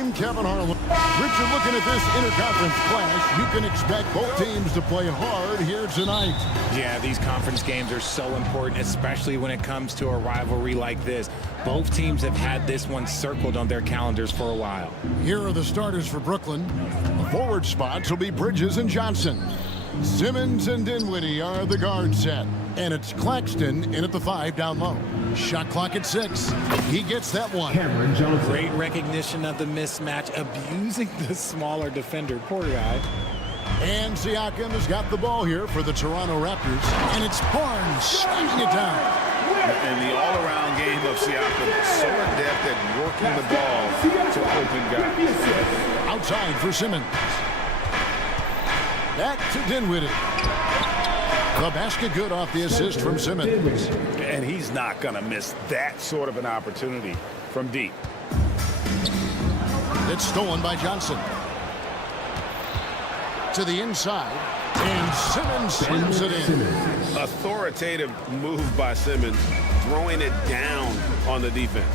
I'm Kevin Harlan. Richard, looking at this interconference clash, you can expect both teams to play hard here tonight. Yeah, these conference games are so important, especially when it comes to a rivalry like this. Both teams have had this one circled on their calendars for a while. Here are the starters for Brooklyn. The forward spots will be Bridges and Johnson. Simmons and Dinwiddie are the guard set. And it's Claxton in at the 5 down low. Shot clock at 6. He gets that one. Great recognition of the mismatch, abusing the smaller defender. Poor guy. And Siakam has got the ball here for the Toronto Raptors. And it's Barnes slamming it down. And the all-around game of Siakam, so adept at working the ball to open guys. Outside for Simmons. Back to Dinwiddie. The basket good off the assist from Simmons. And he's not going to miss that sort of an opportunity from deep. It's stolen by Johnson. To the inside. And Simmons slams it in. Authoritative move by Simmons, throwing it down on the defense.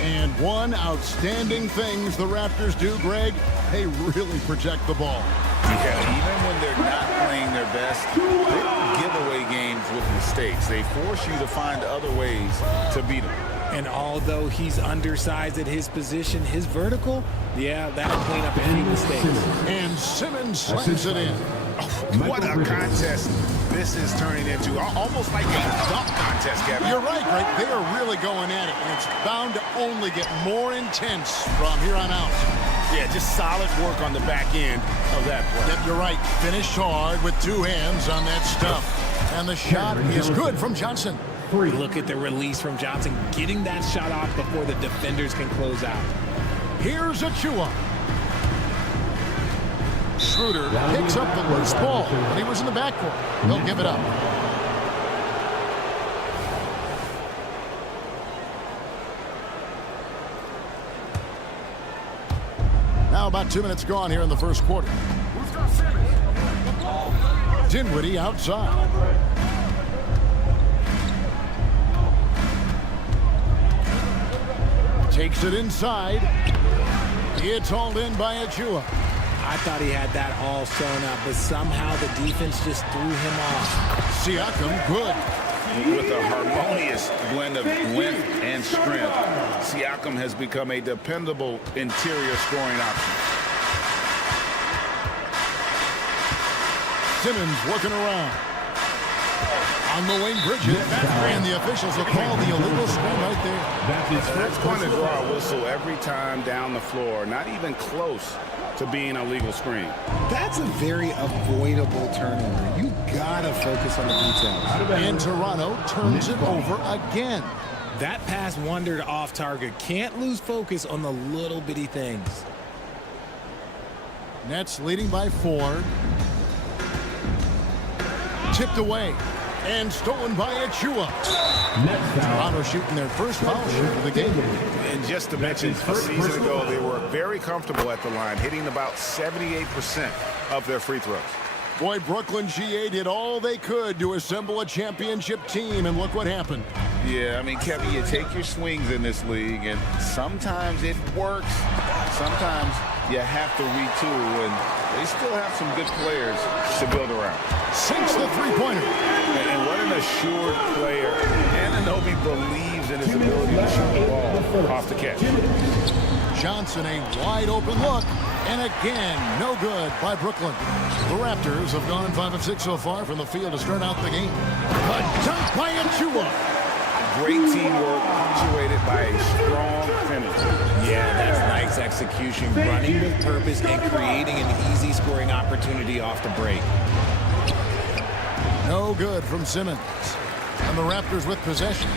And one outstanding things the Raptors do, Greg, they really protect the ball. Yeah, even when they're not playing their best, they don't give away games with mistakes. They force you to find other ways to beat them. And although he's undersized at his position, his vertical, yeah, that'll clean up a few mistakes. And Simmons slams it in. What a contest this is turning into. Almost like a dunk contest, Kevin. You're right, Greg. They are really going at it, and it's bound to only get more intense from here on out. Yeah, just solid work on the back end of that play. Yep, you're right. Finished hard with 2 hands on that stuff. And the shot is good from Johnson. Look at the release from Johnson, getting that shot off before the defenders can close out. Here's Achua. Schroeder picks up the loose ball when he was in the backcourt. He'll give it up. Now about 2 minutes gone here in the first quarter. Dinwiddie outside. Takes it inside. It's hauled in by Achua. I thought he had that all sewn up, but somehow the defense just threw him off. Siakam, good. With a harmonious blend of length and strength, Siakam has become a dependable interior scoring option. Simmons working around. On the wing, Bridges. And the officials will call the illegal screen right there. That's going to draw a whistle every time down the floor. Not even close to being a legal screen. That's a very avoidable turnover. You gotta focus on the details. And Toronto turns it over again. That pass wandered off target. Can't lose focus on the little bitty things. Nets leading by 4. Tipped away. And stolen by Achua. Toronto shooting their first foul shoot of the game. And just to mention, a season ago, they were very comfortable at the line, hitting about 78% of their free throws. Boy, Brooklyn GA did all they could to assemble a championship team, and look what happened. Yeah, I mean, Kevin, you take your swings in this league, and sometimes it works. Sometimes you have to retool, and they still have some good players to build around. Sinks the three-pointer. And what an assured player. Anunoby believes in his ability to shoot the ball off the catch. Johnson, a wide-open look. And again, no good by Brooklyn. The Raptors have gone 5 of 6 so far from the field to start out the game. A dunk by Achua. Great teamwork punctuated by a strong finish. Yeah, that's nice execution. Running with purpose and creating an easy scoring opportunity off the break. No good from Simmons. And the Raptors with possession.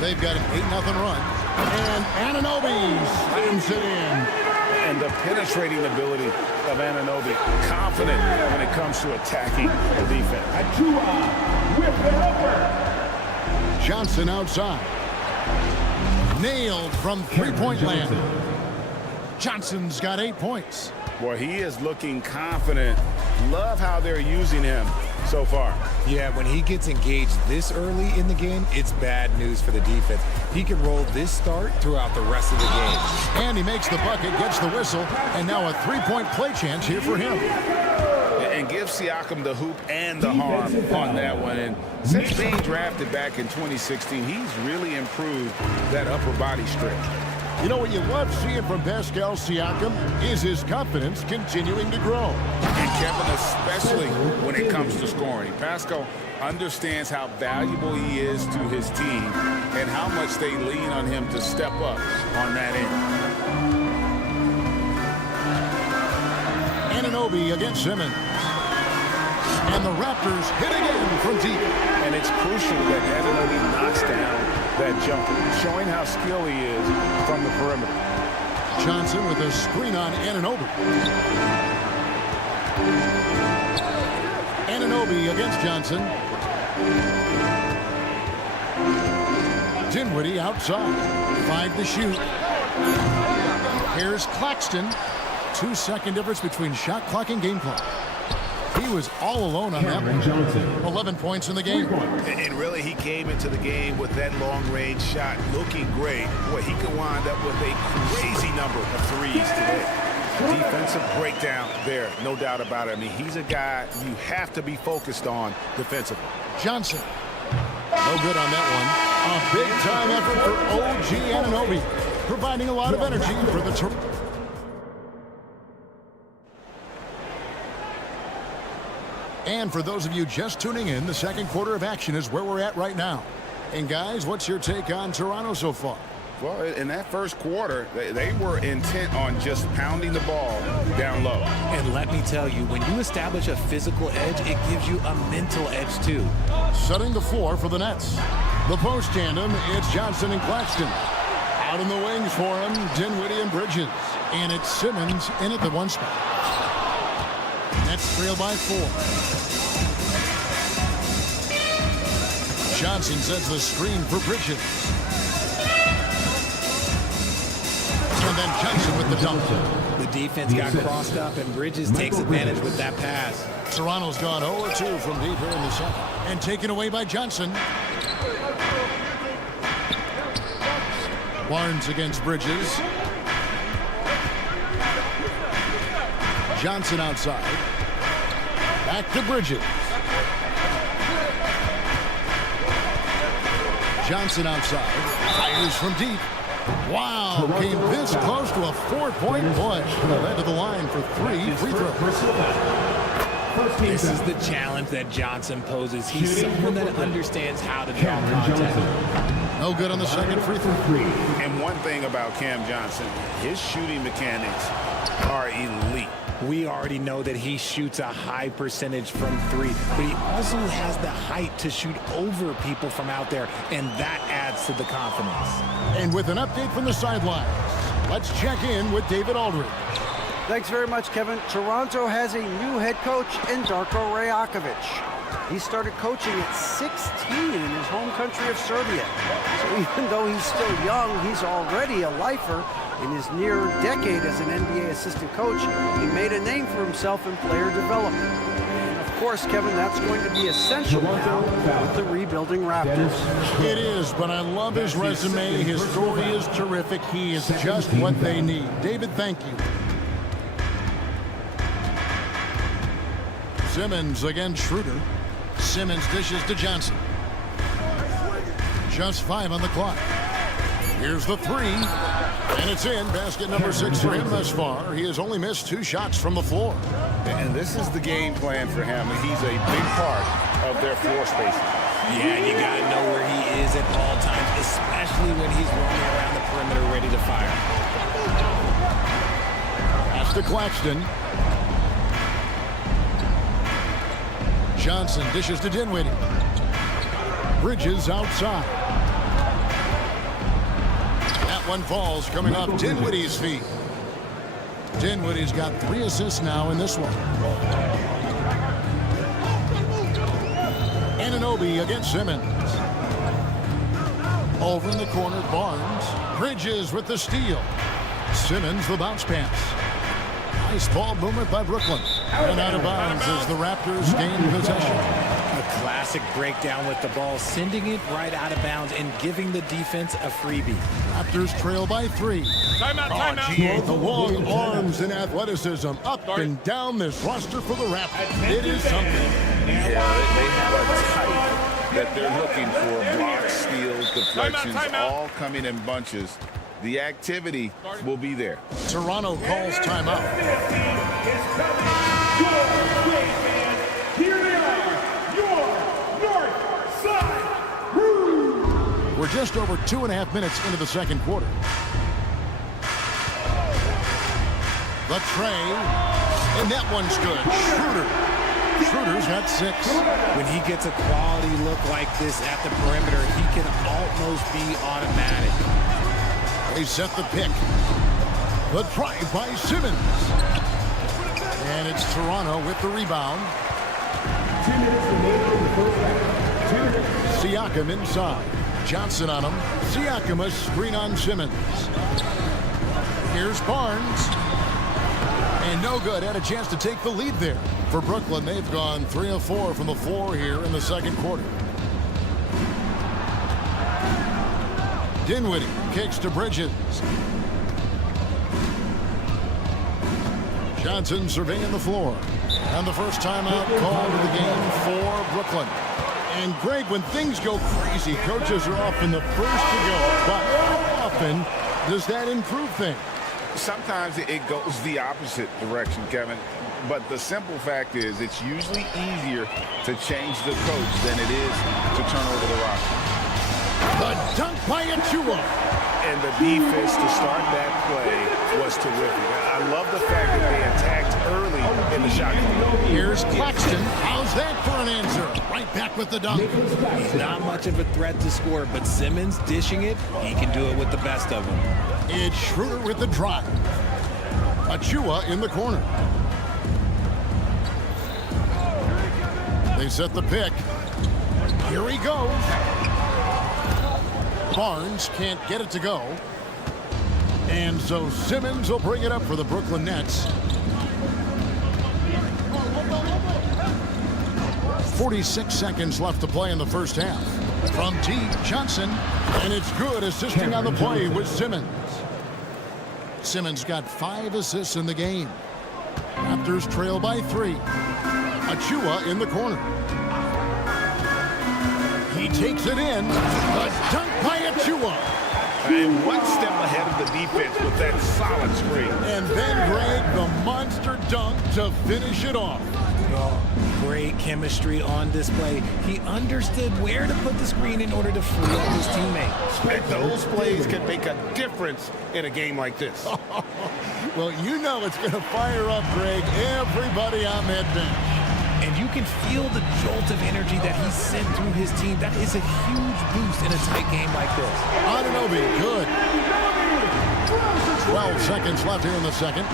They've got an 8-0 run. And Anunoby slams it in. And the penetrating ability of Anunoby, confident when it comes to attacking the defense. Achua with the helper. Johnson outside. Nailed from three-point land. Johnson's got 8 points. Boy, he is looking confident. Love how they're using him. so far. Yeah, when he gets engaged this early in the game, it's bad news for the defense. He can roll this start throughout the rest of the game. And he makes the bucket, gets the whistle, and now a three-point play chance here for him. And give Siakam the hoop and the harm on that one. And since being drafted back in 2016, he's really improved that upper body strength. You know what you love seeing from Pascal Siakam is his confidence continuing to grow. And Kevin, especially when it comes to scoring. Pascal understands how valuable he is to his team and how much they lean on him to step up on that end. Anunoby against Simmons. And the Raptors hit again from deep. And it's crucial that Anunoby knocks down that jumper, showing how skilled he is from the perimeter. Johnson with a screen on Anunoby. Anunoby against Johnson. Dinwiddie outside. 5 to shoot. Here's Claxton. 2-second difference between shot clock and game clock. He was all alone on that one. 11 points in the game. And really, he came into the game with that long-range shot looking great. Boy, he could wind up with a crazy number of threes today. Defensive breakdown there, no doubt about it. I mean, he's a guy you have to be focused on defensively. Johnson. No good on that one. A big-time effort for OG Anunoby, providing a lot of energy for the Toronto. And for those of you just tuning in, the second quarter of action is where we're at right now. And guys, what's your take on Toronto so far? Well, in that first quarter, they were intent on just pounding the ball down low. And let me tell you, when you establish a physical edge, it gives you a mental edge too. Setting the floor for the Nets. The post tandem, it's Johnson and Claxton. Out in the wings for him, Dinwiddie and Bridges. And it's Simmons in at the one spot. Nets trail by 4. Johnson sets the screen for Bridges. And then Johnson with the dunk. The defense got crossed up, and Bridges takes advantage with that pass. Toronto's gone 0-2 from deep here in the second. And taken away by Johnson. Barnes against Bridges. Johnson outside. Back to Bridges. Johnson outside. Fires from deep. Wow, came this close to a 4-point push. Led to the line for 3 free throws. This is the challenge that Johnson poses. He's someone that understands how to draw contact. No good on the second free throw. And one thing about Cam Johnson, his shooting mechanics are elite. We already know that he shoots a high percentage from 3, but he also has the height to shoot over people from out there, and that adds to the confidence. And with an update from the sidelines, let's check in with David Aldridge. Thanks very much, Kevin. Toronto has a new head coach in Darko Rajakovic. He started coaching at 16 in his home country of Serbia. So even though he's still young, he's already a lifer. In his near decade as an NBA assistant coach, he made a name for himself in player development. And of course, Kevin, that's going to be essential now with the rebuilding Raptors. It is, but I love his resume. His story is terrific. He is just what they need. David, thank you. Simmons against Schroeder. Simmons dishes to Johnson. Just 5 on the clock. Here's the 3. And it's in. Basket number 6 for him thus far. He has only missed 2 shots from the floor. And this is the game plan for him. He's a big part of their floor spacing. Yeah, you got to know where he is at all times, especially when he's roaming around the perimeter ready to fire. Pass to Claxton. Johnson dishes to Dinwiddie. Bridges outside. That one falls coming off Dinwiddie's feet. Dinwiddie's got 3 assists now in this one. Anunoby against Simmons. Over in the corner, Barnes. Bridges with the steal. Simmons the bounce pass. Nice ball movement by Brooklyn. And out of bounds as the Raptors gain possession. A classic breakdown with the ball, sending it right out of bounds and giving the defense a freebie. Raptors trail by 3. Timeout. GA, the long arms and athleticism up and down this roster for the Raptors. It is something. Yeah, they have a type that they're looking for. Blocks, steals, deflections, all coming in bunches. The activity will be there. Toronto calls timeout. Here they are, your North Side Crew. We're just over 2.5 minutes into the second quarter. The tray, and that one's good. Schroeder's got 6. When he gets a quality look like this at the perimeter, he can almost be automatic. They set the pick. The drive by Simmons. And it's Toronto with the rebound. 2 minutes remaining in the first half. 2 minutes. Siakam inside. Johnson on him. Siakam a screen on Simmons. Here's Barnes. And no good. Had a chance to take the lead there. For Brooklyn, they've gone 3 of 4 from the floor here in the second quarter. Dinwiddie kicks to Bridges. Johnson surveying the floor. And the first timeout called to the game for Brooklyn. And Greg, when things go crazy, coaches are often the first to go. But how often does that improve things? Sometimes it goes the opposite direction, Kevin. But the simple fact is it's usually easier to change the coach than it is to turn over the rock. The dunk by Achua. And the defense to start that play was terrific. I love the fact that they attacked early in the shot clock. Here's Claxton. How's that for an answer? Right back with the dunk. He's not much of a threat to score, but Simmons dishing it, he can do it with the best of them. It's Schroeder with the drive. Achua in the corner. They set the pick. Here he goes. Barnes can't get it to go. And so Simmons will bring it up for the Brooklyn Nets. 46 seconds left to play in the first half. From deep, Johnson. And it's good, assisting on the play with Simmons. Simmons got 5 assists in the game. Raptors trail by 3. Achua in the corner. He takes it in. The dunk by Achua. And one step ahead of the defense with that solid screen. And then Greg, the monster dunk to finish it off. Oh, great chemistry on display. He understood where to put the screen in order to free up his teammate. And those plays can make a difference in a game like this. Well, you know it's going to fire up, Greg, everybody on that bench. And you can feel the jolt of energy that he sent through his team. That is a huge boost in a tight game like this. Anunoby, good. 12 seconds left here in the second.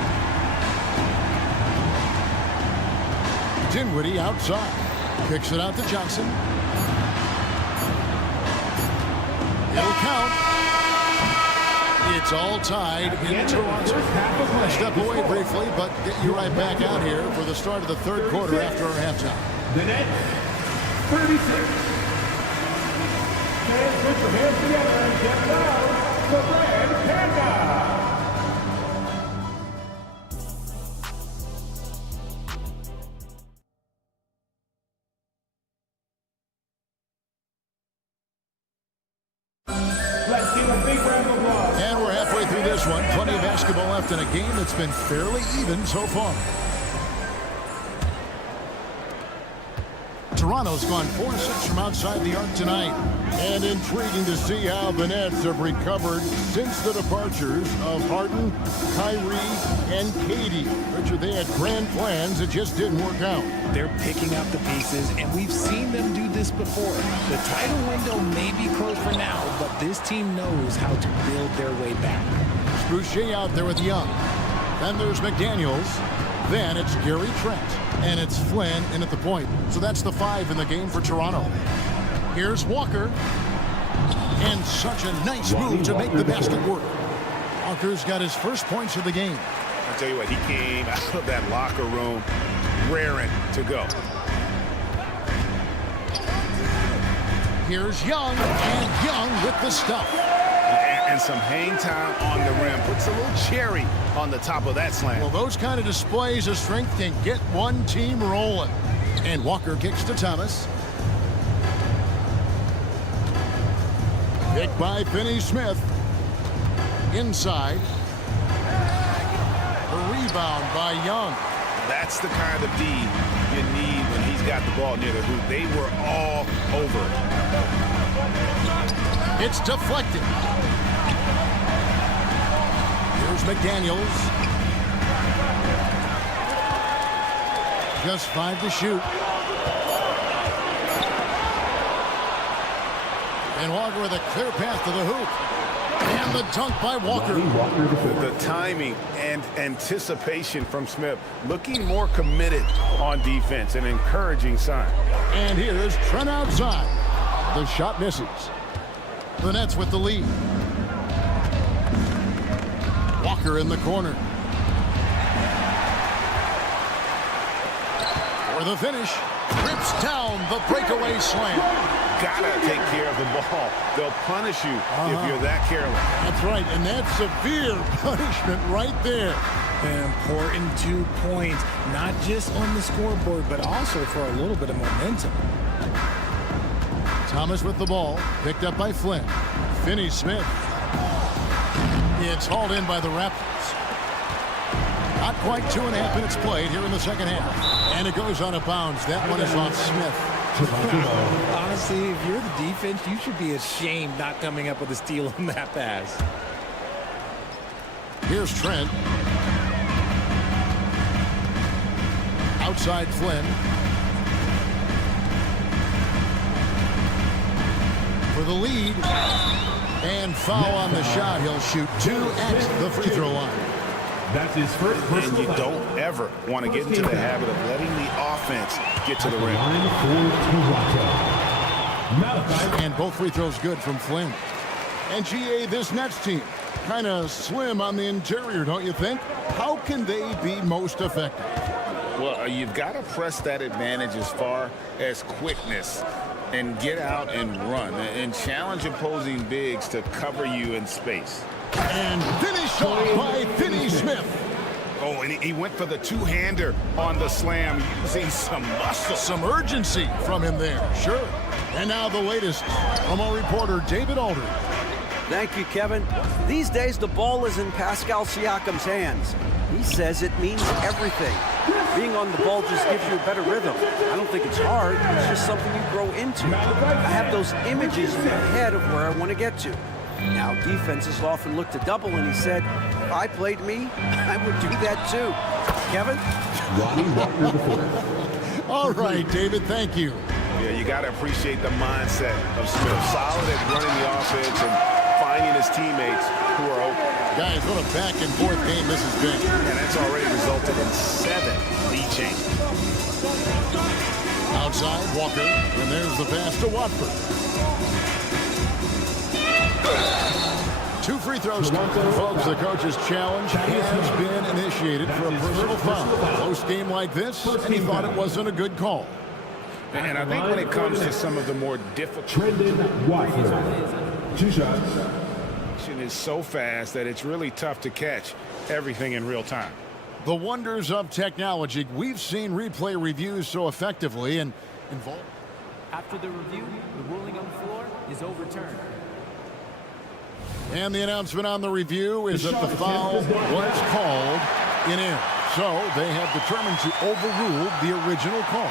Dinwiddie outside. Kicks it out to Johnson. It'll count. It's all tied in Toronto. I'll step away briefly, but get you right back out here for the start of the third quarter after our halftime. The Nets, 36. Fans, put your hands together and get loud for Brad Panda. Let's give a big round of applause. And we're halfway through this one. Plenty of basketball left in a game that's been fairly even so far. Toronto's gone 4-6 from outside the arc tonight. And intriguing to see how the Nets have recovered since the departures of Harden, Kyrie, and Katie. Richard, they had grand plans that just didn't work out. They're picking up the pieces, and we've seen them do this before. The title window may be closed for now, but this team knows how to build their way back. Boucher out there with Young. Then there's McDaniels. Then it's Gary Trent. And it's Flynn in at the point. So that's the 5 in the game for Toronto. Here's Walker. And such a nice move to make the basket work. Walker's got his first points of the game. I'll tell you what, he came out of that locker room raring to go. Here's Young, and Young with the stuff. And some hang time on the rim. Puts a little cherry on the top of that slam. Well, those kind of displays of strength can get one team rolling. And Walker kicks to Thomas. Picked by Finney-Smith. Inside. A rebound by Young. That's the kind of D you need when he's got the ball near the hoop. They were all over it. It's deflected. Here's McDaniels. Just 5 to shoot. And Walker with a clear path to the hoop. And the dunk by Walker. The timing and anticipation from Smith, looking more committed on defense, an encouraging sign. And here's Trent outside. The shot misses. The Nets with the lead. Walker in the corner. For the finish. Rips down the breakaway slam. Gotta take care of the ball. They'll punish you if you're that careless. That's right, and that's severe punishment right there. An important 2 points, not just on the scoreboard, but also for a little bit of momentum. Thomas with the ball, picked up by Flynn. Finney-Smith. It's hauled in by the Raptors. Not quite 2.5 minutes played here in the second half. And it goes out of bounds. That one is off Smith. Honestly, if you're the defense, you should be ashamed not coming up with a steal on that pass. Here's Trent. Outside Flynn. For the lead. And foul on the shot. He'll shoot 2 at the free throw line. That's his first And you don't ever want to get into the habit of letting the offense get to the rim. And both free throws good from Flynn. And GA, this Nets team, kind of slim on the interior, don't you think? How can they be most effective? Well, you've got to press that advantage as far as quickness and get out and run and challenge opposing bigs to cover you in space. And finished off by Finney-Smith. Oh, and he went for the two-hander on the slam, using some muscle. Some urgency from him there, sure. And now the latest from our reporter, David Aldridge. Thank you, Kevin. These days, the ball is in Pascal Siakam's hands. He says it means everything. Being on the ball just gives you a better rhythm. I don't think it's hard. It's just something you grow into. I have those images in my head of where I want to get to. Now, defenses often look to double, and he said, if I played me, I would do that too. Kevin? All right, David, thank you. Yeah, you got to appreciate the mindset of Smith. Solid at running the offense and finding his teammates who are open. Guys, what a back-and-forth game this has been. And that's already resulted in 7 lead changes. Outside, Walker, and there's the pass to Watford. 2 free throws. Folks, the coach's challenge has been initiated for a personal foul. Close game like this, and he thought it wasn't a good call. And I think when it comes to some of the more difficult... Trendon Watford. 2 shots. ...is so fast that it's really tough to catch everything in real time. The wonders of technology. We've seen replay reviews so effectively and involved. After the review, the ruling on the floor is overturned. And the announcement on the review is that the foul was called in air. So they have determined to overrule the original call.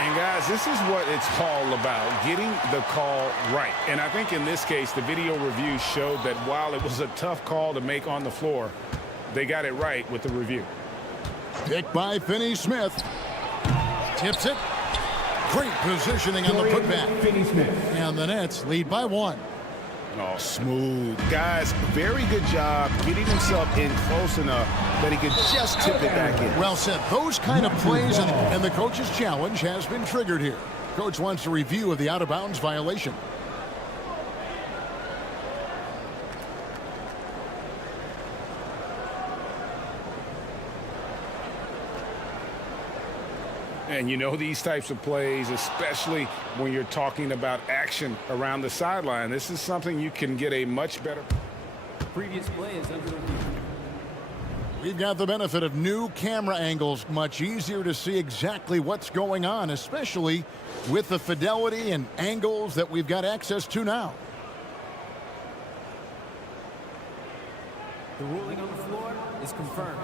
And guys, this is what it's all about, getting the call right. And I think in this case, the video review showed that while it was a tough call to make on the floor, they got it right with the review. Picked by Finney-Smith. Tips it. Great positioning on the putback. And the Nets lead by 1. Oh, smooth. Guys, very good job getting himself in close enough that he could just tip it back in. Well said. Those kind of plays and the coach's challenge has been triggered here. Coach wants a review of the out-of-bounds violation. And you know these types of plays, especially when you're talking about action around the sideline, this is something you can get a much better. Previous play is under review. We've got the benefit of new camera angles. Much easier to see exactly what's going on, especially with the fidelity and angles that we've got access to now. The ruling on the floor is confirmed.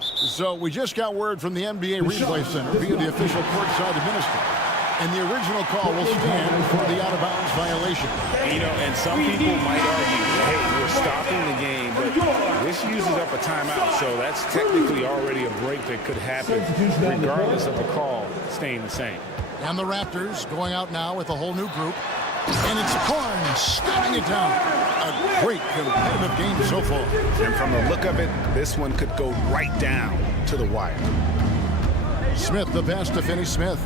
So we just got word from the NBA Replay Center via the official courtside administrator. And the original call will stand for the out-of-bounds violation. You know, and some people might argue, hey, we're stopping the game, but this uses up a timeout, so that's technically already a break that could happen regardless of the call staying the same. And the Raptors going out now with a whole new group. And it's Barnes slamming it down. A great competitive game so far. And from the look of it, this one could go right down to the wire. Smith, the pass to Finney Smith.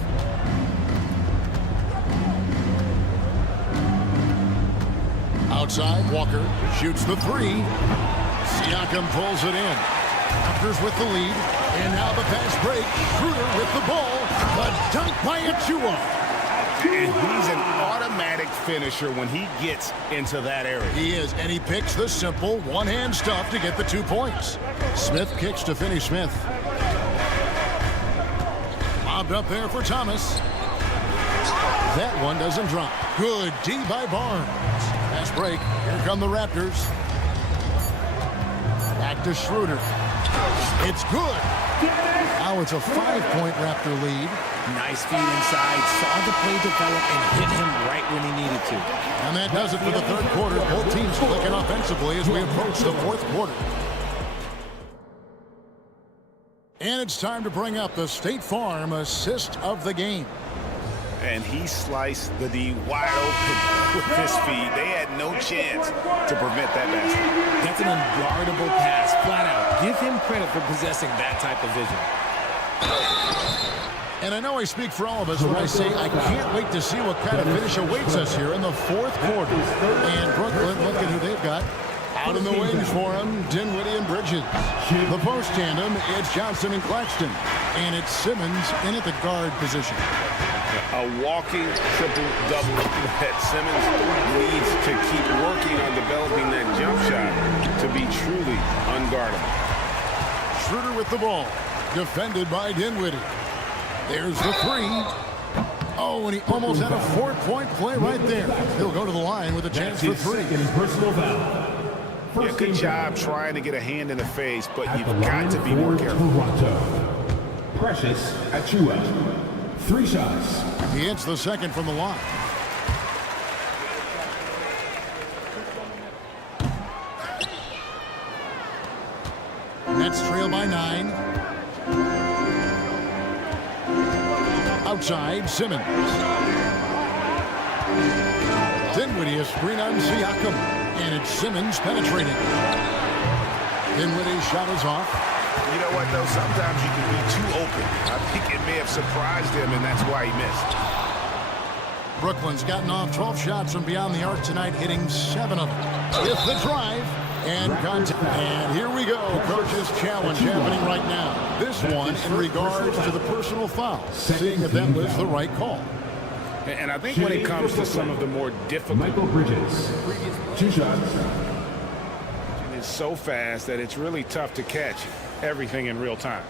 Outside, Walker shoots the three. Siakam pulls it in. Raptors with the lead. And now the fast break. Schroeder with the ball. The dunk by Achua. And he's an automatic finisher when he gets into that area. He is, and he picks the simple one-hand stuff to get the 2 points. Smith kicks to Finney Smith. Lobbed up there for Thomas. That one doesn't drop. Good D by Barnes. Fast break. Here come the Raptors. Back to Schroeder. It's good. Now it's a 5-point Raptor lead. Nice feed inside, saw the play develop and hit him right when he needed to. And that does it for the third quarter. Both teams clicking offensively as we approach the fourth quarter. And it's time to bring up the State Farm assist of the game. And he sliced the D wide open with his feed. They had no chance to prevent that basket. That's an unguardable pass, flat out. Give him credit for possessing that type of vision. And I know I speak for all of us when I say I can't wait to see what kind of finish awaits us here in the fourth quarter. And Brooklyn, look at who they've got. Out in the wings for them, Dinwiddie and Bridges. The post tandem, it's Johnson and Claxton. And it's Simmons in at the guard position. A walking triple-double that Simmons needs to keep working on developing that jump shot to be truly unguardable. Schroeder with the ball. Defended by Dinwiddie. There's the three. Oh, and he almost had a 4-point play right there. He'll go to the line with a chance for three. Personal foul. Yeah, good job trying to get a hand in the face, but you've got to be more careful. Toronto. Precious Achiuwa. 3 shots. He hits the second from the line. Nets trail by 9. Outside, Simmons. Dinwiddie a screen on Siakam. And it's Simmons penetrating. Dinwiddie's shot is off. You know what, though? Sometimes you can be too open. I think it may have surprised him, and that's why he missed. Brooklyn's gotten off 12 shots from beyond the arc tonight, hitting 7 of them. With the drive and contact. And here we go. Coach's challenge happening right now. This one in regards to the personal foul, seeing if that was the right call. And I think when it comes to some of the more difficult... Michael Bridges. 2 shots. It's so fast that it's really tough to catch everything in real time.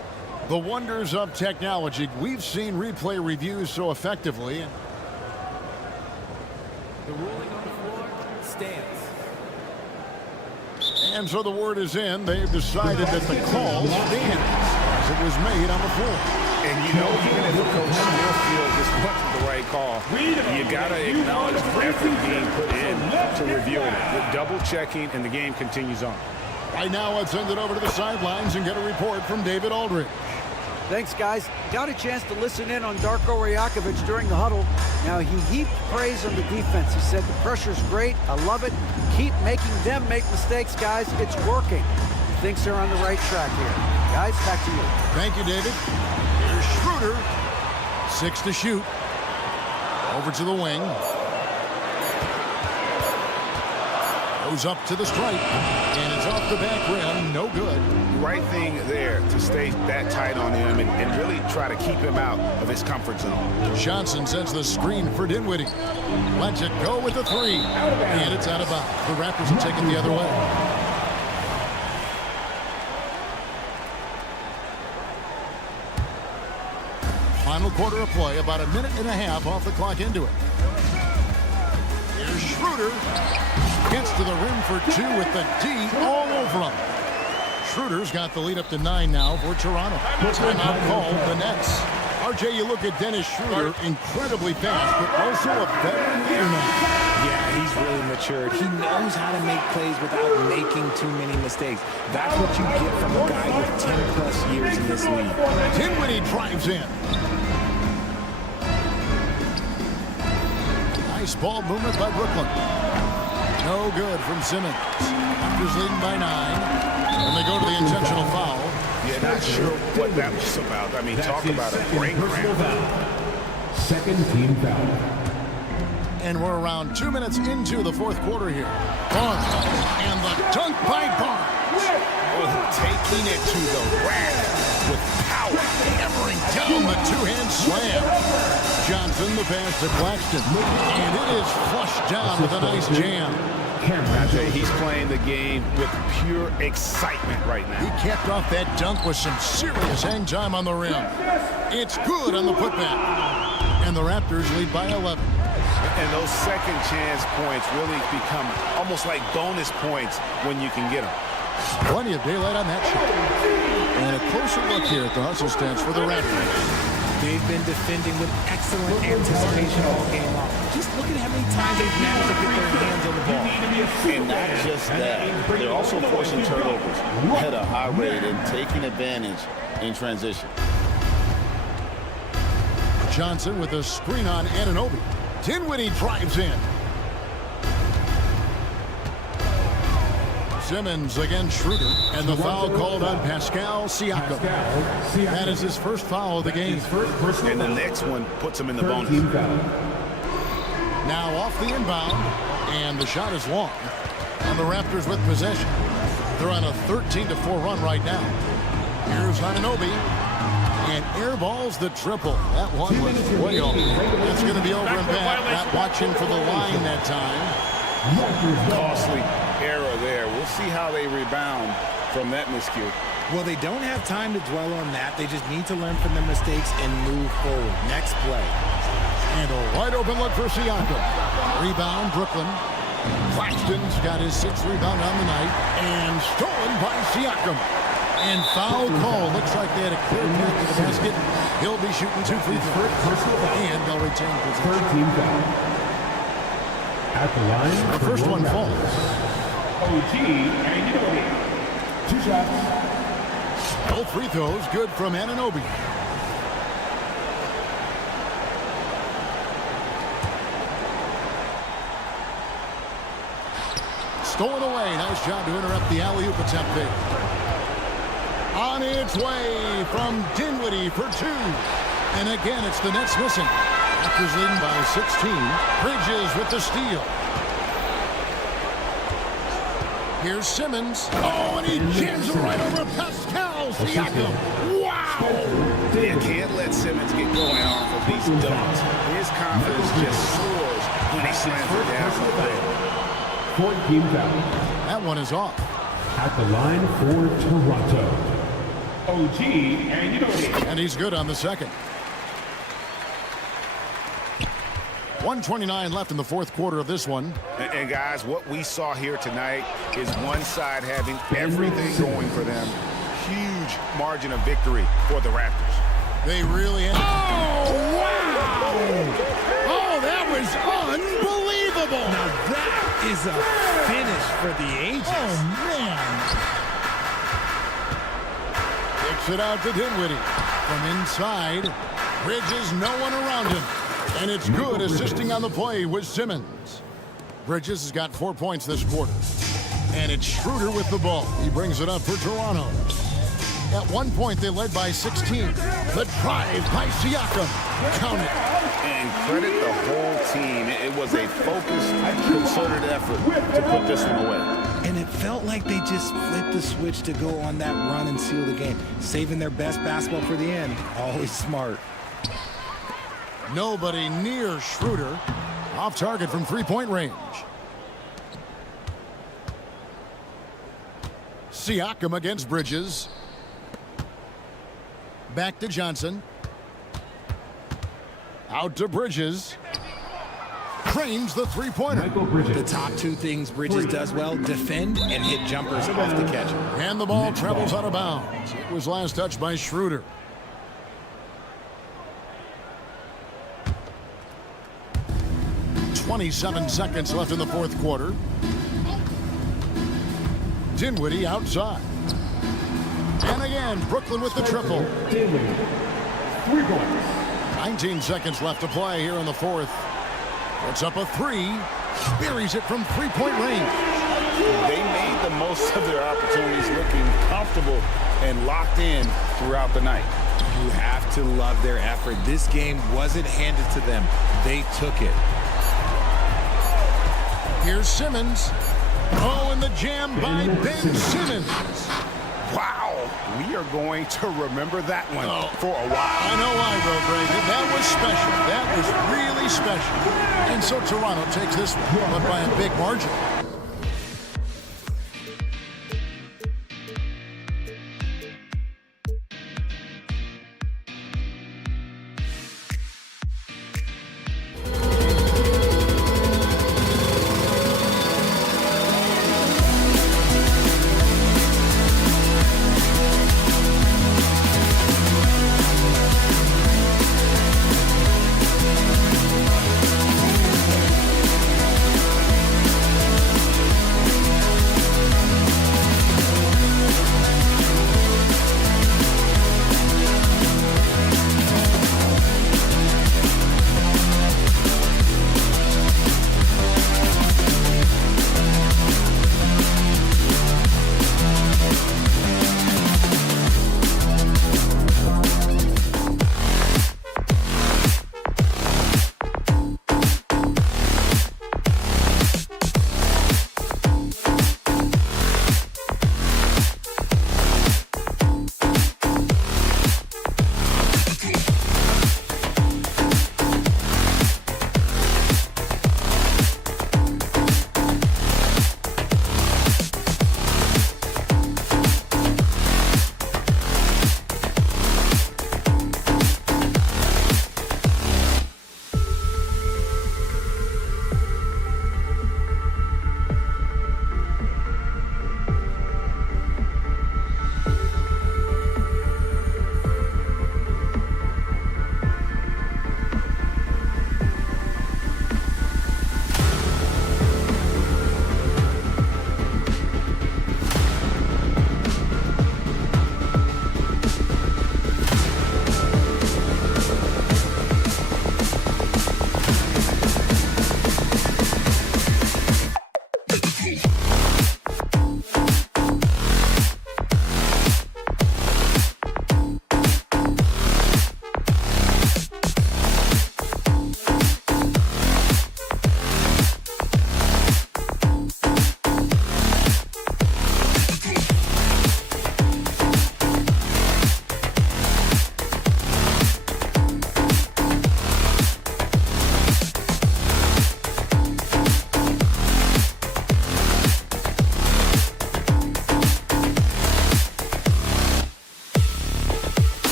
The wonders of technology. We've seen replay reviews so effectively. The ruling on the floor stands. And so the word is in. They've decided that the call stands as it was made on the floor. And you know, even if a coach still feels this wasn't the right call, you got to acknowledge the effort being put in to reviewing it. With double checking, and the game continues on. Right now, let's send it over to the sidelines and get a report from David Aldridge. Thanks, guys. Got a chance to listen in on Darko Rajakovic during the huddle. Now, he heaped praise on the defense. He said the pressure's great. I love it. Keep making them make mistakes, guys. It's working. He thinks they're on the right track here. Guys, back to you. Thank you, David. Here's Schroeder. 6 to shoot. Over to the wing. Goes up to the stripe. And it's off the back rim. No good. right thing there to stay that tight on him and really try to keep him out of his comfort zone. Johnson sends the screen for Dinwiddie. Lets it go with the three. And it's out of bounds. The Raptors will take it the other way. Final quarter of play, about a minute and a half off the clock into it. Here's Schroeder. Gets to the rim for two with the D all over him. Schroeder's got the lead up to 9 now for Toronto. Timeout called the Nets. RJ, you look at Dennis Schroeder, incredibly fast, but also a veteran leader now. Yeah, he's really matured. He knows how to make plays without making too many mistakes. That's what you get from a guy with 10-plus years in this league. Dinwiddie drives in. Nice ball movement by Brooklyn. No good from Simmons. Raptors leading by 9. And they go to the intentional foul. Yeah, not sure what that was about. I mean, talk about a brain cramp. Second team foul. And we're around 2 minutes into the fourth quarter here. Barnes and the dunk by Barnes. Taking it to the rack with power. Hammering down the two-hand slam. Johnson the pass to Claxton. And it is flushed down with a nice jam. He's playing the game with pure excitement right now. He capped off that dunk with some serious hang time on the rim. It's good on the putback. And the Raptors lead by 11. And those second chance points really become almost like bonus points when you can get them. Plenty of daylight on that shot. And a closer look here at the hustle stats for the Raptors. They've been defending with excellent anticipation all game long. Just look at how many times they've managed to get their hands on the ball. And not just that, they're also forcing turnovers at a high rate and taking advantage in transition. Johnson with a screen on Anunoby. Dinwiddie drives in. Simmons against Schroeder, and the foul called on Pascal Siakam. That is his first foul of the game. And the next one puts him in the bonus. Now off the inbound, and the shot is long. And the Raptors with possession. They're on a 13-4 run right now. Here's Anunoby, and airballs the triple. That one was way off. That's going to be over and back. Not watching for the line that time. Costly error there. We'll see how they rebound from that miscue. Well, they don't have time to dwell on that. They just need to learn from their mistakes and move forward. Next play. And a wide open look for Siakam. Rebound, Brooklyn. Claxton's got his 6th rebound on the night. And stolen by Siakam. And foul call. Looks like they had a clear path to the basket. He'll be shooting 2 free throws. And they'll retain possession. Third team foul. At the line. The first one falls. OG and Anunoby. 2 shots. Both free throws good from Anunoby. Stolen away. Nice job to interrupt the alley-oop attempt there. On its way from Dinwiddie for 2. And again, it's the Nets missing. Raptors leading by 16. Bridges with the steal. Here's Simmons. Oh, and he jams it right over Pascal Siakam. Wow! You can't let Simmons get going off of these dunks. His confidence just soars when he slams it down like that. 4th team foul. That one is off. At the line for Toronto. OG and Anunoby. And he's good on the second. 1:29 left in the fourth quarter of this one. And guys, what we saw here tonight is one side having everything going for them. Huge margin of victory for the Raptors. They really have. Oh, wow! Oh, that was unbelievable! Now that is a finish for the ages. Oh, man! Kicks it out to Dinwiddie. From inside, Bridges, no one around him. And it's good, assisting on the play with Simmons. Bridges has got 4 points this quarter. And it's Schroeder with the ball. He brings it up for Toronto. At one point, they led by 16. The drive by Siakam. Count it. And credit the whole team. It was a focused, concerted effort to put this one away. And it felt like they just flipped the switch to go on that run and seal the game. Saving their best basketball for the end. Always smart. Nobody near Schroeder. Off target from three-point range. Siakam against Bridges. Back to Johnson. Out to Bridges. Cranes the three-pointer. The top two things Bridges does well, defend and hit jumpers off the catch. And the ball travels out of bounds. It was last touched by Schroeder. .27 seconds left in the fourth quarter. Dinwiddie outside. And again, Brooklyn with the triple. Dinwiddie, 3 points. 19 seconds left to play here in the fourth. Puts up a three. Buries it from three-point range. They made the most of their opportunities, looking comfortable and locked in throughout the night. You have to love their effort. This game wasn't handed to them. They took it. Here's Simmons. Oh, and the jam by Ben Simmons. Wow, we are going to remember that one for a while. I know why, Road Raven. That was special. That was really special. And so Toronto takes this one, but by a big margin.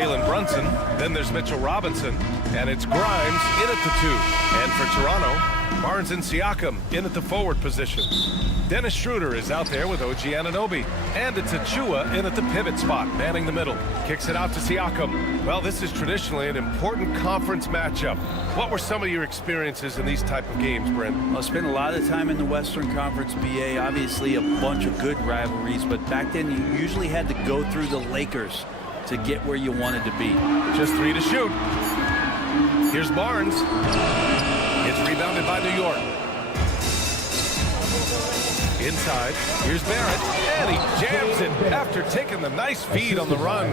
Jalen Brunson. Then there's Mitchell Robinson. And it's Grimes in at the 2. And for Toronto, Barnes and Siakam in at the forward position. Dennis Schroeder is out there with OG Anunoby. And it's Achua in at the pivot spot, manning the middle. Kicks it out to Siakam. Well, this is traditionally an important conference matchup. What were some of your experiences in these type of games, Brent? I spent a lot of time in the Western Conference, BA. Obviously, a bunch of good rivalries, but back then you usually had to go through the Lakers to get where you wanted to be. Just 3 to shoot. Here's Barnes. It's rebounded by New York. Inside, here's Barrett, and he jams it after taking the nice feed on the run.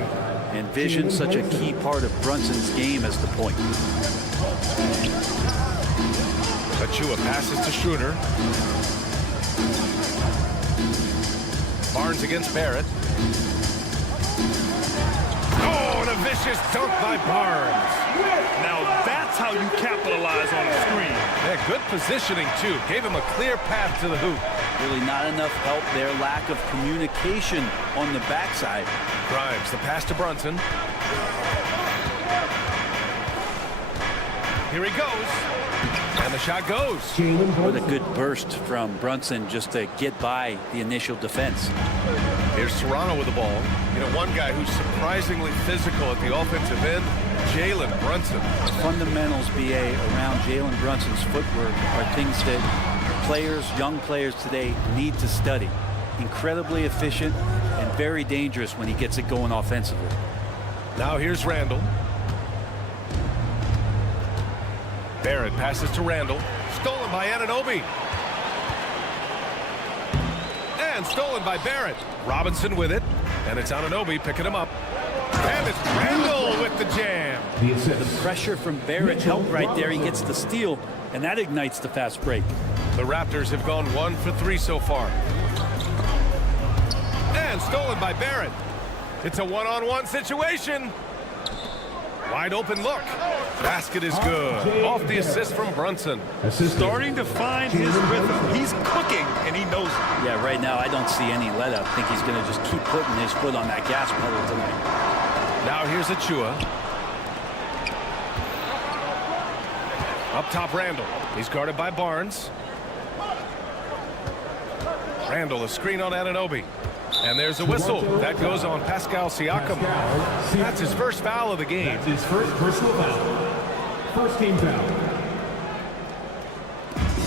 And vision, such a key part of Brunson's game as the point. Achua passes to Schroeder. Barnes against Barrett. Oh, and a vicious dunk by Barnes. Now that's how you capitalize on the screen. Yeah, good positioning, too. Gave him a clear path to the hoop. Really not enough help there. Lack of communication on the backside. Grimes, the pass to Brunson. Here he goes. And the shot goes. What a good burst from Brunson just to get by the initial defense. Here's Toronto with the ball. You know, one guy who's surprisingly physical at the offensive end, Jalen Brunson. The fundamentals, BA, around Jalen Brunson's footwork are things that players, young players today need to study. Incredibly efficient and very dangerous when he gets it going offensively. Now here's Randall. Barrett passes to Randall. Stolen by Anunoby. And stolen by Barrett. Robinson with it. And it's Anunoby picking him up. And it's Randall with the jam. The pressure from Barrett helped right there. He gets the steal, and that ignites the fast break. The Raptors have gone 1 for 3 so far. And stolen by Barrett. It's a one-on-one situation. Wide open look. Basket is good. Off the assist from Brunson. Starting to find his rhythm. He's cooking, and he knows it. Yeah, right now I don't see any let-up. I think he's going to just keep putting his foot on that gas pedal tonight. Now here's Achua. Up top, Randall. He's guarded by Barnes. Randall, a screen on Anunoby. And there's a whistle. That goes on Pascal Siakam. That's his first foul of the game. That's his first personal foul. First team foul.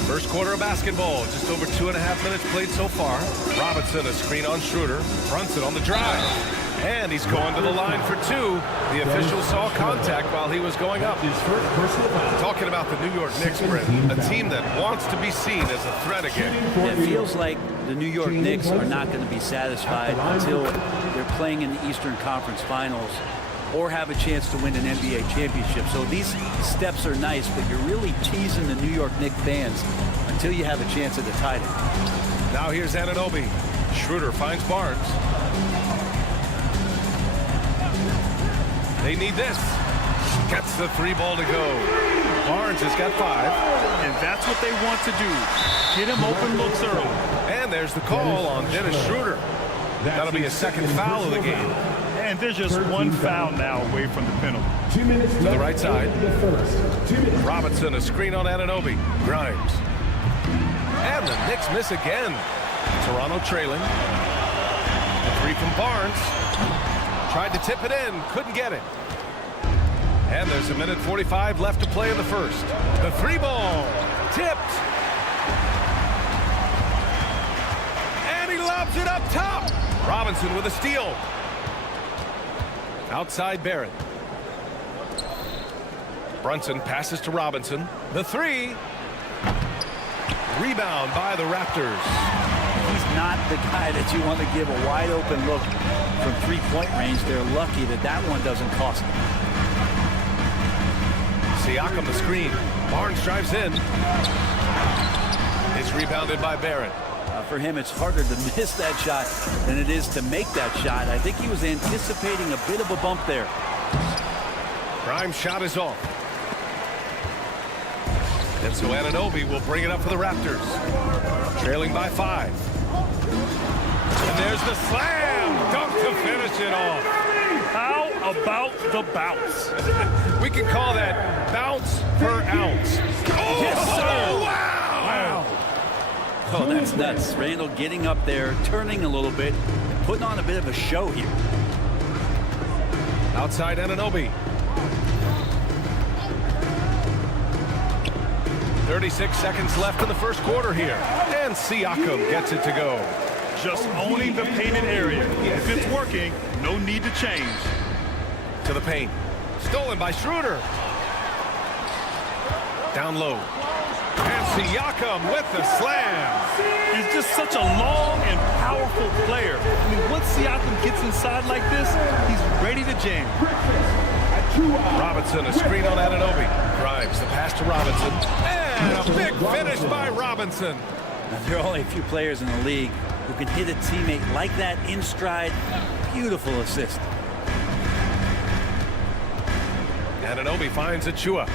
First quarter of basketball. Just over 2.5 minutes played so far. Robinson, a screen on Schroeder. Brunson on the drive. And he's going to the line for 2. The official saw contact while he was going up. His first personal foul. Talking about the New York Knicks, Brent, a team that wants to be seen as a threat again. Yeah, it feels like the New York Knicks are not going to be satisfied until they're playing in the Eastern Conference Finals or have a chance to win an NBA championship. So these steps are nice, but you're really teasing the New York Knicks fans until you have a chance at the title. Now here's Anunoby. Schroeder finds Barnes. They need this. Gets the 3 ball to go. Barnes has got 5. And that's what they want to do. Get him open looks early. And there's the call on Dennis Schroeder. That'll be a second foul of the game. And there's just one foul now away from the penalty. 2 minutes to the right side. Robinson, a screen on Anunoby. Grimes. And the Knicks miss again. Toronto trailing. A 3 from Barnes. Tried to tip it in, couldn't get it. And there's 1:45 left to play in the first. The 3 ball, tipped. And he lobs it up top. Robinson with a steal. Outside Barrett. Brunson passes to Robinson. The 3. Rebound by the Raptors. He's not the guy that you want to give a wide open look from 3-point range. They're lucky that that one doesn't cost them. Siakam the screen. Barnes drives in. It's rebounded by Barrett. For him, it's harder to miss that shot than it is to make that shot. I think he was anticipating a bit of a bump there. Grimes' shot is off. And so Anunoby will bring it up for the Raptors. Trailing by 5. And there's the slam dunk to finish it off. How about the bounce. We can call that bounce per ounce. Oh, Yes, sir. Wow. Oh, that's nuts. Randall getting up there, turning a little bit, and putting on a bit of a show here. Outside Anunoby. 36 seconds left in the first quarter here. And Siakam gets it to go. Just owning the painted area. If it's working, no need to change. To the paint. Stolen by Schroeder. Down low. And Siakam with the slam. He's just such a long and powerful player. I mean, once Siakam gets inside like this, he's ready to jam. Robinson, a screen on Anunoby. Grimes, the pass to Robinson. And a big finish by Robinson. Now, there are only a few players in the league who can hit a teammate like that in stride. Beautiful assist. Anunoby finds Achua.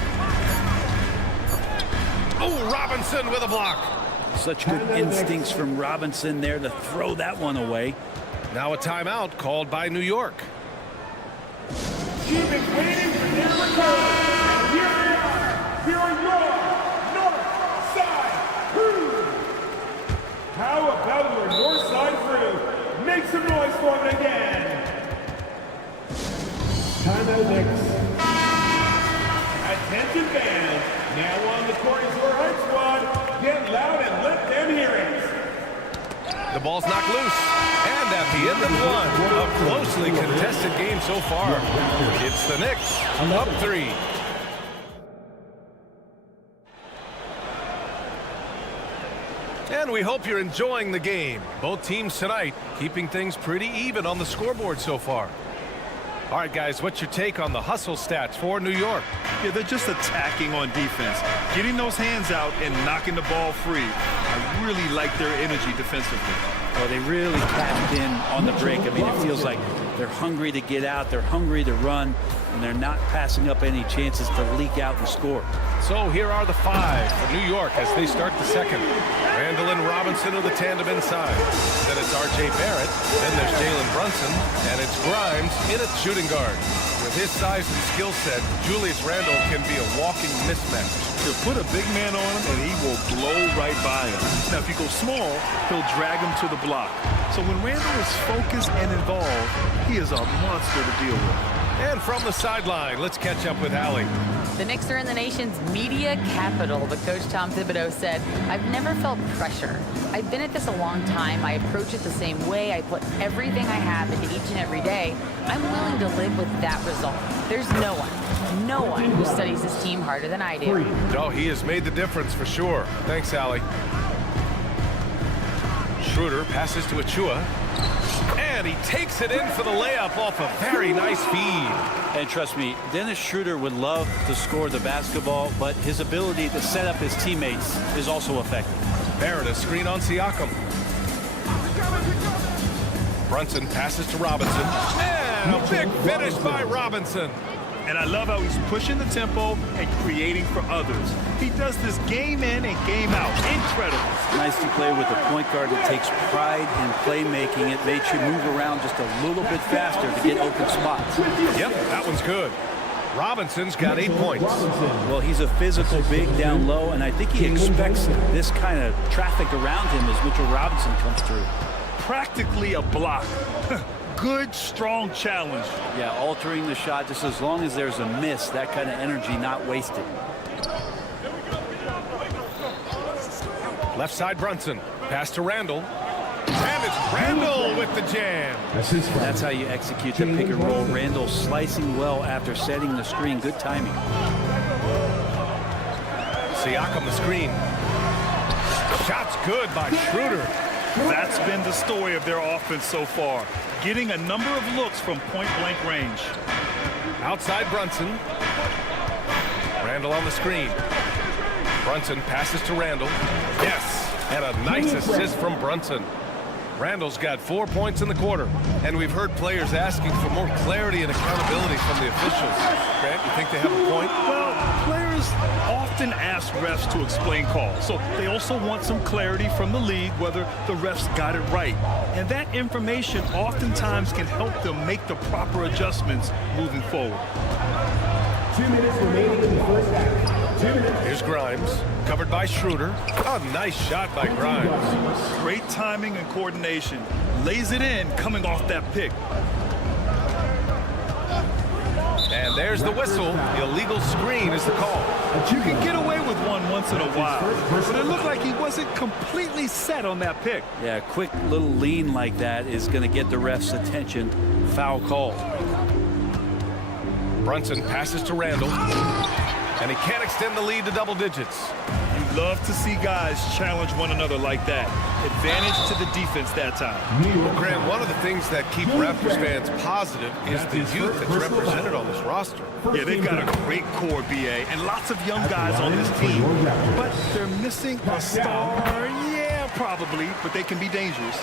Oh, Robinson with a block. Such good instincts from Robinson there to throw that one away. Now a timeout called by New York. You've been waiting for their return, and here they are. Here are your North Side Crew. How about your North Side Crew? Make some noise for them again. Timeout Knicks. Attention fans, now on the court is your Heart Squad. Get loud and let them hear it. The ball's knocked loose. And at the end of one, a closely contested game so far. It's the Knicks, up 3. And we hope you're enjoying the game. Both teams tonight keeping things pretty even on the scoreboard so far. All right, guys, what's your take on the hustle stats for New York? Yeah, they're just attacking on defense, getting those hands out and knocking the ball free. I really like their energy defensively. Oh, they really tapped in on the break. I mean, it feels like they're hungry to get out, they're hungry to run, and they're not passing up any chances to leak out and score. So here are the 5 for New York as they start the second. Randall and Robinson are the tandem inside. Then it's R.J. Barrett. Then there's Jalen Brunson. And it's Grimes in at shooting guard. With his size and skill set, Julius Randle can be a walking mismatch. He'll put a big man on him, and he will blow right by him. Now, if you go small, he'll drag him to the block. So when Randle is focused and involved, he is a monster to deal with. And from the sideline, let's catch up with Allie. The Knicks are in the nation's media capital, but Coach Tom Thibodeau said, "I've never felt pressure. I've been at this a long time. I approach it the same way. I put everything I have into each and every day. I'm willing to live with that result. There's no one who studies this team harder than I do." No, he has made the difference for sure. Thanks, Allie. Schroeder passes to Achua. And he takes it in for the layup off a very nice feed. And trust me, Dennis Schroeder would love to score the basketball, but his ability to set up his teammates is also effective. Barrett, a screen on Siakam. Brunson passes to Robinson. And a big finish by Robinson. And I love how he's pushing the tempo and creating for others. He does this game in and game out. Incredible. Nice to play with a point guard that takes pride in playmaking. It makes you move around just a little bit faster to get open spots. Yep, that one's good. Robinson's got 8 points. Well, he's a physical big down low, and I think he expects this kind of traffic around him as Mitchell Robinson comes through. Practically a block. Good, strong challenge. Yeah, altering the shot just as long as there's a miss, that kind of energy not wasted. Left side Brunson. Pass to Randall. And it's Randall with the jam. That's how you execute the pick and roll. Randall slicing well after setting the screen. Good timing. Siakam the screen. Shot's good by Schroeder. That's been the story of their offense so far. Getting a number of looks from point-blank range. Outside Brunson. Randall on the screen. Brunson passes to Randall. Yes, and a nice assist from Brunson. Randall's got 4 points in the quarter, and we've heard players asking for more clarity and accountability from the officials. Grant, you think they have a point? Well, players often often ask refs to explain calls. So they also want some clarity from the league whether the refs got it right. And that information oftentimes can help them make the proper adjustments moving forward. 2 minutes remaining in the first half. 2 minutes. Here's Grimes, covered by Schroeder. A nice shot by Grimes. Great timing and coordination. Lays it in coming off that pick. And there's the whistle. The illegal screen is the call. You can get away with one once in a while, but it looked like he wasn't completely set on that pick. Yeah, a quick little lean like that is going to get the ref's attention. Foul call. Brunson passes to Randall, and he can't extend the lead to double digits. You love to see guys challenge one another like that. Advantage to the defense that time. Well, Grant, one of the things that keep Raptors fans positive is the youth that's represented on this roster. Yeah, they've got a great core, BA, and lots of young guys on this team. But they're missing a star. Yeah, probably, but they can be dangerous.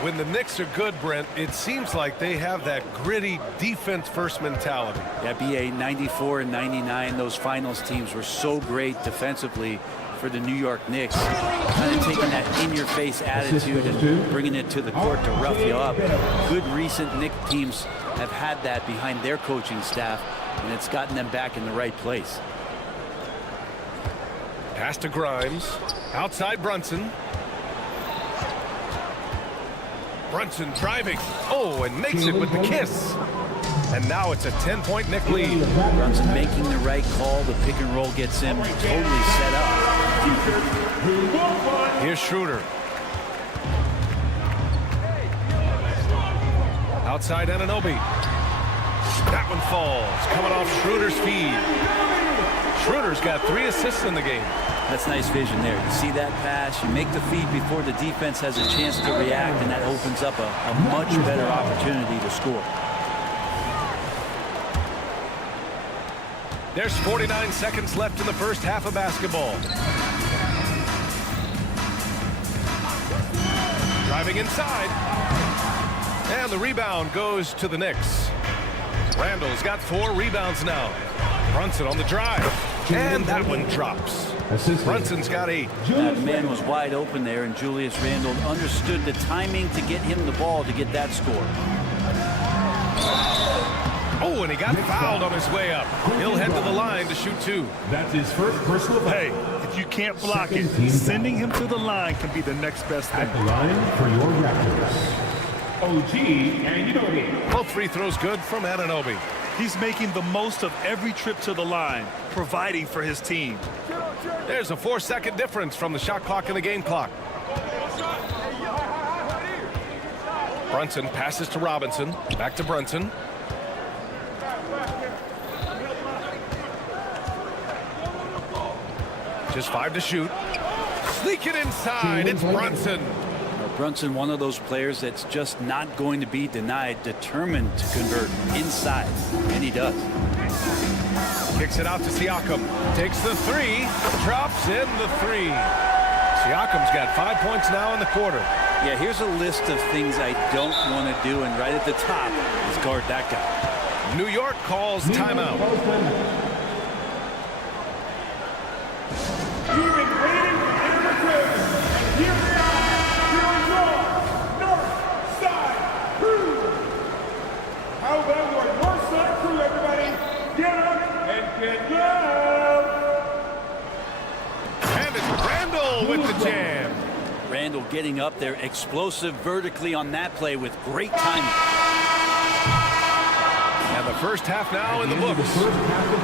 When the Knicks are good, Brent, it seems like they have that gritty defense-first mentality. Yeah, BA 94 and 99, those finals teams were so great defensively for the New York Knicks. Kind of taking that in-your-face attitude and bringing it to the court to rough you up. Good recent Knicks teams have had that behind their coaching staff, and it's gotten them back in the right place. Pass to Grimes. Outside Brunson. Brunson driving. Oh, and makes it with the kiss. And now it's a 10-point Knick lead. Brunson making the right call. The pick and roll gets him totally set up. Here's Schroeder. Outside Anunoby. That one falls. Coming off Schroeder's feed. Schroeder's got 3 assists in the game. That's nice vision there. You see that pass, you make the feed before the defense has a chance to react, and that opens up a much better opportunity to score. There's 49 seconds left in the first half of basketball. Driving inside. And the rebound goes to the Knicks. Randall's got 4 rebounds now. Brunson on the drive. And that one drops. Brunson's got 8. That man was wide open there, and Julius Randle understood the timing to get him the ball to get that score. Oh, and he got fouled on his way up. He'll head to the line to shoot 2. That's his first personal foul. Hey, if you can't block it, sending him to the line can be the next best thing. At the line for your Raptors, OG Anunoby. Both free throws good from Anunoby. He's making the most of every trip to the line, providing for his team. There's a 4-second difference from the shot clock and the game clock. Brunson passes to Robinson. Back to Brunson. Just 5 to shoot. Sneak it inside. It's Brunson. Brunson, one of those players that's just not going to be denied, determined to convert inside, and he does. Kicks it out to Siakam. Takes the 3. Drops in the 3. Siakam's got 5 points now in the quarter. Yeah, here's a list of things I don't want to do, and right at the top is guard that guy. New York calls timeout. You've been waiting for their return. And here they are. Here is your North Side Crew. How about your North Side Crew, everybody? Get up and get loud. And it's Randall with the jam. Randall getting up there, explosive vertically on that play with great timing. And the first half now in the books.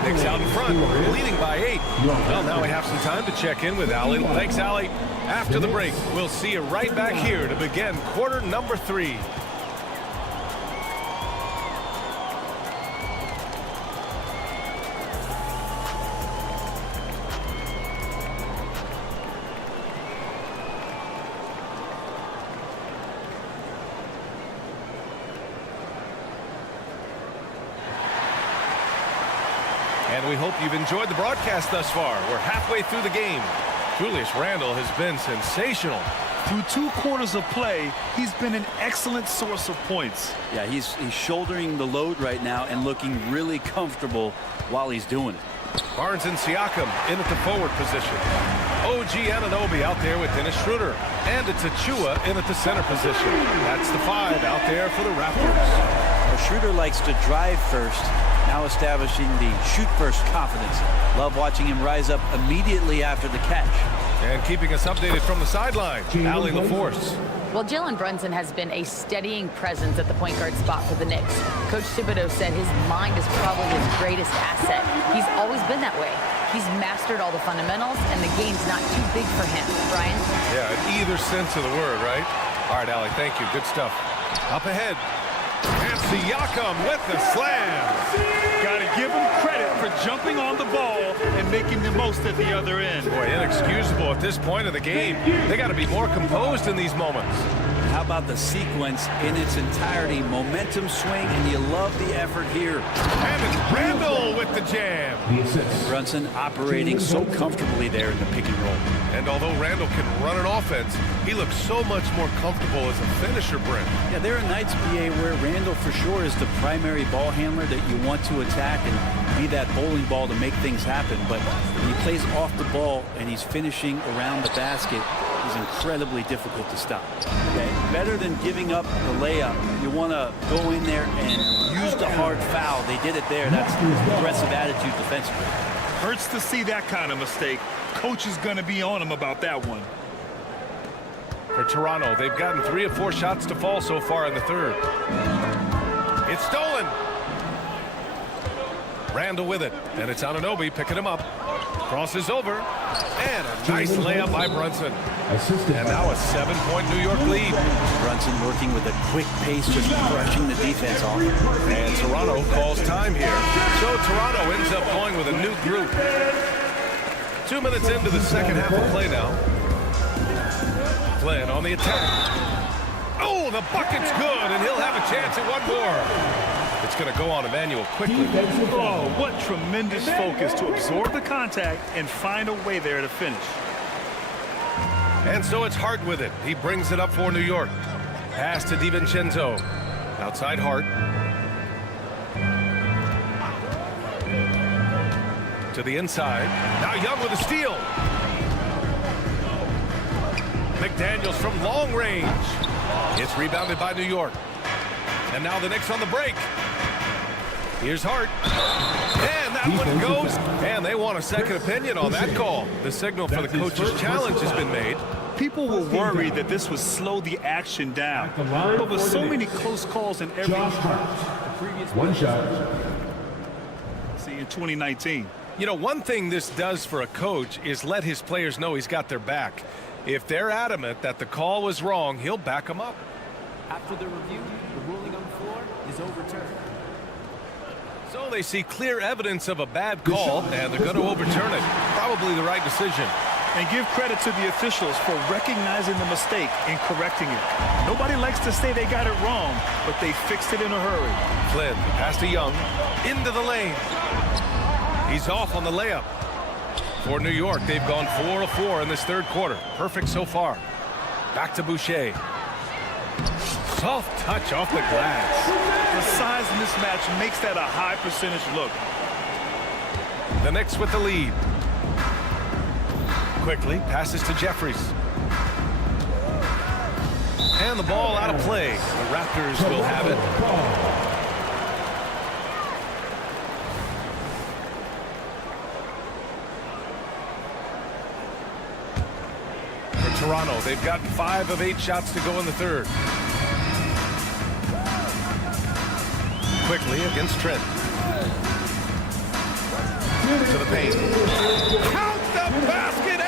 Knicks out in front, leading by 8. Well, now we have some time to check in with Allie. Thanks, Allie. After the break, we'll see you right back here to begin quarter number 3. And we hope you've enjoyed the broadcast thus far. We're halfway through the game. Julius Randle has been sensational. Through 2 quarters of play, he's been an excellent source of points. Yeah, he's shouldering the load right now and looking really comfortable while he's doing it. Barnes and Siakam in at the forward position. OG Anunoby out there with Dennis Schroeder. And it's Achua in at the center position. That's the 5 out there for the Raptors. Well, Schroeder likes to drive first, now establishing the shoot first confidence. Love watching him rise up immediately after the catch. And keeping us updated from the sideline, Allie LaForce. Well, Jalen Brunson has been a steadying presence at the point guard spot for the Knicks. Coach Thibodeau said his mind is probably his greatest asset. He's always been that way. He's mastered all the fundamentals, and the game's not too big for him. Brian? Yeah, in either sense of the word, right? All right, Allie, thank you. Good stuff. Up ahead. And Siakam with the slam. Got to give him credit for jumping on the ball and making the most at the other end. Boy, inexcusable at this point of the game. They got to be more composed in these moments. How about the sequence in its entirety? Momentum swing, and you love the effort here. And it's Randall with the jam. The assist. Brunson operating so comfortably there in the pick and roll. And although Randall can run an offense, he looks so much more comfortable as a finisher, Brent. Yeah, there are nights, BA, where Randall for sure is the primary ball handler that you want to attack and be that bowling ball to make things happen. But when he plays off the ball and he's finishing around the basket, he's incredibly difficult to stop. Okay? Better than giving up the layup. You want to go in there and use the hard foul. They did it there. That's aggressive attitude defensively. Hurts to see that kind of mistake. Coach is going to be on him about that one. For Toronto, they've gotten 3 of 4 shots to fall so far in the third. It's stolen. Randall with it, and it's Anunoby picking him up. Crosses over, and a nice layup by Brunson. And now a 7-point New York lead. Brunson working with a quick pace, just brushing the defense off. And Toronto calls time here. So Toronto ends up going with a new group. 2 minutes into the second half of play now. Flynn on the attack. Oh, the bucket's good, and he'll have a chance at one more. It's going to go on Emmanuel quickly. Oh, what tremendous focus to absorb the contact and find a way there to finish. And so it's Hart with it. He brings it up for New York. Pass to DiVincenzo. Outside Hart. To the inside. Now Young with a steal. McDaniels from long range. It's rebounded by New York. And now the Knicks on the break. Here's Hart. And that one goes. And they want a second opinion on that call. The signal for the coach's challenge has been made. People were worried that this would slow the action down. But with so many close calls in every One shot. see in 2019. You know, one thing this does for a coach is let his players know he's got their back. If they're adamant that the call was wrong, he'll back them up. After the review, the ruling on the floor is overturned. So they see clear evidence of a bad call, and they're going to overturn it. Probably the right decision. And give credit to the officials for recognizing the mistake and correcting it. Nobody likes to say they got it wrong, but they fixed it in a hurry. Flynn, pass to Young, into the lane. He's off on the layup. For New York, they've gone 4 of 4 in this third quarter. Perfect so far. Back to Boucher. Soft touch off the glass. The size mismatch makes that a high percentage look. The Knicks with the lead. Quickly passes to Jeffries. And the ball out of play. The Raptors will have it. For Toronto, they've got 5 of 8 shots to go in the third. Quickly against Trent. To the paint. Count the basket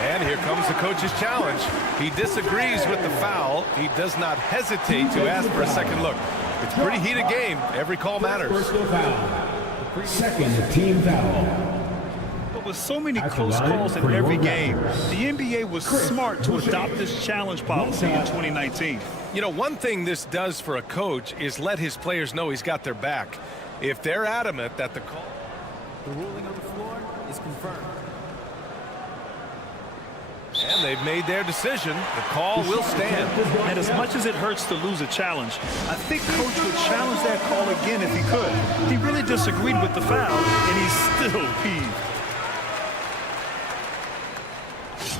and here comes the coach's challenge. He disagrees with the foul. He does not hesitate to ask for a second look. It's a pretty heated game. Every call matters. Personal foul. Second team foul. But with so many close calls in every game, the NBA was smart to adopt this challenge policy in 2019. You know, one thing this does for a coach is let his players know he's got their back. If they're adamant that the call... The ruling on the floor is confirmed. And they've made their decision. The call will stand. And as much as it hurts to lose a challenge, I think Coach would challenge that call again if he could. He really disagreed with the foul, and he's still peeved.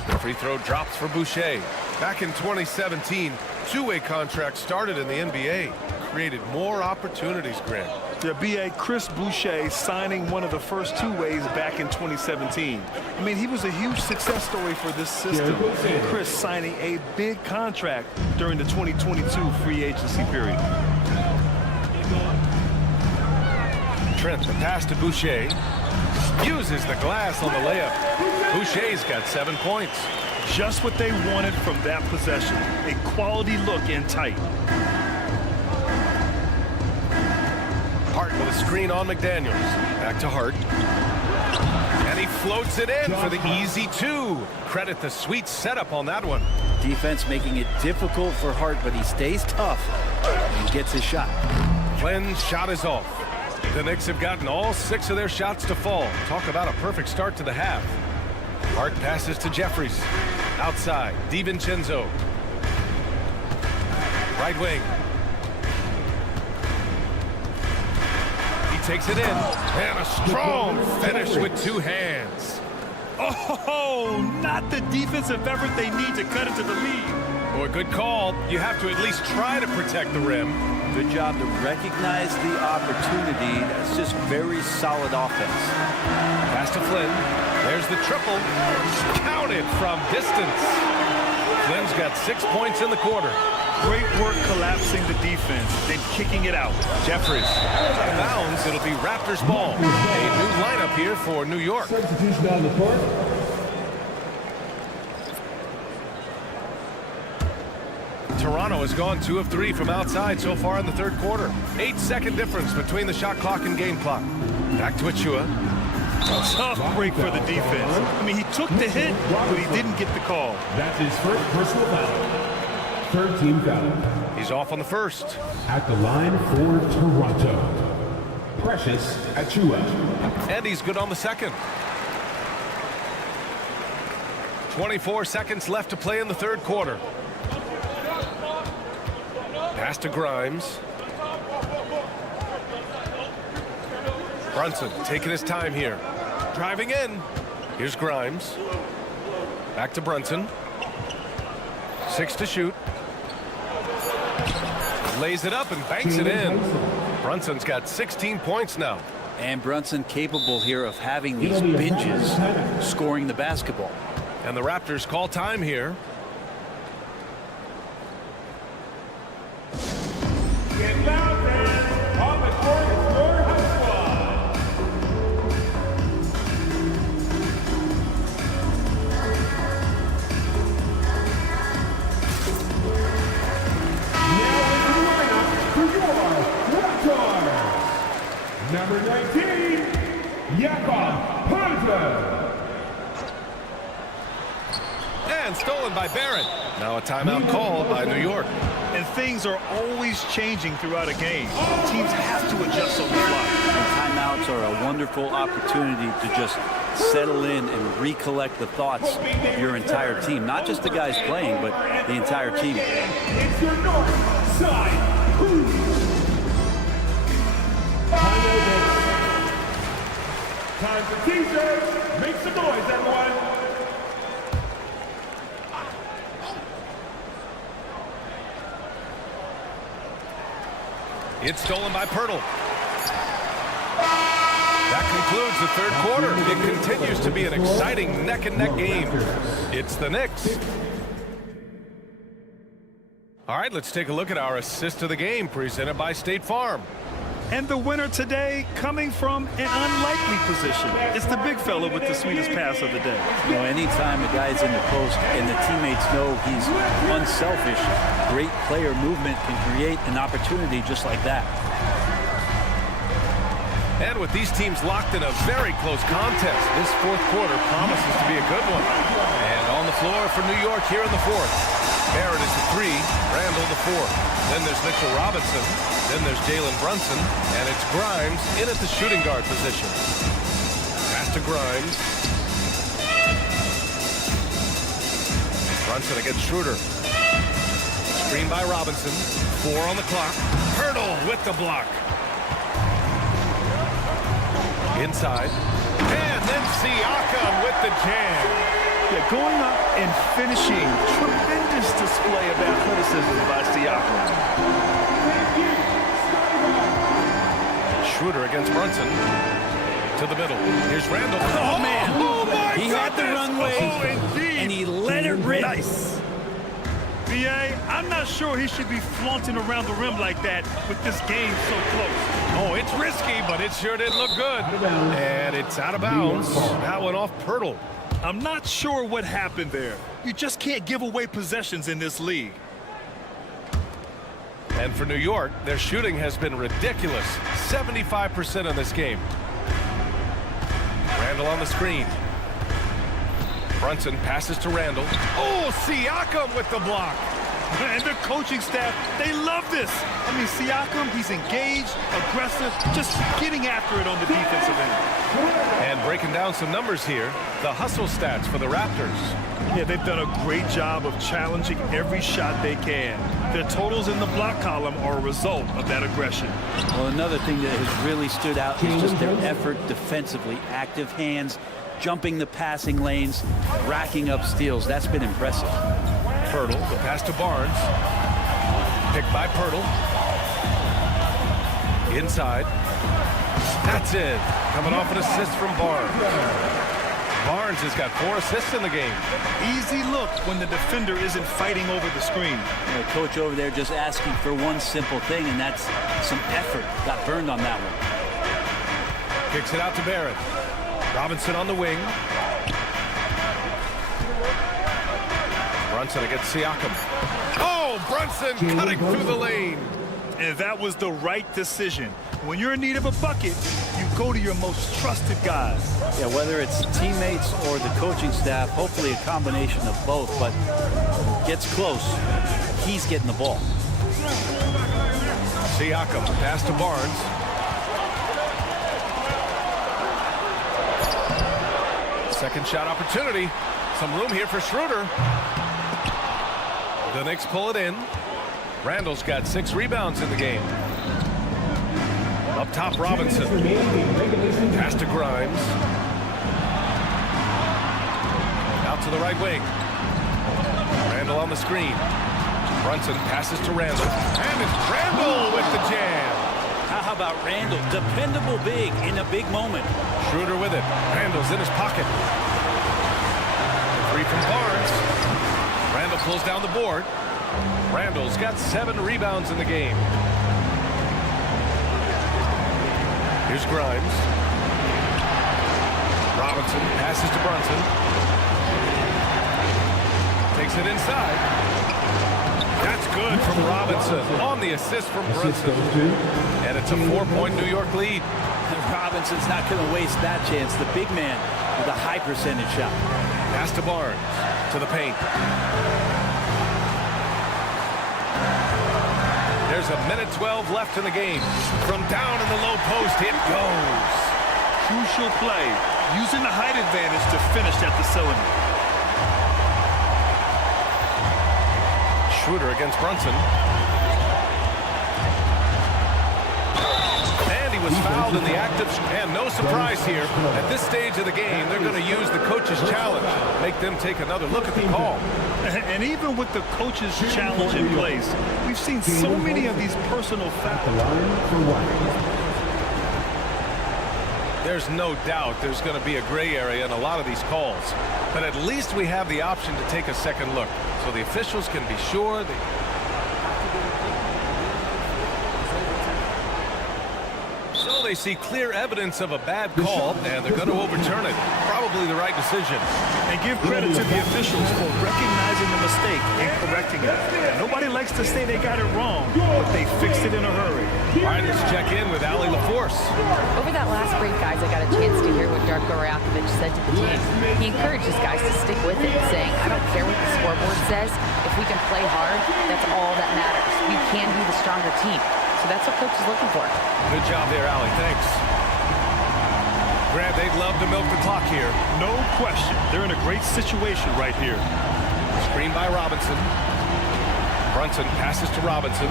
The free throw drops for Boucher. Back in 2017, two-way contracts started in the NBA. Created more opportunities, Grant. The BA Chris Boucher signing one of the first two-ways back in 2017. I mean, he was a huge success story for this system. Chris signing a big contract during the 2022 free agency period. Trent, the pass to Boucher. Uses the glass on the layup. Boucher's got 7 points. Just what they wanted from that possession. A quality look in tight. Hart with a screen on McDaniels. Back to Hart. And he floats it in for the easy two. Credit the sweet setup on that one. Defense making it difficult for Hart, but he stays tough and gets his shot. Flynn's shot is off. The Knicks have gotten all 6 of their shots to fall. Talk about a perfect start to the half. Hart passes to Jeffries. Outside, DiVincenzo. Right wing. He takes it in. And a strong finish with 2 hands. Oh, not the defensive effort they need to cut into the lead. Boy, good call. You have to at least try to protect the rim. Good job to recognize the opportunity. That's just very solid offense. Pass to Flynn. There's the triple. Counted from distance. Flynn's got 6 points in the quarter. Great work collapsing the defense, then kicking it out. Jeffries. Out of bounds. It'll be Raptors ball. A new lineup here for New York. Substitution on the court. Toronto has gone 2 of 3 from outside so far in the third quarter. 8-second difference between the shot clock and game clock. Back to Achua. Tough break for the defense. I mean, he took the hit, but he didn't get the call. That's his first personal foul. Third team foul. He's off on the first. At the line for Toronto, Precious Achua. And he's good on the second. 24 seconds left to play in the third quarter. Pass to Grimes. Brunson taking his time here. Driving in. Here's Grimes. Back to Brunson. 6 to shoot. Lays it up and banks it in. Brunson's got 16 points now. And Brunson capable here of having these binges, scoring the basketball. And the Raptors call time here. Get loud, man. On the court is your high squad. Now into the lineup for your Raptors. Number 19, Jakob Poeltl. And stolen by Barrett. Now a timeout called by New York. And things are always changing throughout a game. Teams have to adjust on the fly. And timeouts are a wonderful opportunity to just settle in and recollect the thoughts of your entire team. Not just the guys playing, but the entire team. It's your north side crew. Time for t-shirts. Make some noise, everyone. It's stolen by Poeltl. That concludes the third quarter. It continues to be an exciting neck-and-neck game. It's the Knicks. All right, let's take a look at our assist of the game presented by State Farm. And the winner today coming from an unlikely position. It's the big fella with the sweetest pass of the day. You know, anytime a guy's in the post and the teammates know he's unselfish, great player movement can create an opportunity just like that. And with these teams locked in a very close contest, this fourth quarter promises to be a good one. And on the floor for New York here in the fourth. Barrett is the 3, Randall the 4. Then there's Mitchell Robinson. Then there's Jalen Brunson. And it's Grimes in at the shooting guard position. Pass to Grimes. Brunson against Schroeder. Screen by Robinson. 4 on the clock. Poeltl with the block. Inside. And then Siakam with the jam. Yeah, going up and finishing. Tremendous display of athleticism by Siakam. Schroeder against Brunson. To the middle. Here's Randall. Oh, man. Oh, my He had the runway, and he let it rip. Nice. B.A., I'm not sure he should be flaunting around the rim like that with this game so close. Oh, it's risky, but it sure didn't look good. And it's out of bounds. That one off Pirtle. I'm not sure what happened there. You just can't give away possessions in this league. And for New York, their shooting has been ridiculous. 75% in this game. Randall on the screen. Brunson passes to Randall. Oh, Siakam with the block. And the coaching staff, they love this. I mean, Siakam, he's engaged, aggressive, just getting after it on the defensive end. And breaking down some numbers here, the hustle stats for the Raptors. Yeah, they've done a great job of challenging every shot they can. Their totals in the block column are a result of that aggression. Well, another thing that has really stood out is just their effort defensively. Active hands, jumping the passing lanes, racking up steals. That's been impressive. Pirtle, the pass to Barnes. Picked by Pirtle. Inside. That's it. Coming off an assist from Barnes. Barnes has got 4 assists in the game. Easy look when the defender isn't fighting over the screen. The coach over there just asking for one simple thing, and that's some effort. Got burned on that one. Kicks it out to Barrett. Robinson on the wing. Brunson against Siakam. Oh, Brunson cutting through the lane. And that was the right decision. When you're in need of a bucket, you go to your most trusted guys. Yeah, whether it's teammates or the coaching staff, hopefully a combination of both, but gets close, he's getting the ball. Siakam, pass to Barnes. Second shot opportunity. Some room here for Schroeder. The Knicks pull it in. Randall's got 6 rebounds in the game. Up top, Robinson. Pass to Grimes. Out to the right wing. Randall on the screen. Brunson passes to Randall. And it's Randall with the jam. How about Randall? Dependable big in a big moment. Schroeder with it. Randall's in his pocket. 3 from Barnes. Randall pulls down the board. Randall's got 7 rebounds in the game. Here's Grimes. Robinson passes to Brunson. Takes it inside. That's good from Robinson on the assist from Brunson. And it's a 4-point New York lead. Robinson's not going to waste that chance. The big man with a high percentage shot. Pass to Barnes. To the paint. There's a minute 12 left in the game. From down in the low post, it goes. Crucial play, using the height advantage to finish at the cylinder. Schroeder against Brunson. And he was fouled in the act of... And no surprise here. At this stage of the game, they're going to use the coach's challenge. Make them take another look at the call. And even with the coach's challenge in place, we've seen so many of these personal fouls. There's no doubt there's going to be a gray area in a lot of these calls. But at least we have the option to take a second look. So the officials can be sure So they see clear evidence of a bad call, and they're going to overturn it. Probably the right decision. And give credit to the officials for recognizing the mistake and correcting it. Nobody likes to say they got it wrong, but they fixed it in a hurry. All right, let's check in with Ali LaForce. Over that last break, guys, I got a chance to hear what Darko Rajakovic said to the team. He encouraged his guys to stick with it, saying, I don't care what the scoreboard says. If we can play hard, that's all that matters. We can be the stronger team. So that's what coach is looking for. Good job there, Ali. Thanks. Grant, they'd love to milk the clock here. No question. They're in a great situation right here. Screen by Robinson. Brunson passes to Robinson.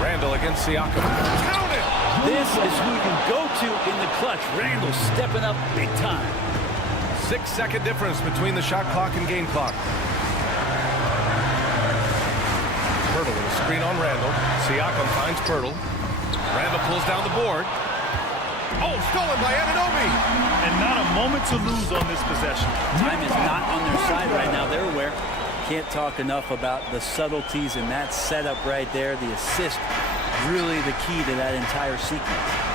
Randall against Siakam. Count it! This is who you go to in the clutch Randall stepping up big time. 6-second difference between the shot clock and game clock. Pirtle with a screen on Randall. Siakam finds Pirtle. Randall pulls down the board. Oh, stolen by Anunoby. And not a moment to lose on this possession. Time is not on their side right now. They're aware. Can't talk enough about the subtleties in that setup right there. The assist, really the key to that entire sequence.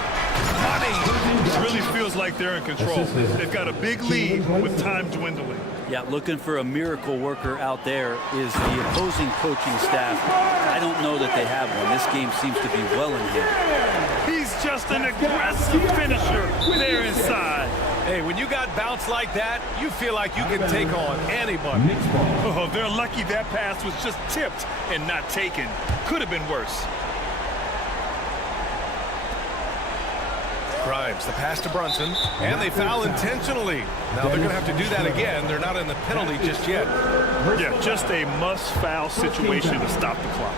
It really feels like they're in control. They've got a big lead with time dwindling. Yeah, looking for a miracle worker out there is the opposing coaching staff. I don't know that they have one. This game seems to be well in hand. He's just an aggressive finisher there inside. Hey, when you got bounce like that, you feel like you can take on anybody. Oh, they're lucky that pass was just tipped and not taken. Could have been worse. Grimes, the pass to Brunson, and they foul intentionally. Now they're going to have to do that again. They're not in the penalty just yet. Yeah, just a must-foul situation to stop the clock.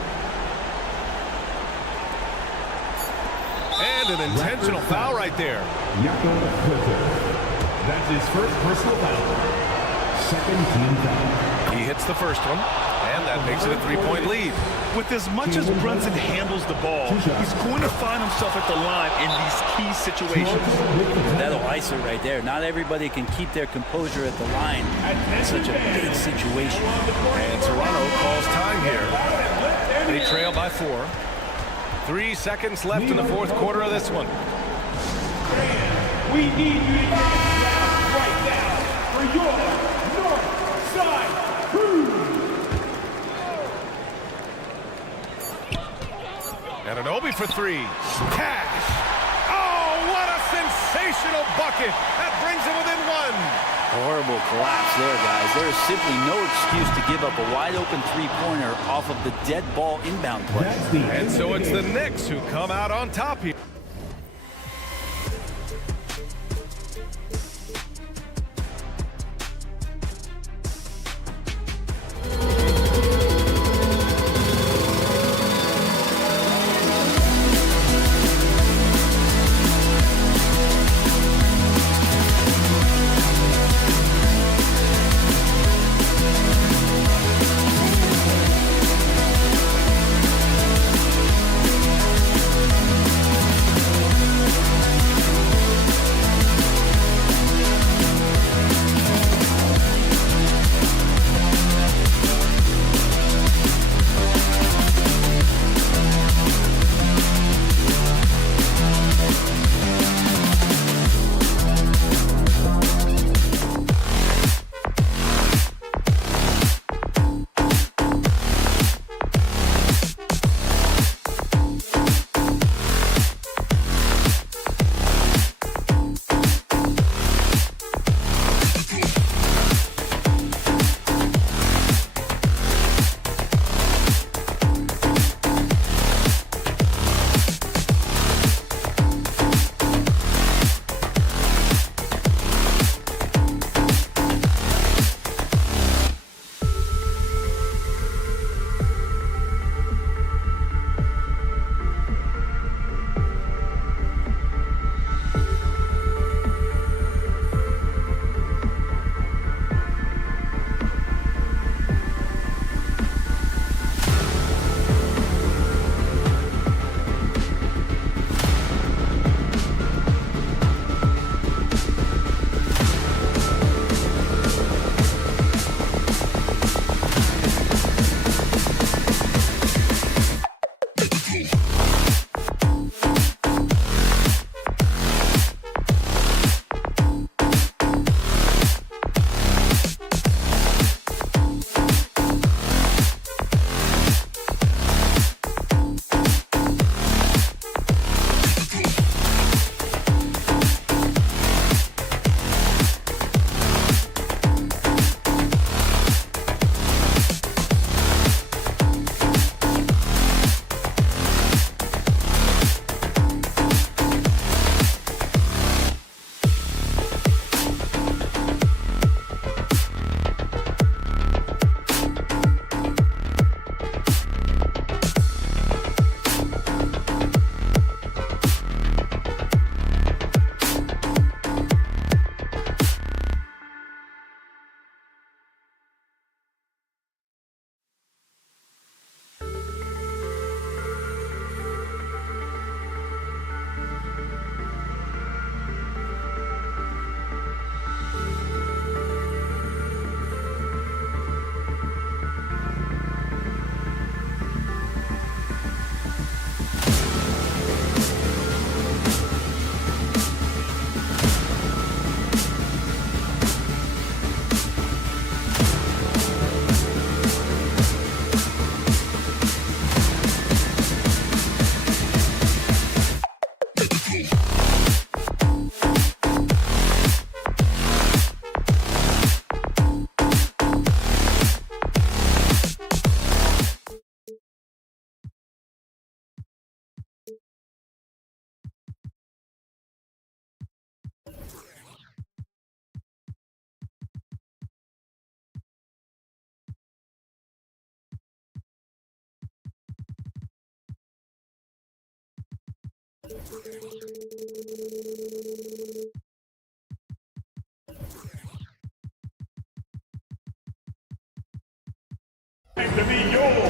And an intentional foul right there. That's his first personal foul. Second team foul. He hits the first one, and that makes it a 3-point lead. With as much as Brunson handles the ball, he's going to find himself at the line in these key situations. That'll ice it right there. Not everybody can keep their composure at the line in such a big situation. And Toronto calls time here. They trail by 4. 3 seconds left in the fourth quarter of this one. We need you to get this right now for your north side crew. Anunoby for 3. Cash. Oh, what a sensational bucket. That brings him within 1. Horrible collapse there, guys. There is simply no excuse to give up a wide-open three-pointer off of the dead ball inbound play. And so it's the Knicks who come out on top here. To be yours.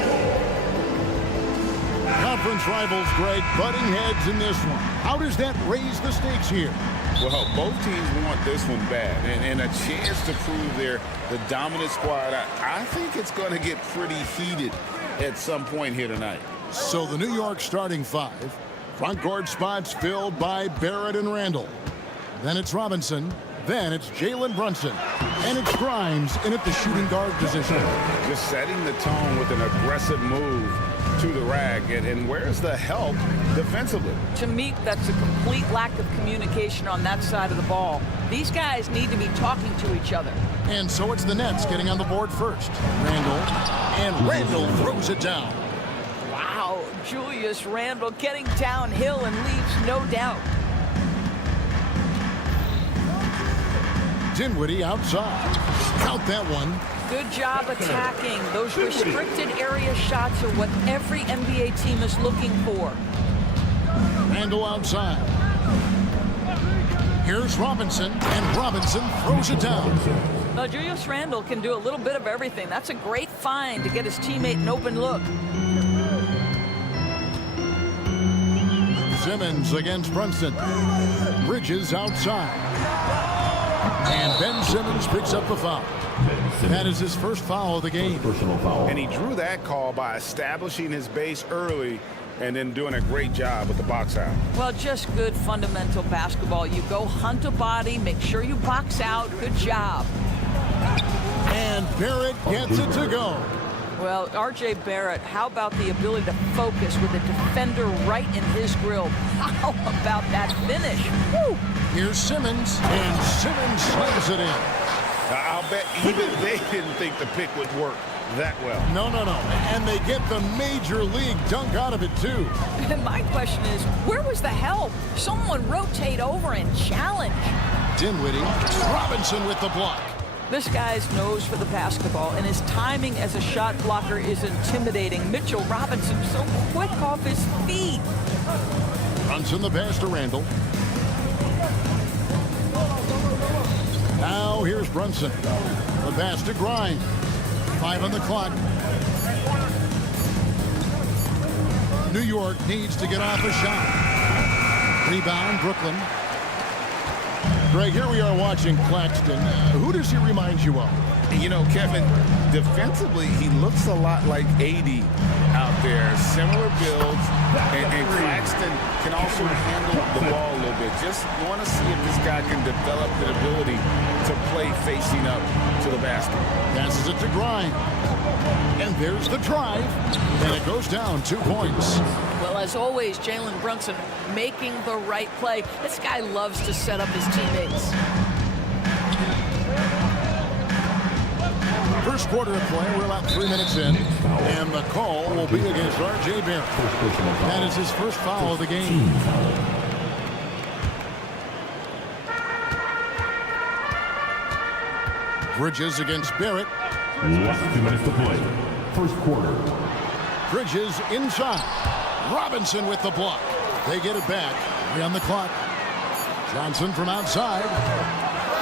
Conference rivals, Greg, butting heads in this one. How does that raise the stakes here? Well, both teams want this one bad, and a chance to prove they're the dominant squad. I think it's going to get pretty heated at some point here tonight. So the New York starting five. Front court spots filled by Barrett and Randall. Then it's Robinson. Then it's Jalen Brunson. And it's Grimes in at the shooting guard position. Just setting the tone with an aggressive move to the rack. And where's the help defensively? To me, that's a complete lack of communication on that side of the ball. These guys need to be talking to each other. And so it's the Nets getting on the board first. Randall throws it down. Wow, Julius Randle getting downhill and leaves no doubt. Dinwiddie outside. Count that one. Good job attacking. Those restricted area shots are what every NBA team is looking for. Randall outside. Here's Robinson, and Robinson throws it down. Julius Randle can do a little bit of everything. That's a great find to get his teammate an open look. Simmons against Brunson. Bridges outside. And Ben Simmons picks up the foul. That is his first foul of the game. And he drew that call by establishing his base early and then doing a great job with the box out. Well, just good fundamental basketball. You go hunt a body, make sure you box out. Good job. And Barrett gets it to go. Well, R.J. Barrett, how about the ability to focus with a defender right in his grill? How about that finish? Woo! Here's Simmons, and Simmons slams it in. I'll bet even they didn't think the pick would work that well. No. And they get the major league dunk out of it, too. And my question is, where was the help? Someone rotate over and challenge. Dinwiddie, Robinson with the block. This guy's nose for the basketball, and his timing as a shot blocker is intimidating. Mitchell Robinson so quick off his feet. Brunson the pass to Randall. Now here's Brunson. The pass to Grimes. 5 on the clock. New York needs to get off a shot. Rebound, Brooklyn. Greg, here we are watching Claxton. Who does he remind you of? You know, Kevin, defensively, he looks a lot like AD out there. Similar builds, and Claxton can also handle the ball a little bit. Just want to see if this guy can develop the ability to play facing up to the basket. Passes it to Grimes. And there's the drive. And it goes down 2 points. Well, as always, Jalen Brunson making the right play. This guy loves to set up his teammates. First quarter of play, we're about 3 minutes in, and the call will be against R.J. Barrett. That is his first foul of the game. Bridges against Barrett. Less than 2 minutes to play. First quarter. Bridges inside. Robinson with the block. They get it back. 3 on the clock. Johnson from outside.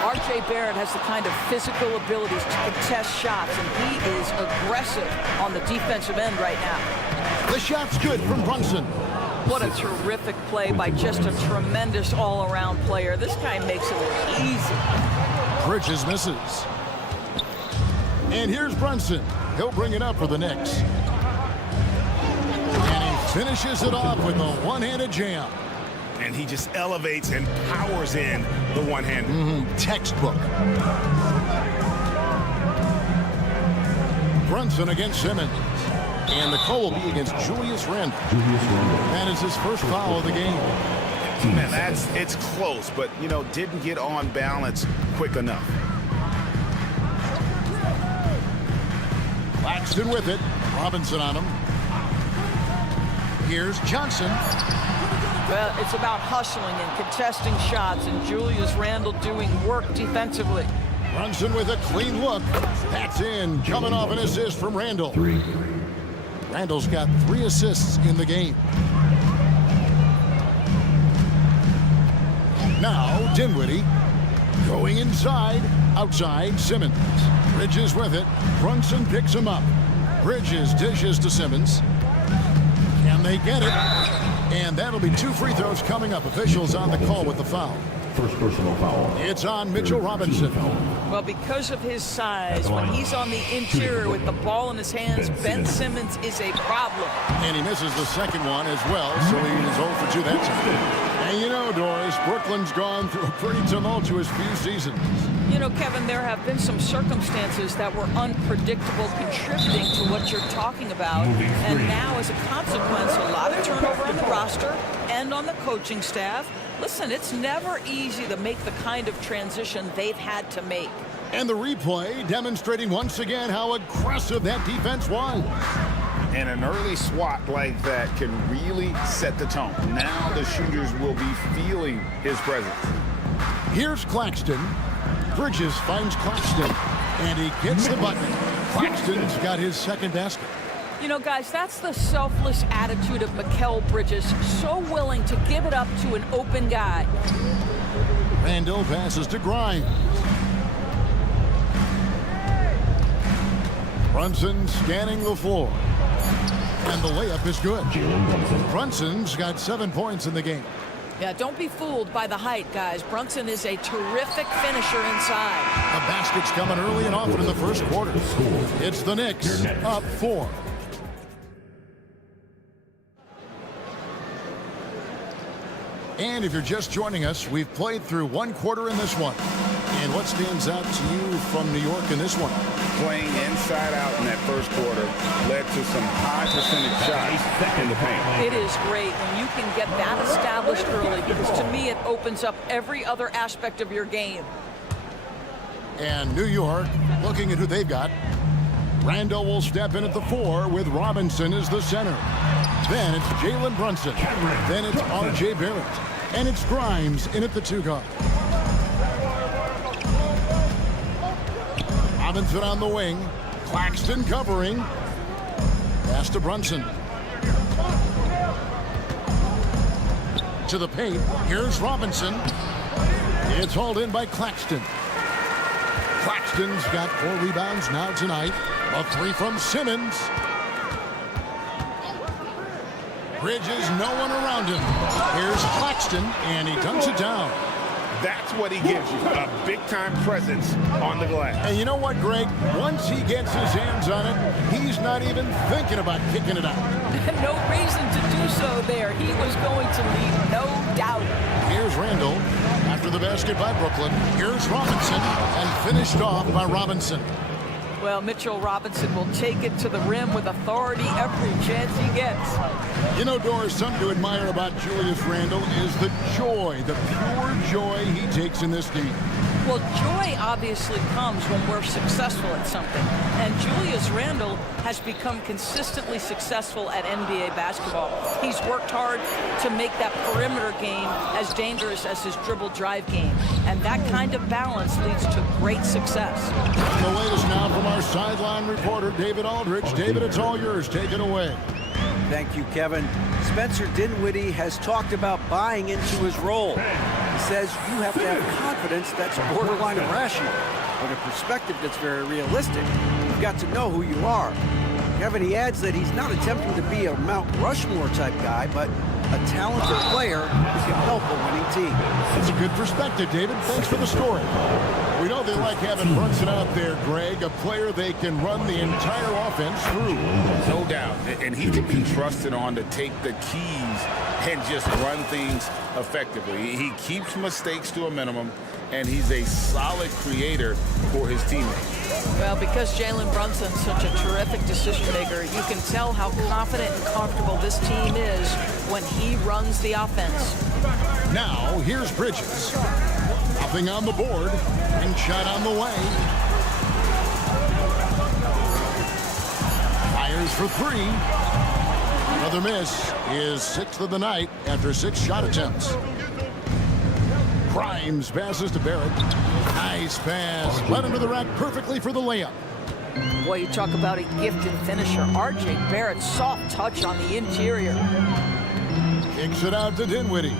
R.J. Barrett has the kind of physical abilities to contest shots, and he is aggressive on the defensive end right now. The shot's good from Brunson. What a terrific play by just a tremendous all-around player. This guy makes it look easy. Bridges misses. And here's Brunson. He'll bring it up for the Knicks. And he finishes it off with a one-handed jam. And he just elevates and powers in the one-hander. Textbook. Brunson against Simmons. And the call will be against Julius Randle. That is his first foul of the game. Man, it's close, but, you know, didn't get on balance quick enough. Claxton with it. Robinson on him. Here's Johnson. Well, it's about hustling and contesting shots, and Julius Randle doing work defensively. Brunson with a clean look. That's in. Coming off an assist from Randle. Randle's got 3 assists in the game. Now Dinwiddie going inside, outside Simmons. Bridges with it. Brunson picks him up. Bridges dishes to Simmons. Can they get it? And that'll be 2 free throws coming up. Officials on the call with the foul. First personal foul. It's on Mitchell Robinson. Well, because of his size, when he's on the interior with the ball in his hands, Ben Simmons is a problem. And he misses the second one as well, so he is 0 for 2 that time. And you know, Doris, Brooklyn's gone through a pretty tumultuous few seasons. You know, Kevin, there have been some circumstances that were unpredictable contributing to what you're talking about. And now, as a consequence, a lot of turnover on the roster and on the coaching staff. Listen, it's never easy to make the kind of transition they've had to make. And the replay demonstrating once again how aggressive that defense was. And an early swat like that can really set the tone. Now the shooters will be feeling his presence. Here's Claxton. Bridges finds Claxton, and he gets the bucket. Claxton's got his second basket. You know, guys, that's the selfless attitude of Mikal Bridges, so willing to give it up to an open guy. Randall passes to Grimes. Brunson scanning the floor. And the layup is good. Brunson's got 7 points in the game. Yeah, don't be fooled by the height, guys. Brunson is a terrific finisher inside. The basket's coming early and often in the first quarter. It's the Knicks up 4. And if you're just joining us, we've played through 1 quarter in this one. And what stands out to you from New York in this one? Playing inside out in that first quarter led to some high percentage shots in the paint. It is great when you can get that established early, because to me it opens up every other aspect of your game. And New York looking at who they've got. Randall will step in at the 4 with Robinson as the center. Then it's Jalen Brunson. Then it's R.J. Barrett. And it's Grimes in at the 2 guard. Robinson on the wing. Claxton covering. Pass to Brunson. To the paint. Here's Robinson. It's hauled in by Claxton. Claxton's got 4 rebounds now tonight. A 3 from Simmons. Bridges, no one around him. Here's Claxton, and he dunks it down. That's what he gives you, a big-time presence on the glass. And you know what, Greg? Once he gets his hands on it, he's not even thinking about kicking it out. No reason to do so there. He was going to leave, no doubt. Here's Randall after the basket by Brooklyn. Here's Robinson, and finished off by Robinson. Well, Mitchell Robinson will take it to the rim with authority every chance he gets. You know, Doris, something to admire about Julius Randle is the joy, the pure joy he takes in this game. Well, joy obviously comes when we're successful at something. And Julius Randle has become consistently successful at NBA basketball. He's worked hard to make that perimeter game as dangerous as his dribble drive game. And that kind of balance leads to great success. The latest now from our sideline reporter, David Aldridge. David, it's all yours. Take it away. Thank you, Kevin. Spencer Dinwiddie has talked about buying into his role. He says you have to have confidence that's borderline irrational, but a perspective that's very realistic. You've got to know who you are. Kevin, he adds that he's not attempting to be a Mount Rushmore type guy, but a talented player who can help a winning team. That's a good perspective, David. Thanks for the story. We know they like having Brunson out there, Greg, a player they can run the entire offense through. No doubt. And he can be trusted on to take the keys and just run things effectively. He keeps mistakes to a minimum, and he's a solid creator for his teammates. Well, because Jalen Brunson's such a terrific decision maker, you can tell how confident and comfortable this team is when he runs the offense. Now, here's Bridges. Nothing on the board, and shot on the way. Fires for 3. Another miss. His 6th of the night after 6 shot attempts. Grimes passes to Barrett. Nice pass. Led him to the rack perfectly for the layup. Boy, you talk about a gifted finisher. R.J. Barrett, soft touch on the interior. Kicks it out to Dinwiddie.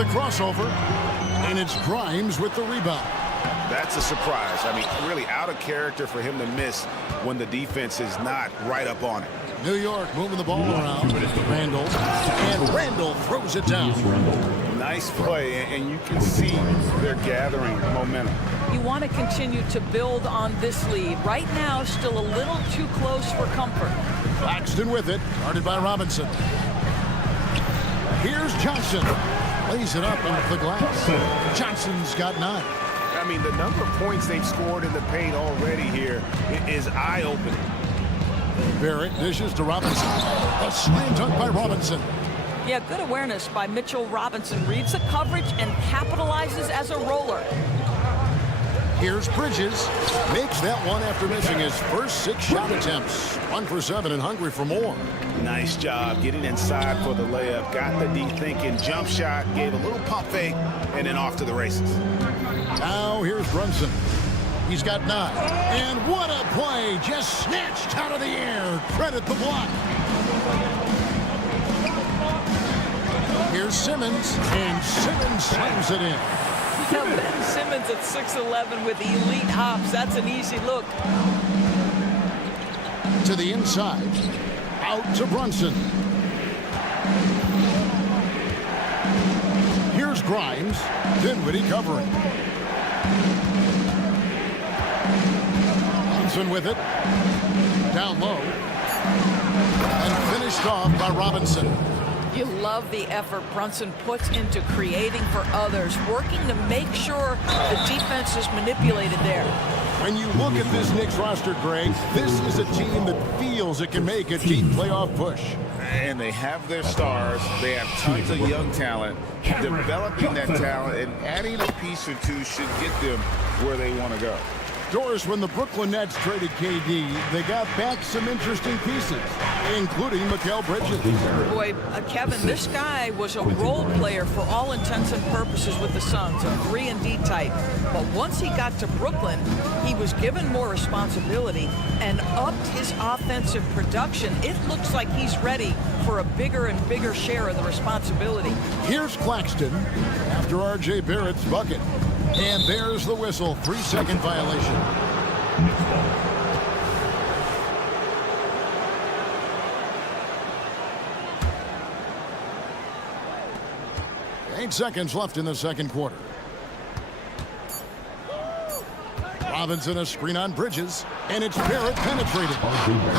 the crossover, and it's Grimes with the rebound. That's a surprise. I mean, really out of character for him to miss when the defense is not right up on it. New York moving the ball around. Randall, and Randall throws it down. Nice play, and you can see they're gathering momentum. You want to continue to build on this lead. Right now, still a little too close for comfort. Claxton with it, guarded by Robinson. Here's Johnson. Lays it up into the glass. Johnson's got 9. I mean, the number of points they've scored in the paint already here is eye-opening. Barrett dishes to Robinson. A slam dunk by Robinson. Yeah, good awareness by Mitchell Robinson. Reads the coverage and capitalizes as a roller. Here's Bridges. Makes that one after missing his first 6 shot attempts. 1 for 7 and hungry for more. Nice job getting inside for the layup. Got the deep thinking jump shot. Gave a little pump fake and then off to the races. Now here's Brunson. He's got 9. And what a play. Just snatched out of the air. Credit the block. Here's Simmons. And Simmons slams it in. Ben Simmons at 6'11" with elite hops. That's an easy look. To the inside. Out to Brunson. Here's Grimes. Dinwiddie covering. Brunson with it. Down low. And finished off by Robinson. You love the effort Brunson puts into creating for others, working to make sure the defense is manipulated there. When you look at this Knicks roster, Greg, this is a team that feels it can make a deep playoff push. And they have their stars. They have tons of young talent. Developing that talent and adding a piece or two should get them where they want to go. Doris, when the Brooklyn Nets traded KD, they got back some interesting pieces, including Mikal Bridges. Boy, Kevin, this guy was a role player for all intents and purposes with the Suns, a 3-and-D type. But once he got to Brooklyn, he was given more responsibility and upped his offensive production. It looks like he's ready for a bigger and bigger share of the responsibility. Here's Claxton after R.J. Barrett's bucket. And there's the whistle. 3-second violation. 8 seconds left in the second quarter. Robinson a screen on Bridges, and it's Barrett penetrated.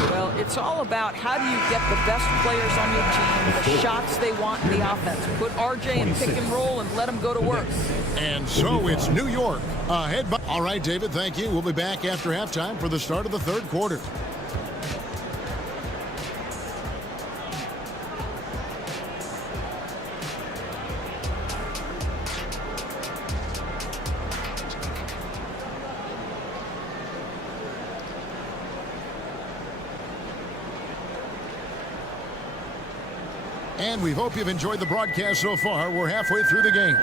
Well, it's all about how do you get the best players on your team, the shots they want in the offense. Put RJ in pick and roll and let him go to work. And so it's New York ahead. All right, David, thank you. We'll be back after halftime for the start of the third quarter. And we hope you've enjoyed the broadcast so far. We're halfway through the game.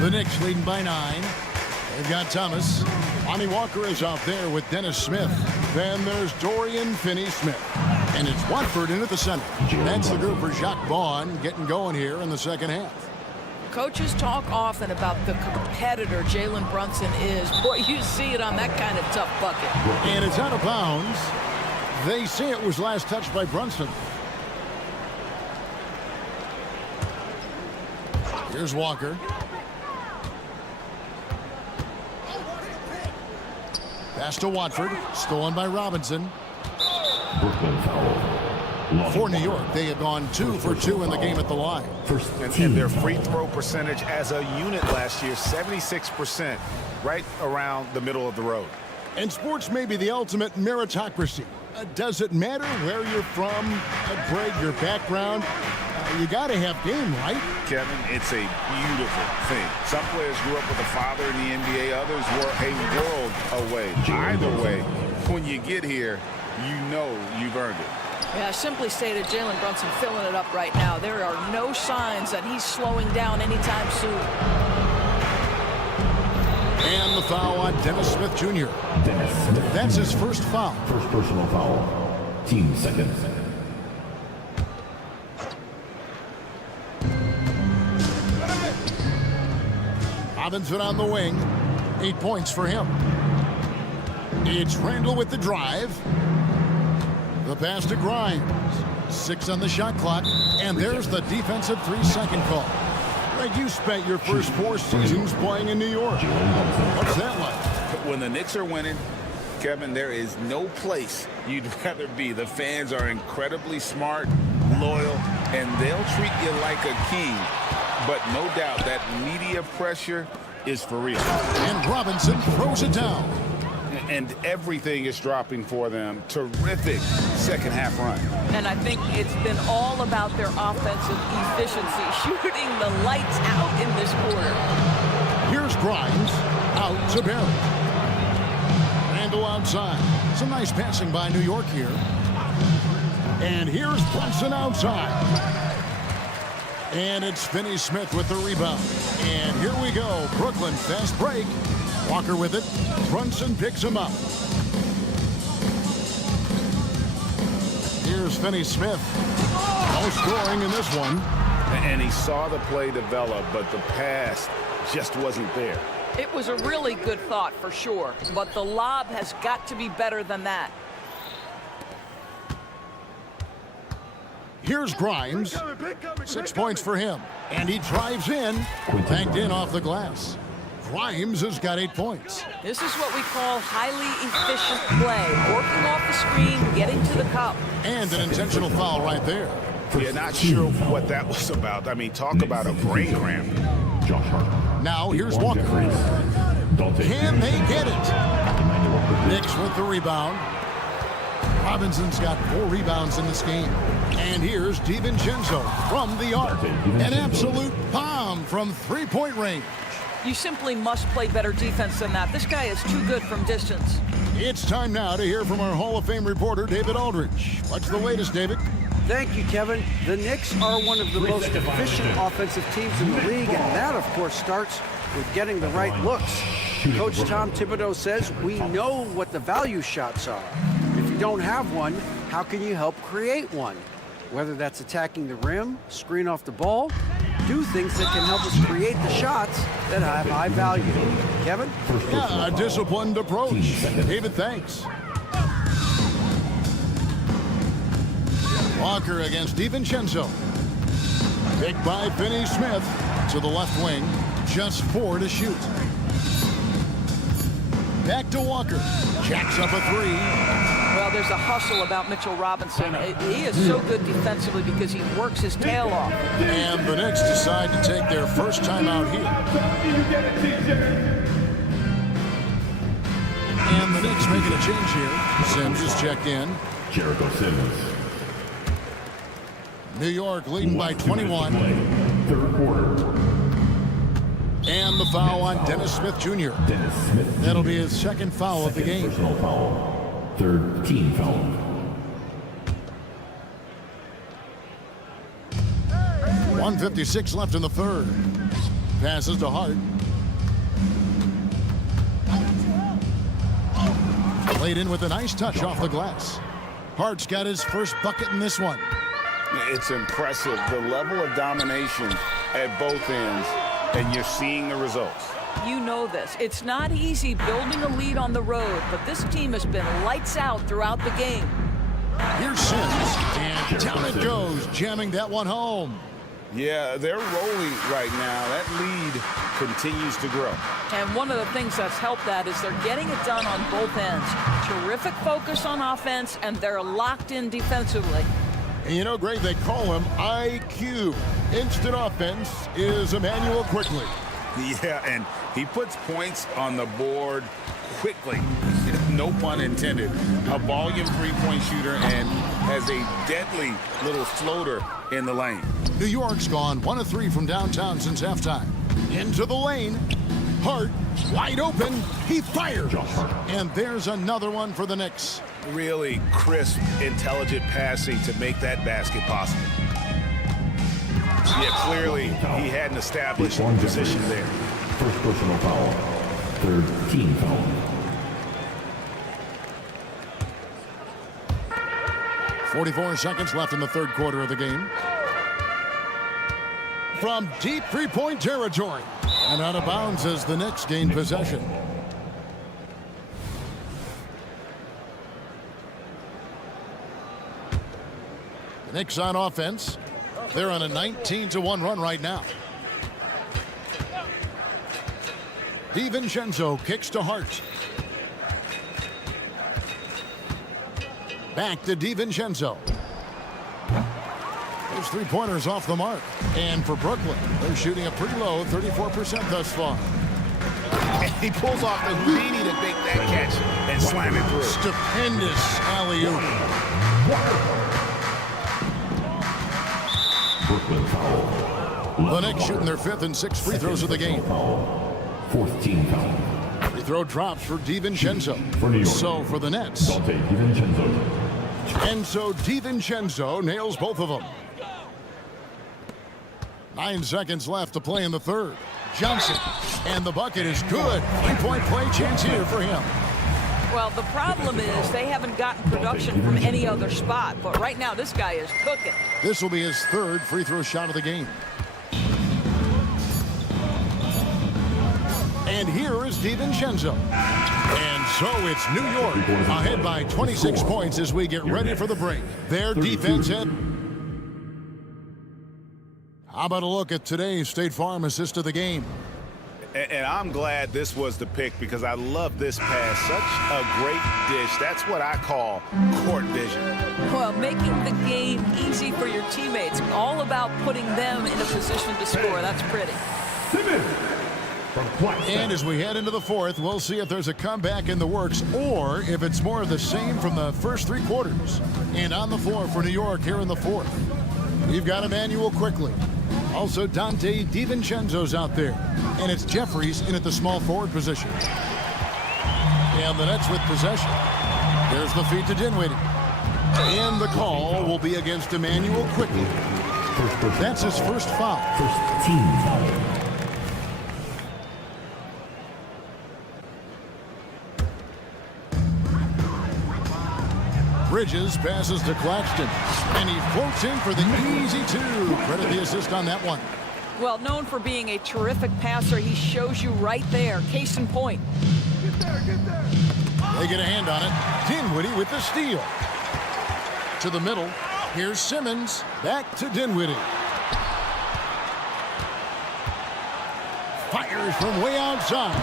The Knicks leading by 9. They've got Thomas. Lonnie Walker is out there with Dennis Smith. Then there's Dorian Finney-Smith. And it's Watford in at the center. That's the group for Jacques Vaughn getting going here in the second half. Coaches talk often about the competitor Jalen Brunson is. Boy, you see it on that kind of tough bucket. And it's out of bounds. They say it was last touched by Brunson. Here's Walker. Pass to Watford. Stolen by Robinson. For New York, they have gone 2 for 2 in the game at the line. And their free throw percentage as a unit last year, 76%, right around the middle of the road. And sports may be the ultimate meritocracy. Does it matter where you're from, Greg, your background? You got to have game, right? Kevin, it's a beautiful thing. Some players grew up with a father in the NBA. Others were a world away. Either way, when you get here, you know you've earned it. Yeah, simply stated, Jalen Brunson filling it up right now. There are no signs that he's slowing down anytime soon. And the foul on Dennis Smith Jr. That's his first foul. First personal foul. Team second. Robinson on the wing. 8 points for him. It's Randall with the drive. The pass to Grimes. 6 on the shot clock. And there's the defensive 3-second call. Greg, you spent your first 4 seasons playing in New York. What's that like? When the Knicks are winning, Kevin, there is no place you'd rather be. The fans are incredibly smart, loyal, and they'll treat you like a king. But no doubt that media pressure is for real. And Robinson throws it down. And everything is dropping for them. Terrific second half run. And I think it's been all about their offensive efficiency, shooting the lights out in this quarter. Here's Grimes out to Barry. Randall outside. Some nice passing by New York here. And here's Brunson outside. And it's Finney-Smith with the rebound. And here we go. Brooklyn fast break. Walker with it. Brunson picks him up. Here's Finney-Smith. No scoring in this one. And he saw the play develop, but the pass just wasn't there. It was a really good thought for sure, but the lob has got to be better than that. Here's Grimes. 6 points for him. And he drives in. Banked in off the glass. Grimes has got 8 points. This is what we call highly efficient play. Working off the screen, getting to the cup. And an intentional foul right there. Yeah, not sure what that was about. I mean, talk about a brain cramp. Now here's Walker. Can they get it? Knicks with the rebound. Robinson's got 4 rebounds in this game. And here's DiVincenzo from the arc. An absolute bomb from 3-point range. You simply must play better defense than that. This guy is too good from distance. It's time now to hear from our Hall of Fame reporter, David Aldridge. What's the latest, David? Thank you, Kevin. The Knicks are one of the most efficient offensive teams in the league, and that, of course, starts with getting the right looks. Coach Tom Thibodeau says we know what the value shots are. If you don't have one, how can you help create one? Whether that's attacking the rim, screen off the ball, do things that can help us create the shots that have high value. Kevin? Yeah, a disciplined approach. David, thanks. Walker against DiVincenzo. Picked by Finney-Smith to the left wing. Just 4 to shoot. Back to Walker. Jacks up a 3. Well, there's a hustle about Mitchell Robinson. He is so good defensively because he works his tail off. And the Knicks decide to take their first time out here. And the Knicks making a change here. Sims is checked in. Jericho Simmons. New York leading by 21. Third quarter. And the foul on Dennis Smith Jr. That'll be his second foul of the game. Personal foul. Third team foul. .156 left in the third. Passes to Hart. Played in with a nice touch off the glass. Hart's got his first bucket in this one. It's impressive, the level of domination at both ends, and you're seeing the results. You know this. It's not easy building a lead on the road, but this team has been lights out throughout the game. Here's Sims, and down it goes, jamming that one home. Yeah, they're rolling right now. That lead continues to grow. And one of the things that's helped that is they're getting it done on both ends. Terrific focus on offense, and they're locked in defensively. And you know, Greg, they call him IQ. Instant offense is Emmanuel Quickly. Yeah, and he puts points on the board quickly. No pun intended. A volume three-point shooter and has a deadly little floater in the lane. New York's gone 1 of 3 from downtown since halftime. Into the lane. Hart, wide open. He fires. And there's another one for the Knicks. Really crisp, intelligent passing to make that basket possible. Yeah, clearly he had an established position there. First personal foul. Third team foul. .44 seconds left in the third quarter of the game. From deep three-point territory, And out of bounds as the Knicks gain possession. The Knicks on offense. They're on a 19-1 run right now. DiVincenzo kicks to Hart. Back to DiVincenzo. Those three-pointers off the mark. And for Brooklyn, they're shooting a pretty low 34% thus far. He pulls off the Houdini to make that catch and slam it through. Stupendous alley-oop. Brooklyn foul. The Knicks shooting their 5th and 6th free throws of the game. 4th team foul. Free throw drops for DiVincenzo. For New York. So for the Nets. DiVincenzo. And so DiVincenzo nails both of them. 9 seconds left to play in the third. Johnson. And the bucket is good. 3-point play chance here for him. Well, the problem is they haven't gotten production from any other spot. But right now, this guy is cooking. This will be his 3rd free throw shot of the game. And here is DiVincenzo. And so it's New York ahead by 26 points as we get ready for the break. Their defense had... How about a look at today's State Farm assist of the game? And I'm glad this was the pick because I love this pass. Such a great dish. That's what I call court vision. Well, making the game easy for your teammates. All about putting them in a position to score. That's pretty. And as we head into the 4th, we'll see if there's a comeback in the works or if it's more of the same from the first 3 quarters. And on the floor for New York here in the 4th, we've got Emmanuel Quickly. Also, Dante DiVincenzo's out there. And it's Jeffries in at the small forward position. And the Nets with possession. There's the feed to Dinwiddie. And the call will be against Emmanuel Quickly. That's his first foul. First team foul. Bridges passes to Claxton. And he floats in for the easy 2. Credit the assist on that one. Well, known for being a terrific passer, he shows you right there. Case in point. Get there, get there. They get a hand on it. Dinwiddie with the steal. To the middle. Here's Simmons. Back to Dinwiddie. Fires from way outside.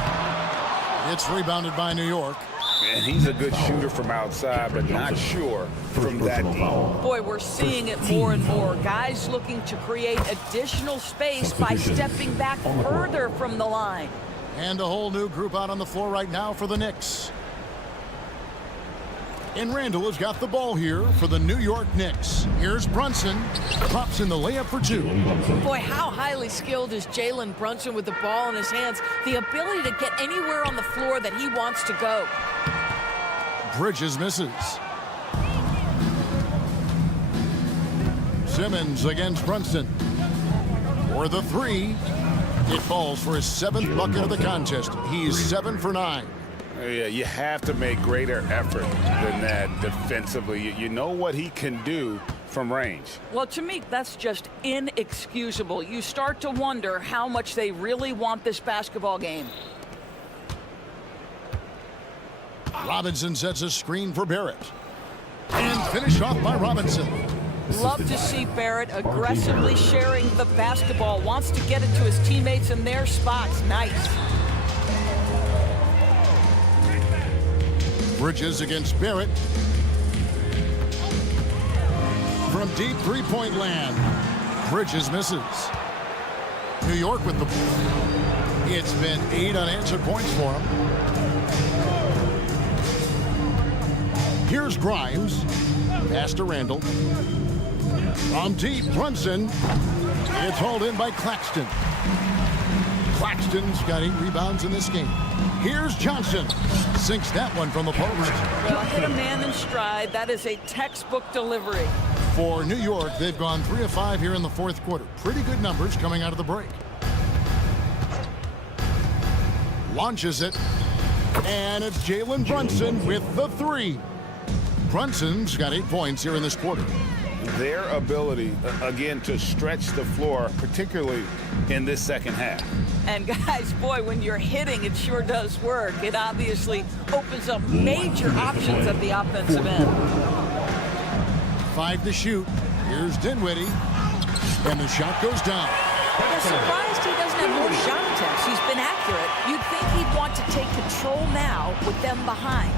It's rebounded by New York. And he's a good shooter from outside, but not sure from that deep. Boy, we're seeing it more and more. Guys looking to create additional space by stepping back further from the line. And a whole new group out on the floor right now for the Knicks. And Randall has got the ball here for the New York Knicks. Here's Brunson. Pops in the layup for 2. Boy, how highly skilled is Jalen Brunson with the ball in his hands. The ability to get anywhere on the floor that he wants to go. Bridges misses. Simmons against Brunson. For the 3. It falls for his 7th bucket of the contest. He's 7 for 9. Yeah, you have to make greater effort than that defensively. You know what he can do from range. Well, to me, that's just inexcusable. You start to wonder how much they really want this basketball game. Robinson sets a screen for Barrett. And finished off by Robinson. Love to see Barrett aggressively sharing the basketball. Wants to get it to his teammates in their spots. Nice. Bridges against Barrett. From deep 3-point land. Bridges misses. New York with the ball. It's been 8 unanswered points for him. Here's Grimes. Pass to Randall. From deep, Brunson. It's hauled in by Claxton. Claxton's got 8 rebounds in this game. Here's Johnson. Sinks that one from the post. Well, hit a man in stride. That is a textbook delivery. For New York, they've gone 3 of 5 here in the 4th quarter. Pretty good numbers coming out of the break. Launches it. And it's Jalen Brunson with the 3. Brunson's got 8 points here in this quarter. their ability, again, to stretch the floor, particularly in this second half. And guys, boy, when you're hitting, it sure does work. It obviously opens up major options at the offensive end. 5 to shoot. Here's Dinwiddie. And the shot goes down. I'm surprised he doesn't have more shot attempts. He's been accurate. You'd think he'd want to take control now with them behind.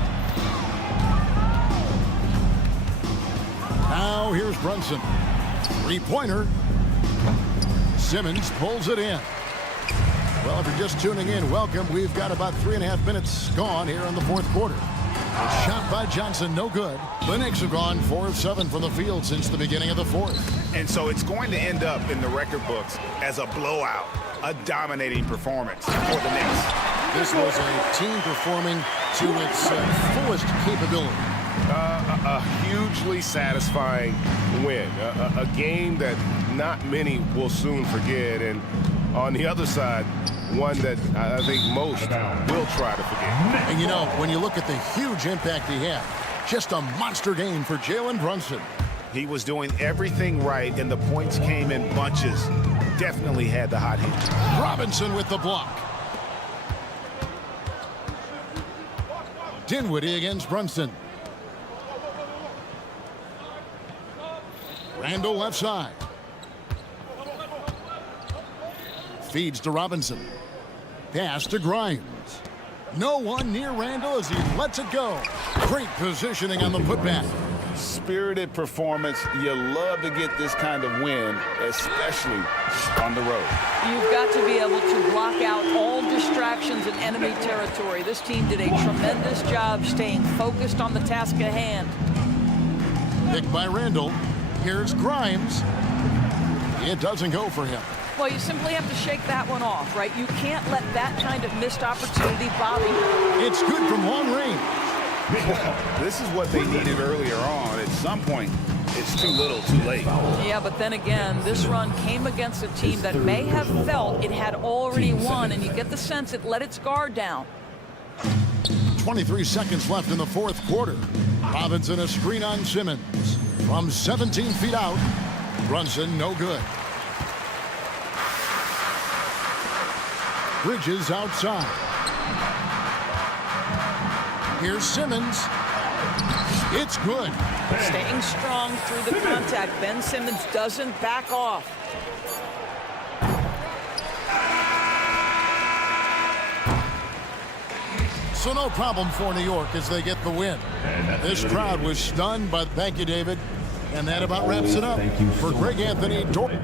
Now here's Brunson. 3-pointer. Simmons pulls it in. Well, if you're just tuning in, welcome. We've got about 3.5 minutes gone here in the fourth quarter. A shot by Johnson, no good. The Knicks have gone 4 of 7 from the field since the beginning of the fourth. And so it's going to end up in the record books as a blowout, a dominating performance for the Knicks. This was a team performing to its fullest capability. A hugely satisfying win. A game that not many will soon forget. And on the other side, one that I think most will try to forget. And you know, when you look at the huge impact he had, just a monster game for Jalen Brunson. He was doing everything right, and the points came in bunches. Definitely had the hot hand. Robinson with the block. Dinwiddie against Brunson. Randall left side. Feeds to Robinson. Pass to Grimes. No one near Randall as he lets it go. Great positioning on the putback. Spirited performance. You love to get this kind of win, especially on the road. You've got to be able to block out all distractions in enemy territory. This team did a tremendous job staying focused on the task at hand. Picked by Randall. Here's Grimes. It doesn't go for him. Well, you simply have to shake that one off, right? You can't let that kind of missed opportunity bother you. It's good from long range. This is what they needed earlier on. At some point, it's too little, too late. Yeah, but then again, this run came against a team that may have felt it had already won, and you get the sense it let its guard down. 23 seconds left in the fourth quarter. Robinson a screen on Simmons. From 17 feet out, Brunson no good. Bridges outside. Here's Simmons. It's good. Staying strong through the contact. Ben Simmons doesn't back off. So no problem for New York as they get the win. This crowd was stunned, but thank you, David. And that about wraps it up for Greg Anthony Dorton.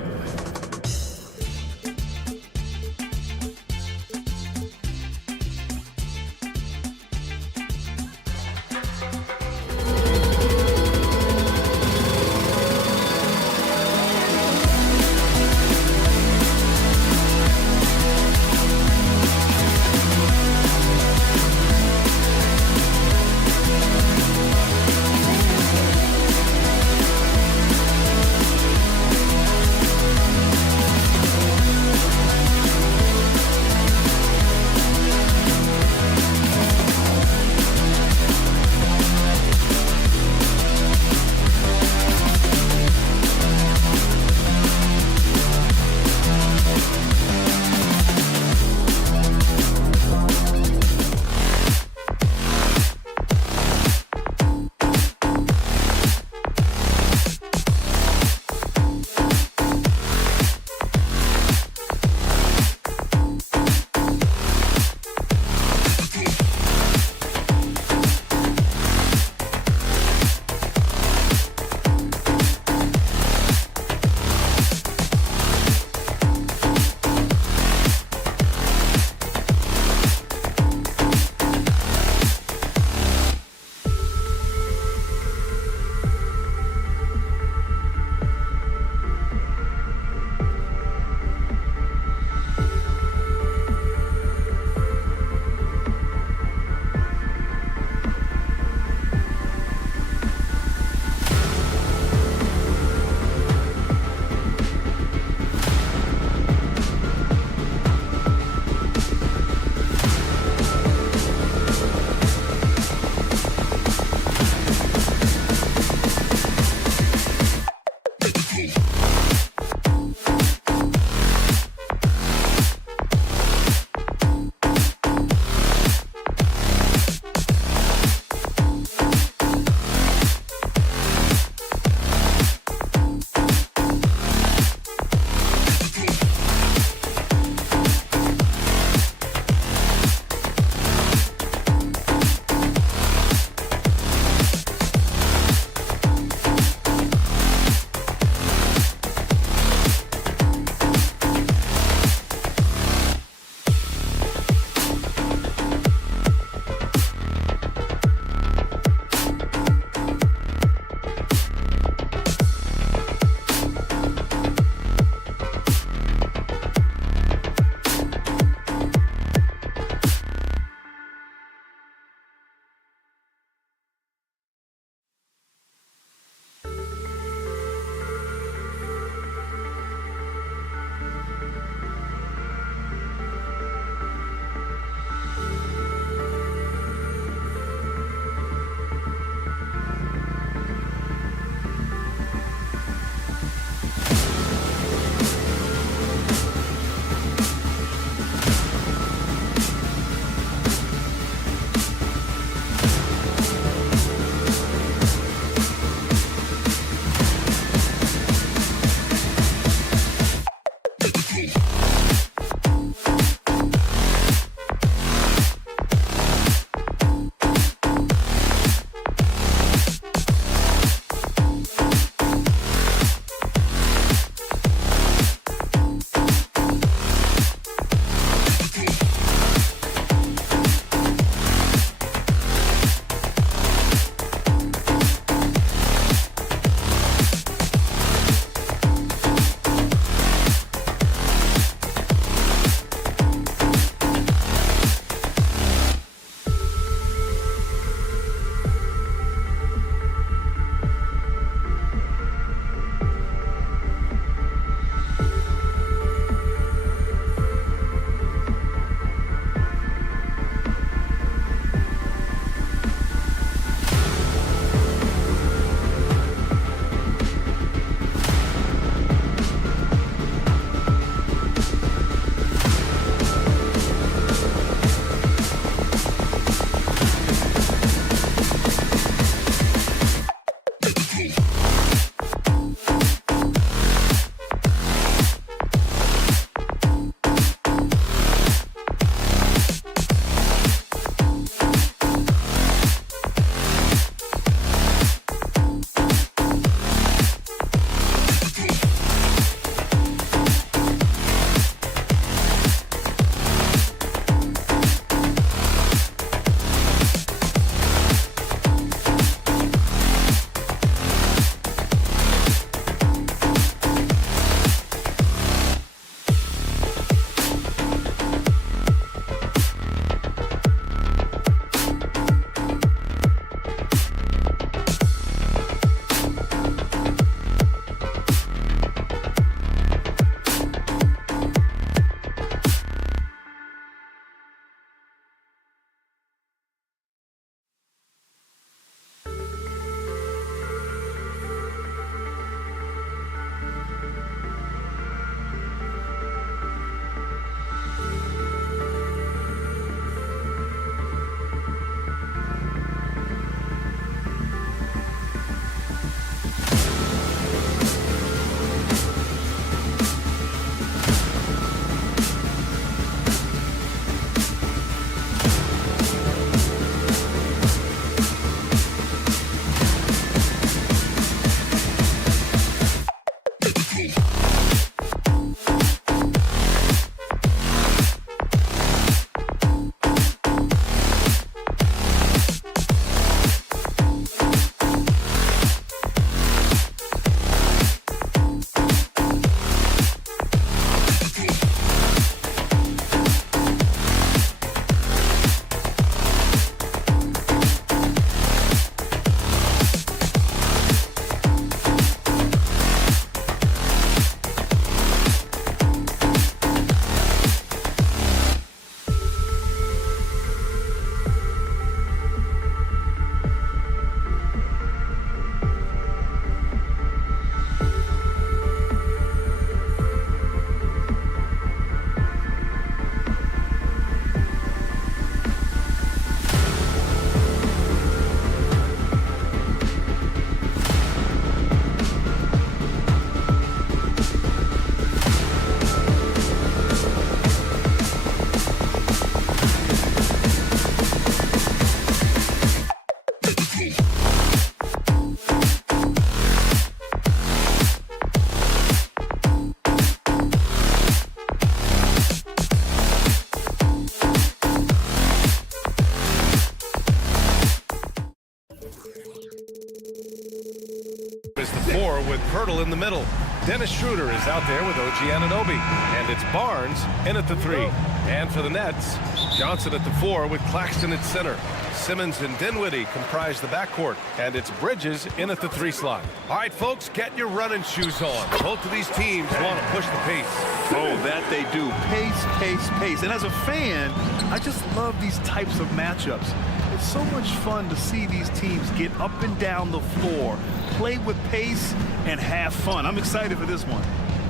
middle. Dennis Schroeder is out there with OG Anunoby. And it's Barnes in at the 3. And for the Nets, Johnson at the 4 with Claxton at center. Simmons and Dinwiddie comprise the backcourt. And it's Bridges in at the 3 slot. All right, folks, get your running shoes on. Both of these teams want to push the pace. Oh, that they do. Pace, pace, pace. And as a fan, I just love these types of matchups. It's so much fun to see these teams get up and down the floor, play with pace, and have fun. I'm excited for this one.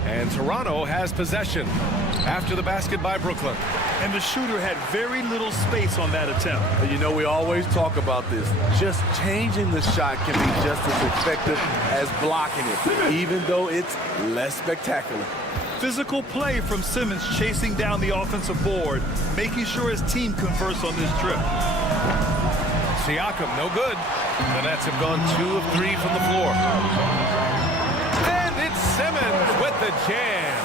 And Toronto has possession after the basket by Brooklyn. And the shooter had very little space on that attempt. You know, we always talk about this. Just changing the shot can be just as effective as blocking it, even though it's less spectacular. Physical play from Simmons chasing down the offensive board, making sure his team converts on this trip. Siakam, no good. The Nets have gone 2 of 3 from the floor. And it's Simmons with the jam.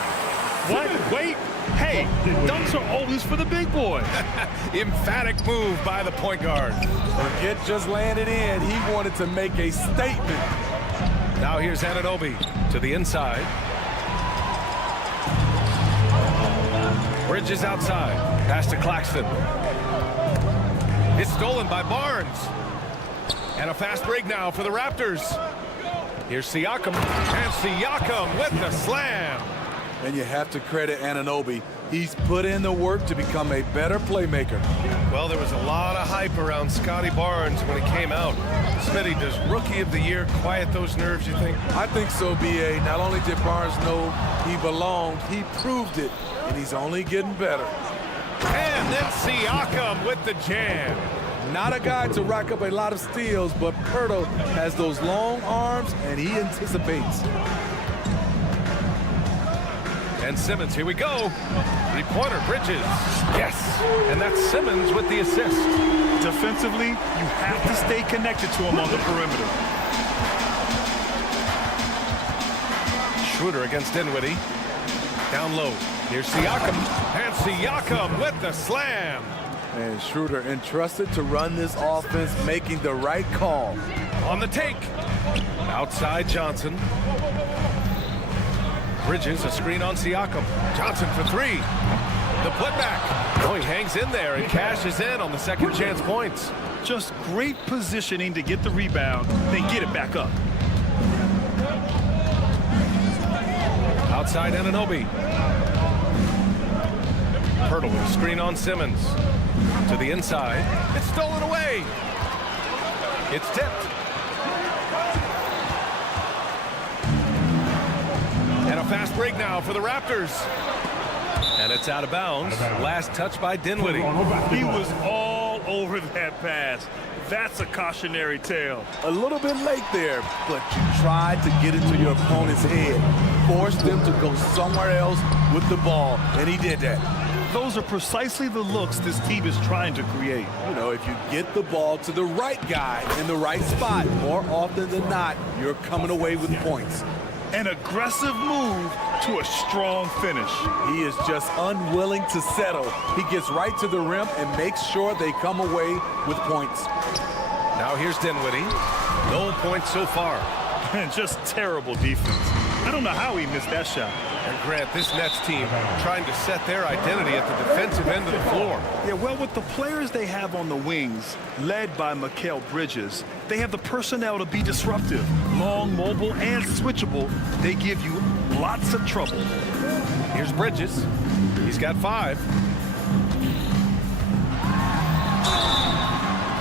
What? Wait. Hey, dunks are always for the big boy. Emphatic move by the point guard. Forget just laying it in. He wanted to make a statement. Now here's Anunoby to the inside. Bridges outside. Pass to Claxton. It's stolen by Barnes. And a fast break now for the Raptors. Here's Siakam. And Siakam with the slam. And you have to credit Anunoby. He's put in the work to become a better playmaker. Well, there was a lot of hype around Scotty Barnes when he came out. Smitty, does Rookie of the Year quiet those nerves, you think? I think so, B.A. Not only did Barnes know he belonged, he proved it, and he's only getting better. And then Siakam with the jam. Not a guy to rack up a lot of steals, but Pirtle has those long arms, and he anticipates. And Simmons, here we go. Three-pointer, Bridges. Yes. And that's Simmons with the assist. Defensively, you have to stay connected to him on the perimeter. Schroeder against Dinwiddie. Down low. Here's Siakam. And Siakam with the slam. And Schroeder entrusted to run this offense, making the right call. On the take. Outside Johnson. Bridges, a screen on Siakam. Johnson for 3. The putback. Oh, he hangs in there and cashes in on the second chance points. Just great positioning to get the rebound, then get it back up. Outside Anunoby. Pirtle with a screen on Simmons. To the inside. It's stolen away. It's tipped. And a fast break now for the Raptors. And it's out of bounds. Last touch by Dinwiddie. He was all over that pass. That's a cautionary tale. A little bit late there, but you tried to get into your opponent's head. Forced them to go somewhere else with the ball, and he did that. Those are precisely the looks this team is trying to create. You know, if you get the ball to the right guy in the right spot, more often than not, you're coming away with points. An aggressive move to a strong finish. He is just unwilling to settle. He gets right to the rim and makes sure they come away with points. Now here's Dinwiddie. No points so far. And just terrible defense. I don't know how he missed that shot. And Grant, this Nets team trying to set their identity at the defensive end of the floor. Yeah, well, with the players they have on the wings, led by Mikal Bridges, they have the personnel to be disruptive. Long, mobile, and switchable. They give you lots of trouble. Here's Bridges. He's got 5.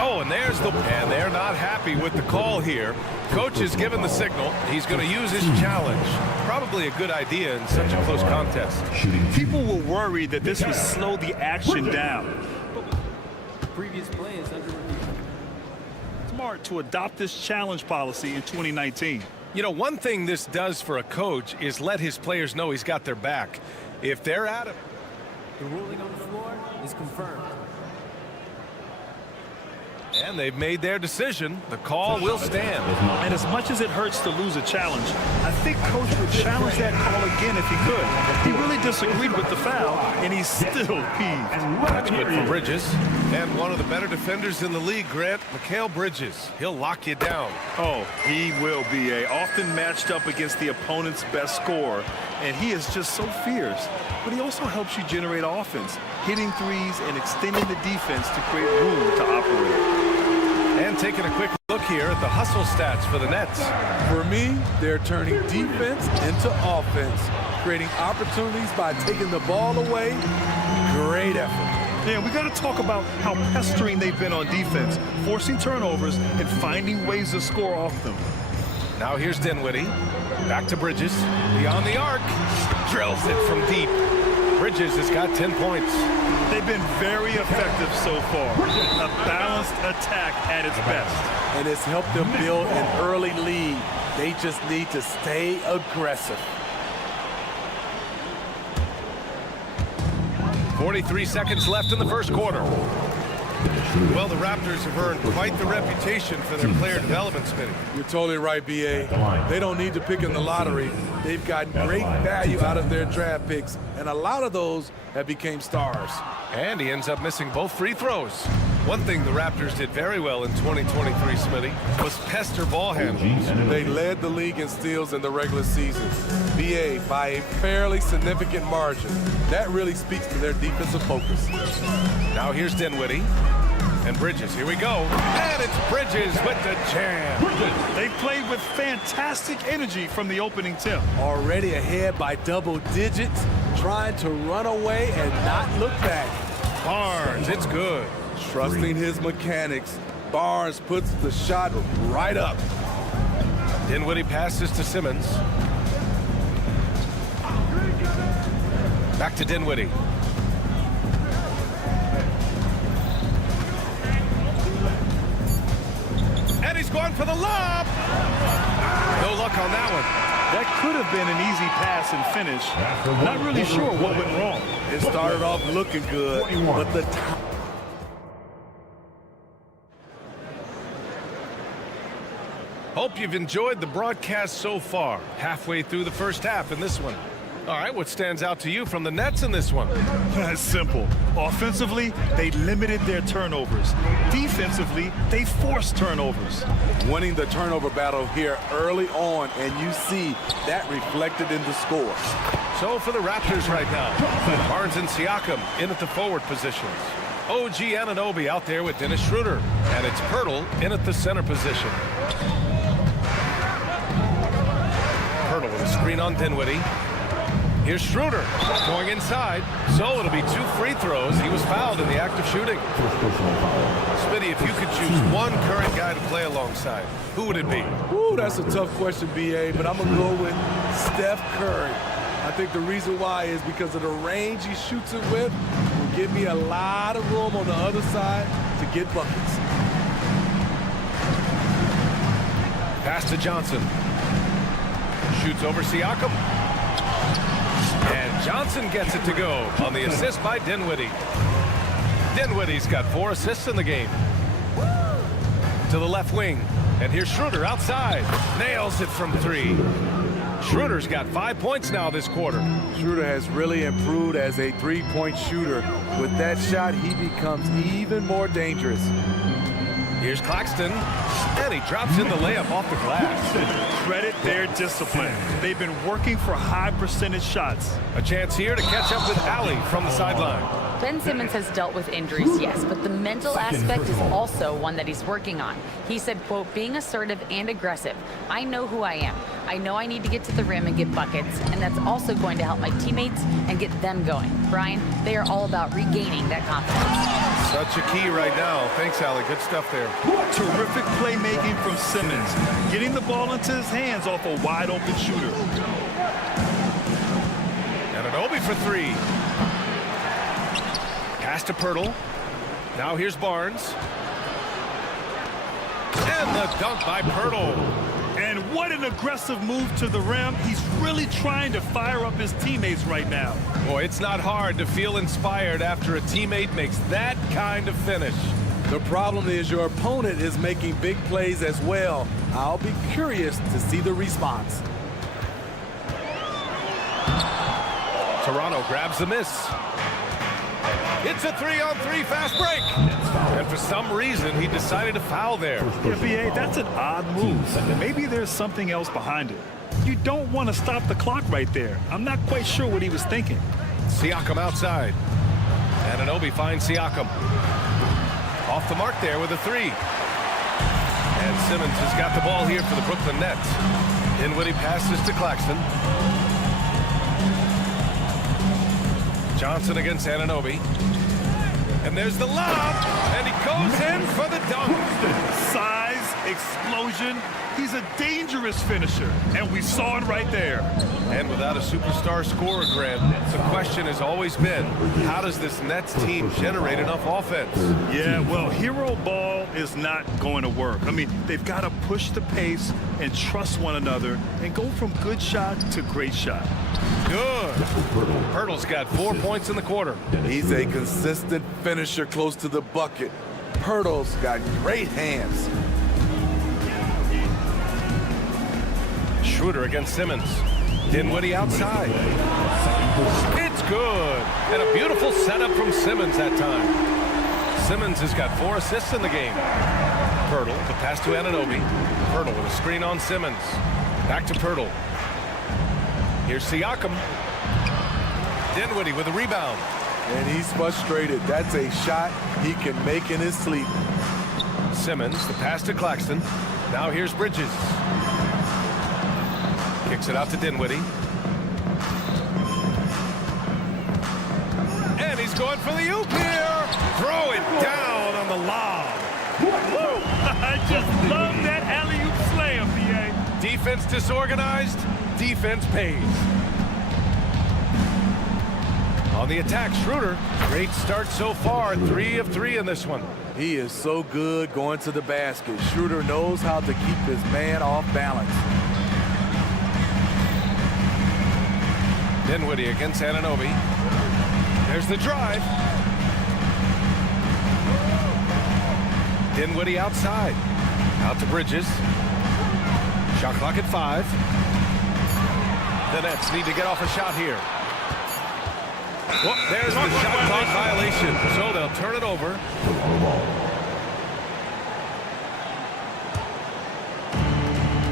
Oh, and there's the... And they're not happy with the call here. Coach is given the signal. He's going to use his challenge. Probably a good idea in such a close contest. People were worried that this would slow the action down. Previous play is under review. Smart to adopt this challenge policy in 2019. You know, one thing this does for a coach is let his players know he's got their back. If they're at it... The ruling on the floor is confirmed. And they've made their decision. The call will stand. And as much as it hurts to lose a challenge, I think Coach would challenge that call again if he could. He really disagreed with the foul, and he's still peeved. That's good for Bridges. And one of the better defenders in the league, Grant, Mikal Bridges. He'll lock you down. Oh, he will be often matched up against the opponent's best scorer, and he is just so fierce. But he also helps you generate offense, hitting threes and extending the defense to create room to operate. And taking a quick look here at the hustle stats for the Nets. For me, they're turning defense into offense, creating opportunities by taking the ball away. Great effort. Yeah, we got to talk about how pestering they've been on defense, forcing turnovers and finding ways to score off them. Now here's Dinwiddie. Back to Bridges. Beyond the arc. Drills it from deep. Bridges has got 10 points. They've been very effective so far. A balanced attack at its best. And it's helped them build an early lead. They just need to stay aggressive. 43 seconds left in the first quarter. Well, the Raptors have earned quite the reputation for their player development, Smitty. You're totally right, B.A. They don't need to pick in the lottery. They've gotten great value out of their draft picks, and a lot of those have become stars. And he ends up missing both free throws. One thing the Raptors did very well in 2023, Smitty, was pester ball handlers. They led the league in steals in the regular season, B.A., by a fairly significant margin. That really speaks to their defensive focus. Now here's Dinwiddie. And Bridges, here we go. And it's Bridges with the jam. They played with fantastic energy from the opening tip. Already ahead by double digits, trying to run away and not look back. Barnes, it's good. Trusting his mechanics, Barnes puts the shot right up. Dinwiddie passes to Simmons. Back to Dinwiddie. And he's going for the lob. No luck on that one. That could have been an easy pass and finish. Not really sure what went wrong. It started off looking good, but the time. Hope you've enjoyed the broadcast so far. Halfway through the first half in this one. All right, what stands out to you from the Nets in this one? That's simple. Offensively, they limited their turnovers. Defensively, they forced turnovers. Winning the turnover battle here early on, and you see that reflected in the score. So for the Raptors right now, Barnes and Siakam in at the forward positions. OG Anunoby out there with Dennis Schroeder. And it's Pirtle in at the center position. Pirtle with a screen on Dinwiddie. Here's Schroeder going inside. So it'll be 2 free throws. He was fouled in the act of shooting. Smitty, if you could choose one current guy to play alongside, who would it be? Ooh, that's a tough question, B.A., but I'm going to go with Steph Curry. I think the reason why is because of the range he shoots it with will give me a lot of room on the other side to get buckets. Pass to Johnson. Shoots over Siakam. And Johnson gets it to go on the assist by Dinwiddie. Dinwiddie's got 4 assists in the game. To the left wing. And here's Schroeder outside. Nails it from 3. Schroeder's got 5 points now this quarter. Schroeder has really improved as a three-point shooter. With that shot, he becomes even more dangerous. Here's Claxton. And he drops in the layup off the glass. Credit their discipline. They've been working for high percentage shots. A chance here to catch up with Allie from the sideline. Ben Simmons has dealt with injuries, yes, but the mental aspect is also one that he's working on. He said, quote, being assertive and aggressive. I know who I am. I know I need to get to the rim and get buckets, and that's also going to help my teammates and get them going. Brian, they are all about regaining that confidence. Such a key right now. Thanks, Allie. Good stuff there. Terrific playmaking from Simmons. Getting the ball into his hands off a wide open shooter. And Anunoby for 3. Pass to Pirtle. Now here's Barnes. And the dunk by Pirtle. And what an aggressive move to the rim. He's really trying to fire up his teammates right now. Boy, it's not hard to feel inspired after a teammate makes that kind of finish. The problem is your opponent is making big plays as well. I'll be curious to see the response. Toronto grabs the miss. It's a 3-on-3 fast break. And for some reason, he decided to foul there. Yeah, B.A., that's an odd move. Maybe there's something else behind it. You don't want to stop the clock right there. I'm not quite sure what he was thinking. Siakam outside. Anunoby finds Siakam. Off the mark there with a 3. And Simmons has got the ball here for the Brooklyn Nets. Dinwiddie passes to Claxton. Johnson against Anunoby. And there's the lob, and he goes in for the dunk. Size, explosion. He's a dangerous finisher, and we saw it right there. And without a superstar scorer, Grant, the question has always been, how does this Nets team generate enough offense? Yeah, well, hero ball is not going to work. I mean, they've got to push the pace and trust one another and go from good shot to great shot. Good. Pirtle's got 4 points in the quarter. He's a consistent finisher close to the bucket. Pirtle's got great hands. Schroeder against Simmons. Dinwiddie outside. It's good. And a beautiful setup from Simmons that time. Simmons has got 4 assists in the game. Pirtle, the pass to Anunoby. Pirtle with a screen on Simmons. Back to Pirtle. Here's Siakam. Dinwiddie with a rebound. And he's frustrated. That's a shot he can make in his sleep. Simmons, the pass to Claxton. Now here's Bridges. Kicks it out to Dinwiddie. And he's going for the oop here. Throw it down on the lob. I just love that alley-oop slam, B.A. Defense disorganized. Defense pays. On the attack, Schroeder. Great start so far. 3 of 3 in this one. He is so good going to the basket. Schroeder knows how to keep his man off balance. Dinwiddie against Anunoby. There's the drive. Dinwiddie outside. Out to Bridges. Shot clock at 5. The Nets need to get off a shot here. Whoop, there's the shot clock violation. So they'll turn it over.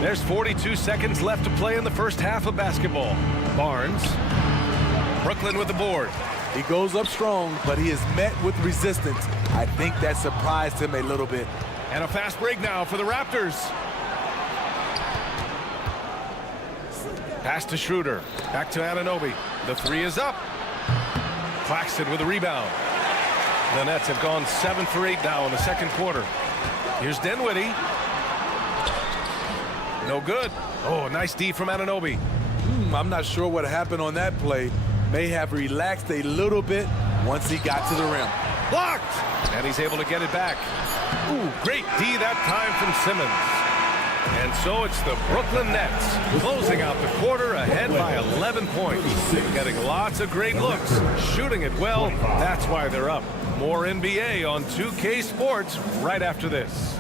There's 42 seconds left to play in the first half of basketball. Barnes. Brooklyn with the board. He goes up strong, but he is met with resistance. I think that surprised him a little bit. And a fast break now for the Raptors. Pass to Schroeder. Back to Anunoby. The 3 is up. Claxton with a rebound. The Nets have gone 7 for 8 now in the second quarter. Here's Dinwiddie. No good. Oh, nice D from Anunoby. I'm not sure what happened on that play. May have relaxed a little bit once he got to the rim. Blocked! And he's able to get it back. Ooh, great D that time from Simmons. And so it's the Brooklyn Nets closing out the quarter ahead by 11 points. Getting lots of great looks, shooting it well. That's why they're up. More NBA on 2K Sports right after this.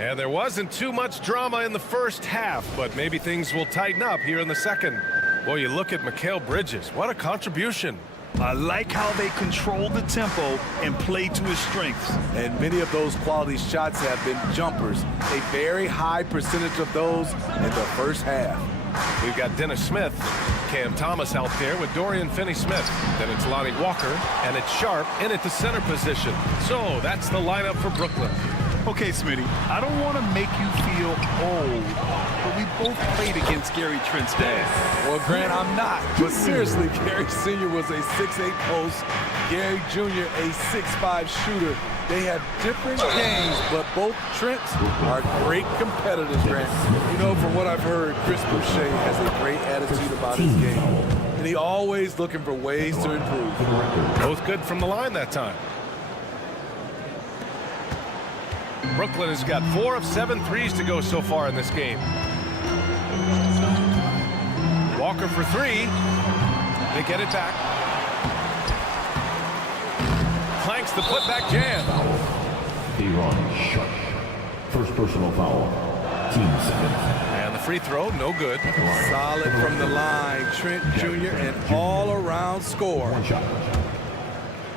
And there wasn't too much drama in the first half, but maybe things will tighten up here in the second. Boy, you look at Mikal Bridges. What a contribution. I like how they control the tempo and play to his strengths. And many of those quality shots have been jumpers. A very high percentage of those in the first half. We've got Dennis Smith, Cam Thomas out there with Dorian Finney-Smith. Then it's Lonnie Walker, and it's Sharp in at the center position. So that's the lineup for Brooklyn. Okay, Smitty, I don't want to make you feel old, but we both played against Gary Trent's dad. Well, Grant, I'm not. But seriously, Gary Sr. was a 6'8 post, Gary Jr. a 6'5 shooter. They have different games, but both Trents are great competitors, Grant. You know, from what I've heard, Chris Boucher has a great attitude about his game. And he always looking for ways to improve. Both good from the line that time. Brooklyn has got 4 of 7 threes to go so far in this game. Walker for 3. They get it back. makes the putback jam. Aaron Sharp. First personal foul. Team second. And the free throw, no good. Solid from the line. Trent Jr. an all-around score. One shot.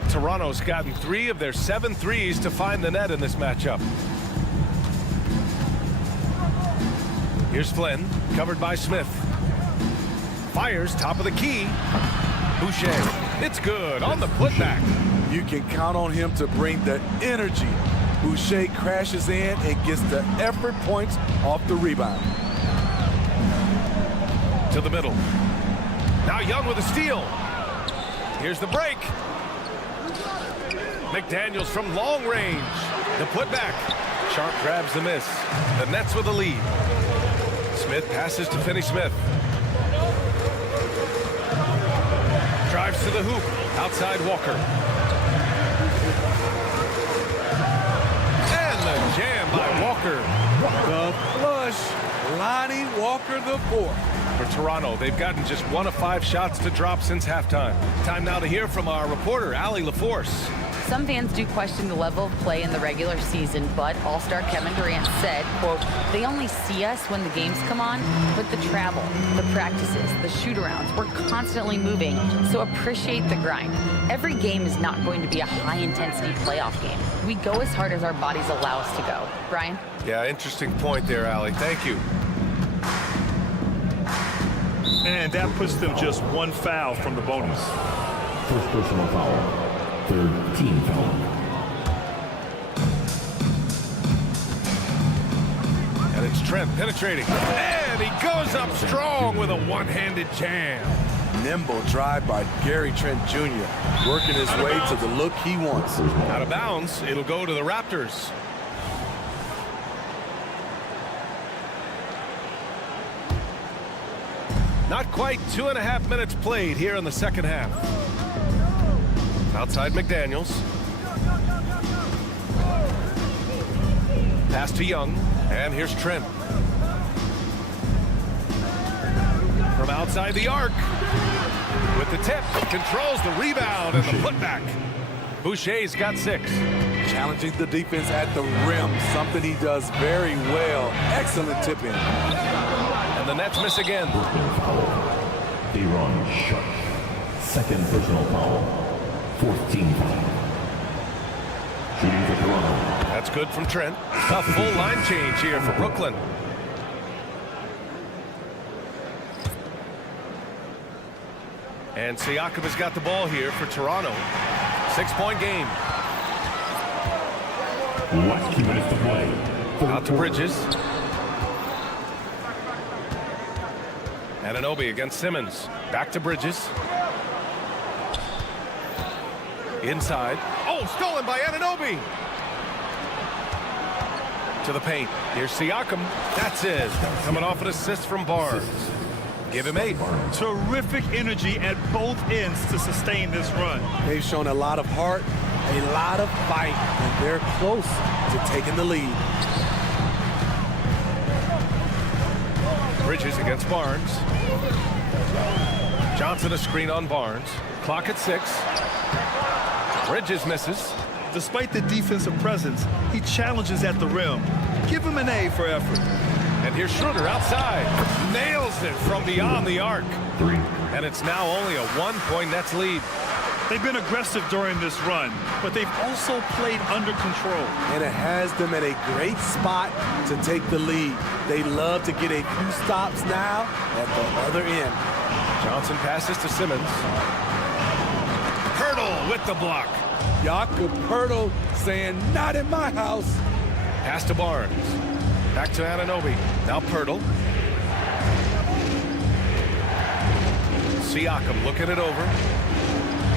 Toronto's gotten 3 of their 7 threes to find the net in this matchup. Here's Flynn, covered by Smith. Fires top of the key. Boucher, it's good on the putback. You can count on him to bring the energy. Boucher crashes in and gets the effort points off the rebound. To the middle. Now Young with a steal. Here's the break. McDaniels from long range. The putback. Sharp grabs the miss. The Nets with the lead. Smith passes to Finney-Smith. Drives to the hoop. Outside Walker. And the jam by Walker. The flush. Lonnie Walker the fourth. For Toronto, they've gotten just 1 of 5 shots to drop since halftime. Time now to hear from our reporter, Allie LaForce. Some fans do question the level of play in the regular season, but All-Star Kevin Durant said, quote, they only see us when the games come on, but the travel, the practices, the shoot-arounds, we're constantly moving, so appreciate the grind. Every game is not going to be a high-intensity playoff game. We go as hard as our bodies allow us to go. Brian? Yeah, interesting point there, Allie. Thank you. And that puts them just 1 foul from the bonus. First personal foul. Third team foul. And it's Trent penetrating. And he goes up strong with a one-handed jam. Nimble drive by Gary Trent Jr. working his way to the look he wants. Out of bounds, it'll go to the Raptors. Not quite 2.5 minutes played here in the second half. Outside McDaniels. Pass to Young, and here's Trent. From outside the arc. With the tip, controls the rebound and the putback. Boucher's got 6. Challenging the defense at the rim, something he does very well. Excellent tip in. And the Nets miss again. Aaron Sharp. Second personal foul. 4th team foul. Shooting for Toronto. That's good from Trent. A full line change here for Brooklyn. And Siakam has got the ball here for Toronto. 6-point game. Last 2 minutes to play. Out to Bridges. Anunoby against Simmons. Back to Bridges. Inside. Oh, stolen by Anunoby. To the paint. Here's Siakam. That's it. Coming off an assist from Barnes. Give him 8. Terrific energy at both ends to sustain this run. They've shown a lot of heart, a lot of fight, and they're close to taking the lead. Bridges against Barnes. Johnson a screen on Barnes. Clock at 6. Bridges misses. Despite the defensive presence, he challenges at the rim. Give him an A for effort. And here's Schroeder outside. Nails it from beyond the arc. 3. And it's now only a 1-point Nets lead. They've been aggressive during this run, but they've also played under control. And it has them at a great spot to take the lead. They love to get a few stops now at the other end. Johnson passes to Simmons. Hurdle with the block. Jakob Poeltl saying, not in my house. Pass to Barnes. Back to Anunoby. Now Poeltl. Siakam looking it over.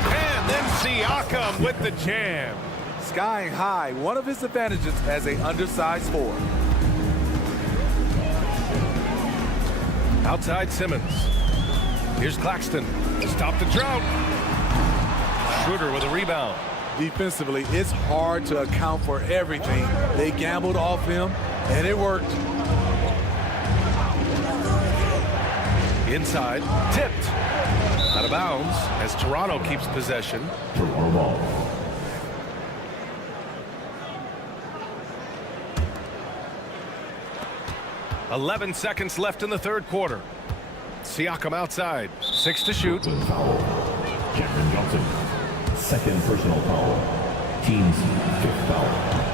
And then Siakam with the jam. Skying high, one of his advantages as an undersized forward. Outside Simmons. Here's Claxton. Stop the drought. Schroeder with a rebound. Defensively, it's hard to account for everything. They gambled off him, and it worked. Inside, tipped. Out of bounds as Toronto keeps possession. Toronto ball. 11 seconds left in the third quarter. Siakam outside. 6 to shoot. Foul. Cameron Johnson. Second personal foul. Team's 5th foul.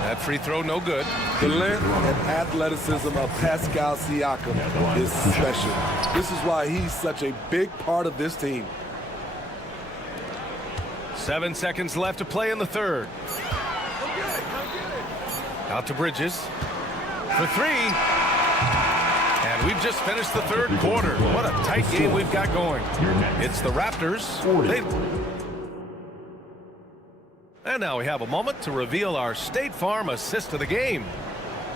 That free throw no good. The length and athleticism of Pascal Siakam is special. This is why he's such a big part of this team. 7 seconds left to play in the third. Out to Bridges for 3. And we've just finished the third quarter. What a tight game we've got going. It's the Raptors. And now we have a moment to reveal our State Farm assist of the game.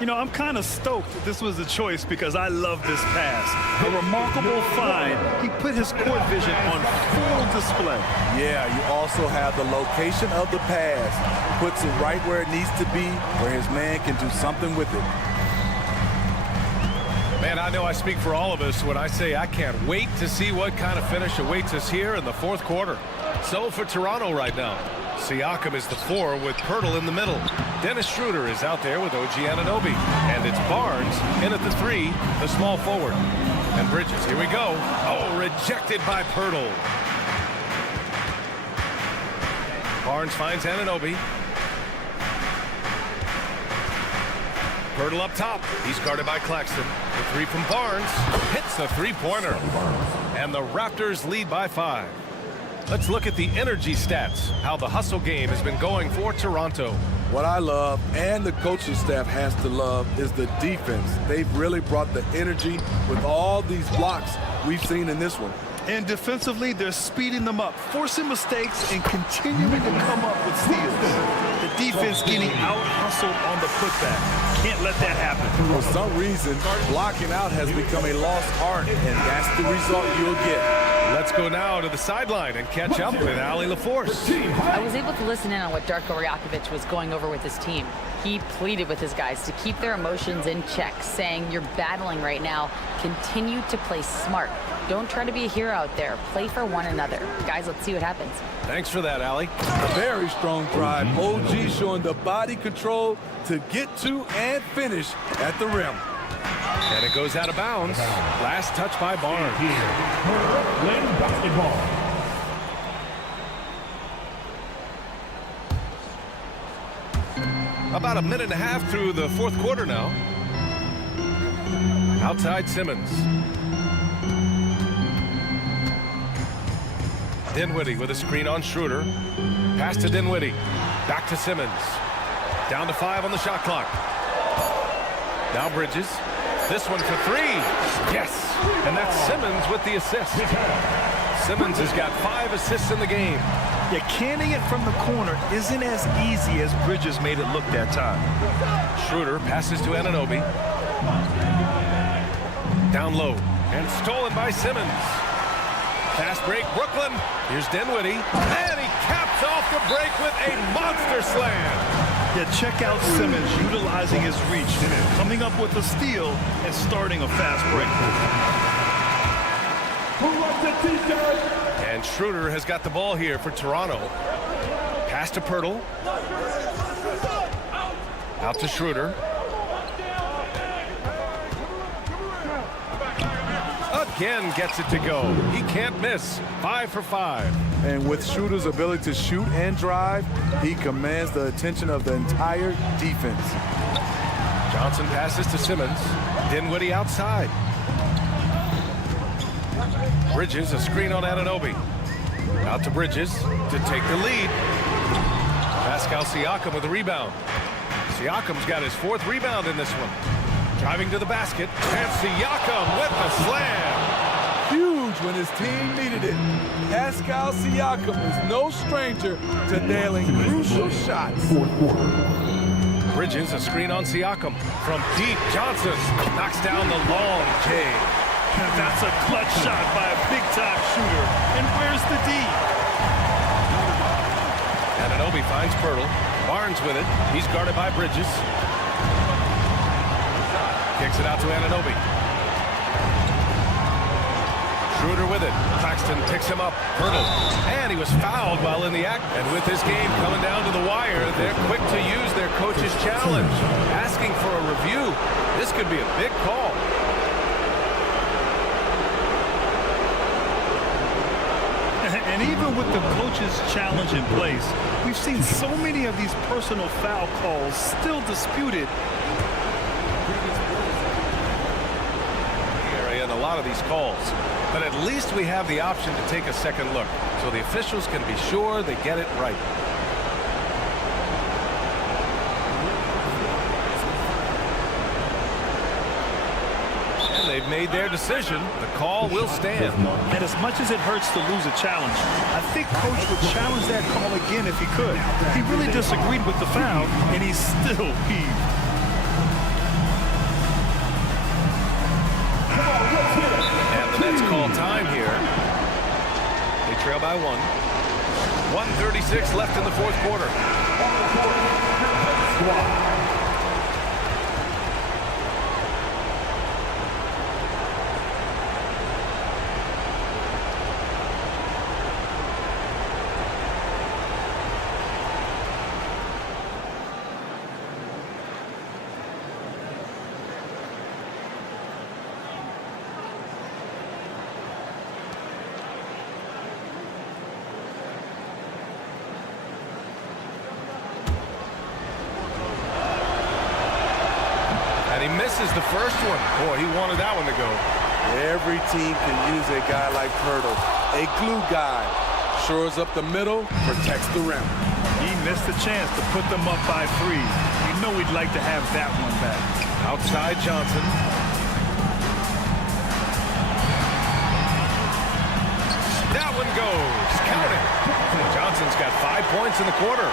You know, I'm kind of stoked this was a choice because I love this pass. A remarkable find. He put his court vision on full display. Yeah, you also have the location of the pass. Puts it right where it needs to be, where his man can do something with it. Man, I know I speak for all of us when I say I can't wait to see what kind of finish awaits us here in the fourth quarter. So for Toronto right now, Siakam is the 4 with Pirtle in the middle. Dennis Schroeder is out there with OG Anunoby. And it's Barnes in at the 3, the small forward. And Bridges, here we go. Oh, rejected by Pirtle. Barnes finds Anunoby. Pirtle up top. He's guarded by Claxton. The 3 from Barnes. Hits the three-pointer. And the Raptors lead by 5. Let's look at the energy stats, how the hustle game has been going for Toronto. What I love, and the coaching staff has to love, is the defense. They've really brought the energy with all these blocks we've seen in this one. And defensively, they're speeding them up, forcing mistakes, and continuing to come up with steals. The defense getting out-hustled on the putback. Can't let that happen. For some reason, blocking out has become a lost art, and that's the result you'll get. Let's go now to the sideline and catch up with Allie LaForce. I was able to listen in on what Darko Rajakovic was going over with his team. He pleaded with his guys to keep their emotions in check, saying, "You're battling right now. Continue to play smart. Don't try to be a hero out there. Play for one another." Guys, let's see what happens. Thanks for that, Allie. A very strong drive. OG showing the body control to get to and finish at the rim. And it goes out of bounds. Last touch by Barnes. Brooklyn basketball. About a minute and a half through the fourth quarter now. Outside Simmons. Dinwiddie with a screen on Schroeder. Pass to Dinwiddie. Back to Simmons. Down to 5 on the shot clock. Now Bridges. This one for 3. Yes. And that's Simmons with the assist. Simmons has got 5 assists in the game. Yeah, canning it from the corner isn't as easy as Bridges made it look that time. Schroeder passes to Anunoby. Down low. And stolen by Simmons. Fast break, Brooklyn. Here's Dinwiddie. And he caps off the break with a monster slam. Yeah, check out Simmons utilizing his reach, coming up with a steal and starting a fast break. And Schroeder has got the ball here for Toronto. Pass to Pirtle. Out to Schroeder. Again gets it to go. He can't miss. 5 for 5. And with Schroeder's ability to shoot and drive, he commands the attention of the entire defense. Johnson passes to Simmons. Dinwiddie outside. Bridges, a screen on Anunoby. Out to Bridges to take the lead. Pascal Siakam with a rebound. Siakam's got his 4th rebound in this one. Driving to the basket, and Siakam with the slam. Huge when his team needed it. Pascal Siakam is no stranger to nailing crucial shots. Bridges, a screen on Siakam. From deep, Johnson knocks down the long J. That's a clutch shot by a big-time shooter. And where's the D? Anunoby finds Pirtle. Barnes with it. He's guarded by Bridges. Kicks it out to Anunoby. Schroeder with it. Claxton picks him up. Pirtle. And he was fouled while in the act. And with this game coming down to the wire, they're quick to use their coach's challenge. Asking for a review. This could be a big call. And even with the coach's challenge in place, we've seen so many of these personal foul calls still disputed. In a lot of these calls, but at least we have the option to take a second look, so the officials can be sure they get it right. And they've made their decision. The call will stand. And as much as it hurts to lose a challenge, I think Coach would challenge that call again if he could. He really disagreed with the foul, and he's still peeved. Nets call time here. They trail by 1. 1:36 left in the fourth quarter. He misses the first one. Boy, he wanted that one to go. Every team can use a guy like Pirtle, a glue guy. Shores up the middle, protects the rim. He missed the chance to put them up by 3. You know he'd like to have that one back. Outside Johnson. That one goes. Count it. Johnson's got 5 points in the quarter.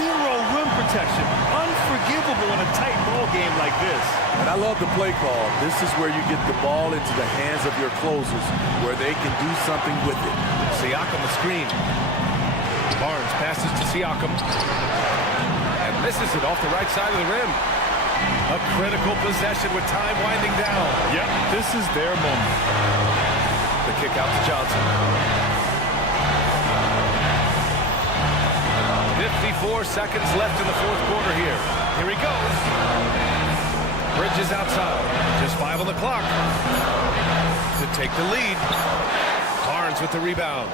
0 rim protection. Unforgivable in a tight ball game like this. And I love the play call. This is where you get the ball into the hands of your closers, where they can do something with it. Siakam the screen. Barnes passes to Siakam. And misses it off the right side of the rim. A critical possession with time winding down. Yep, this is their moment. The kick out to Johnson. 54 seconds left in the fourth quarter here. Here he goes. Bridges outside. Just 5 on the clock. To take the lead. Barnes with the rebound.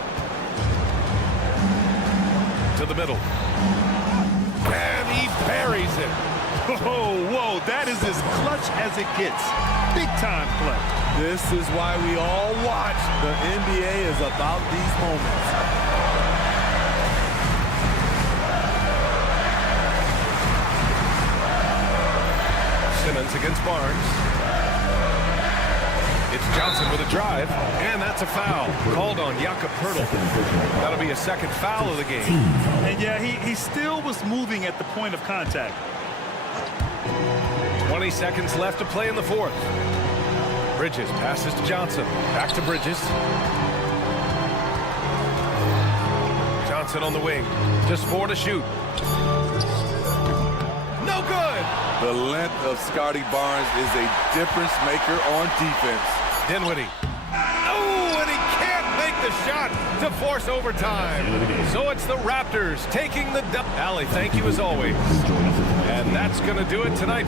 To the middle. And he buries it. Oh, whoa, that is as clutch as it gets. Big time play. This is why we all watch. The NBA is about these moments. Simmons against Barnes. It's Johnson with a drive, and that's a foul called on Jakob Poeltl. That'll be a second foul of the game. And yeah, he still was moving at the point of contact. 20 seconds left to play in the fourth. Bridges passes to Johnson. Back to Bridges. Johnson on the wing. Just 4 to shoot. No good. The length of Scotty Barnes is a difference maker on defense. Dinwiddie. Oh, and he can't make the shot to force overtime. So it's the Raptors taking the dub. Allie, thank you as always. And that's going to do it tonight.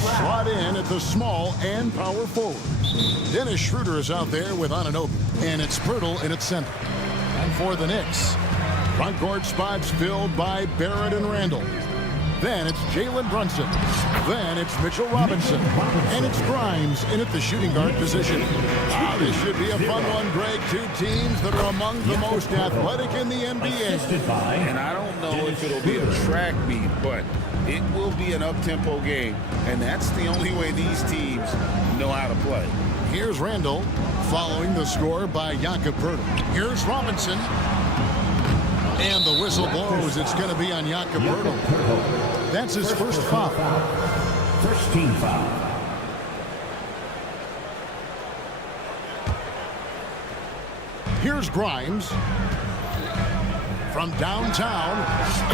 slot in at the small and power forward. Dennis Schroeder is out there with Anunoby, and it's Pirtle in its center. And for the Knicks, front court spots filled by Barrett and Randall. Then it's Jalen Brunson. Then it's Mitchell Robinson. And it's Grimes in at the shooting guard position. This should be a fun one, Greg. Two teams that are among the most athletic in the NBA. And I don't know if it'll be a track meet, but it will be an up-tempo game. And that's the only way these teams know how to play. Here's Randall following the score by Jakob Poeltl. Here's Robinson. And the whistle blows. It's going to be on Jakob Poeltl. That's his first foul. First team foul. Here's Grimes from downtown,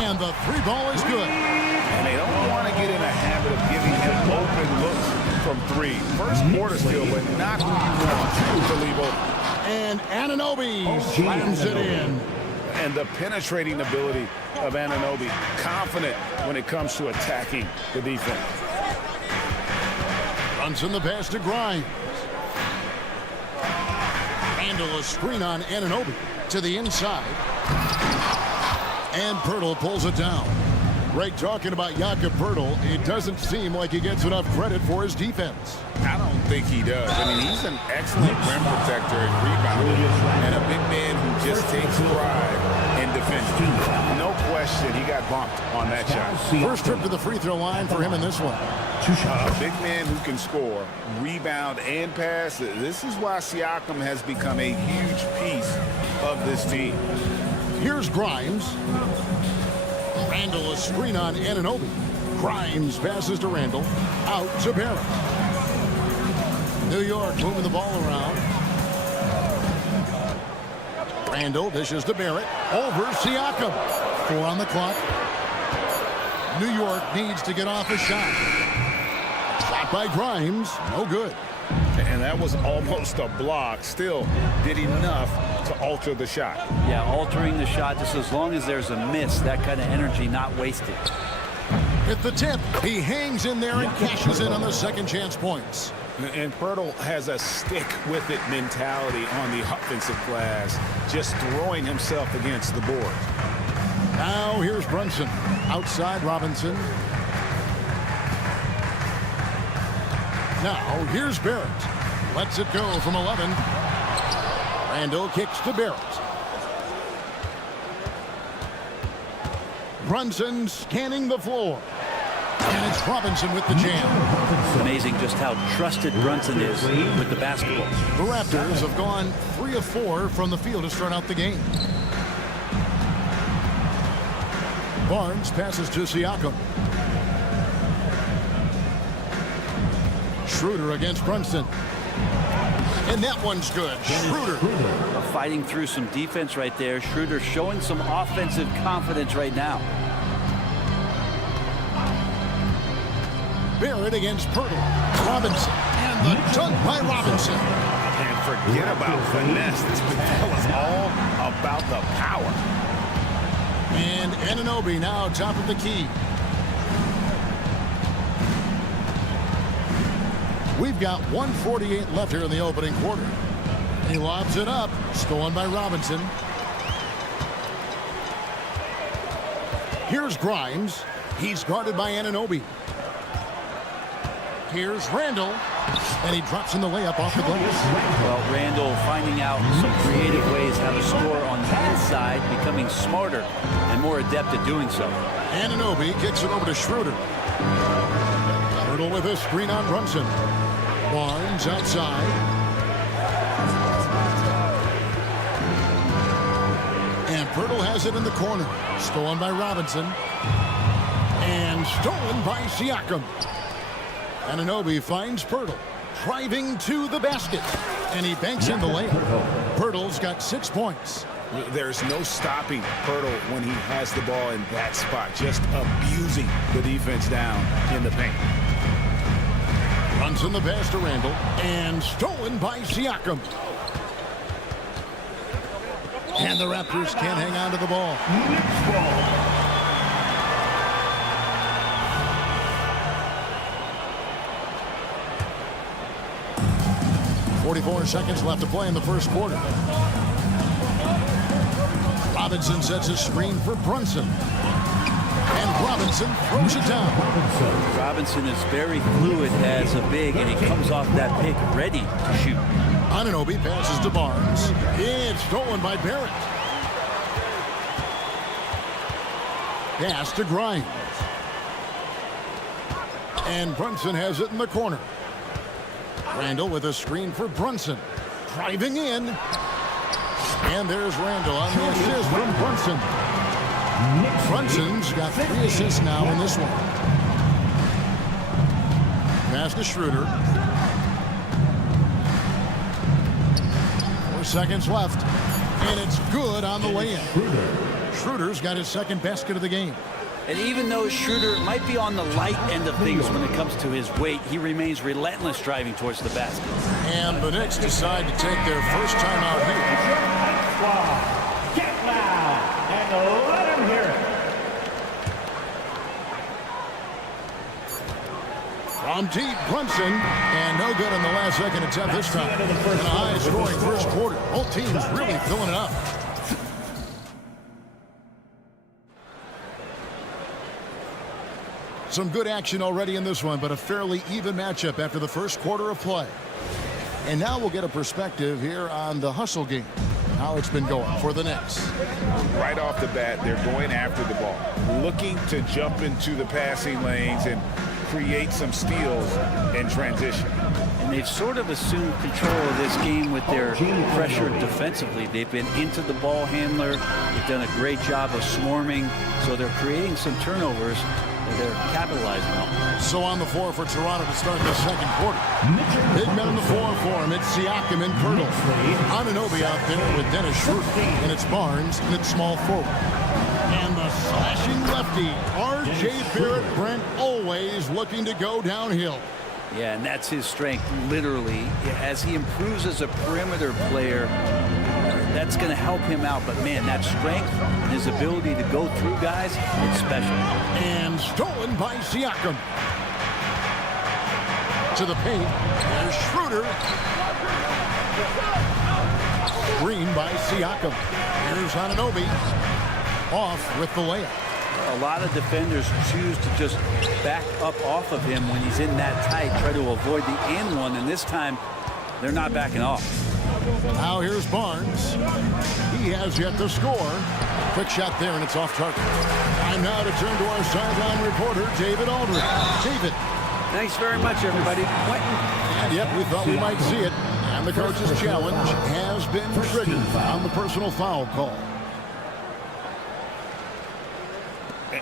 and the three ball is good. And they don't want to get in a habit of giving him open looks from three. First quarter still, but not who you want to leave open. And Anunoby slams it in. And the penetrating ability of Anunoby, confident when it comes to attacking the defense. Brunson the pass to Grimes. Randall a screen on Anunoby to the inside. And Poeltl pulls it down. Greg, talking about Jakob Poeltl, it doesn't seem like he gets enough credit for his defense. I don't think he does. I mean, he's an excellent rim protector and rebounder, and a big man who just takes pride in defending. No question, he got bumped on that shot. First trip to the free throw line for him in this one. A big man who can score, rebound, and pass. This is why Siakam has become a huge piece of this team. Here's Grimes. Randall a screen on Anunoby. Grimes passes to Randall. Out to Barrett. New York moving the ball around. Randall dishes to Barrett. Over Siakam. 4 on the clock. New York needs to get off a shot. Shot by Grimes. No good. And that was almost a block. Still did enough to alter the shot. Yeah, altering the shot just as long as there's a miss. That kind of energy not wasted. At the tip, he hangs in there and cashes in on the second chance points. And Poeltl has a stick-with-it mentality on the offensive glass, just throwing himself against the board. Now here's Brunson. Outside Robinson. Now here's Barrett. Lets it go from 11. Randall kicks to Barrett. Brunson scanning the floor. And it's Robinson with the jam. It's amazing just how trusted Brunson is with the basketball. The Raptors have gone 3 of 4 from the field to start out the game. Barnes passes to Siakam. Schroeder against Brunson. And that one's good. Schroeder. Fighting through some defense right there. Schroeder showing some offensive confidence right now. Barrett against Poeltl. Robinson. And the dunk by Robinson. And forget about finesse. This was all about the power. And Anunoby now top of the key. We've got 1:48 left here in the opening quarter. He lobs it up. Stolen by Robinson. Here's Grimes. He's guarded by Anunoby. Here's Randall. And he drops in the layup off the glass. Well, Randall finding out some creative ways how to score on the inside, becoming smarter and more adept at doing so. Anunoby kicks it over to Schroeder. Poeltl with a screen on Brunson. Barnes outside. And Poeltl has it in the corner. Stolen by Robinson. And stolen by Siakam. Anunoby finds Poeltl. Driving to the basket. And he banks in the layup. Poeltl's got 6 points. There's no stopping Poeltl when he has the ball in that spot. Just abusing the defense down in the paint. Brunson the pass to Randall. And stolen by Siakam. And the Raptors can't hang on to the ball. 44 seconds left to play in the first quarter. Robinson sets a screen for Brunson. And Robinson throws it down. Robinson is very fluid as a big, and he comes off that pick ready to shoot. Anunoby passes to Barnes. It's stolen by Barrett. Pass to Grimes. And Brunson has it in the corner. Randall with a screen for Brunson. Driving in. And there's Randall on the assist from Brunson. Brunson's got 3 assists now in this one. Pass to Schroeder. 4 seconds left. And it's good on the way in. Schroeder's got his second basket of the game. And even though Schroeder might be on the light end of things when it comes to his weight, he remains relentless driving towards the basket. And the Knicks decide to take their first time out here. Get loud and let him hear it. From deep, Brunson, and no good in the last second attempt this time. And a high-scoring first quarter. Both teams really filling it up. Some good action already in this one, but a fairly even matchup after the first quarter of play. And now we'll get a perspective here on the hustle game, how it's been going for the Knicks. Right off the bat, they're going after the ball, looking to jump into the passing lanes and create some steals in transition. And they've sort of assumed control of this game with their pressure defensively. They've been into the ball handler. They've done a great job of swarming, so they're creating some turnovers. They're capitalizing on. So on the floor for Toronto to start the second quarter. Big men on the floor for him. It's Siakam and Pirtle. Anunoby out there with Dennis Schroeder. And it's Barnes and it's small forward. And the slashing lefty, R.J. Barrett. Brent always looking to go downhill. Yeah, and that's his strength, literally. As he improves as a perimeter player, that's going to help him out. But, man, that strength and his ability to go through guys, it's special. And stolen by Siakam. To the paint. There's Schroeder. Screen by Siakam. Here's Anunoby. Off with the layup. A lot of defenders choose to just back up off of him when he's in that tight, try to avoid the and one, and this time they're not backing off. Now here's Barnes. He has yet to score. Quick shot there, and it's off target. Time now to turn to our sideline reporter, David Aldridge. David. Thanks very much, everybody. And yep, we thought we might see it. And the coach's challenge has been triggered on the personal foul call.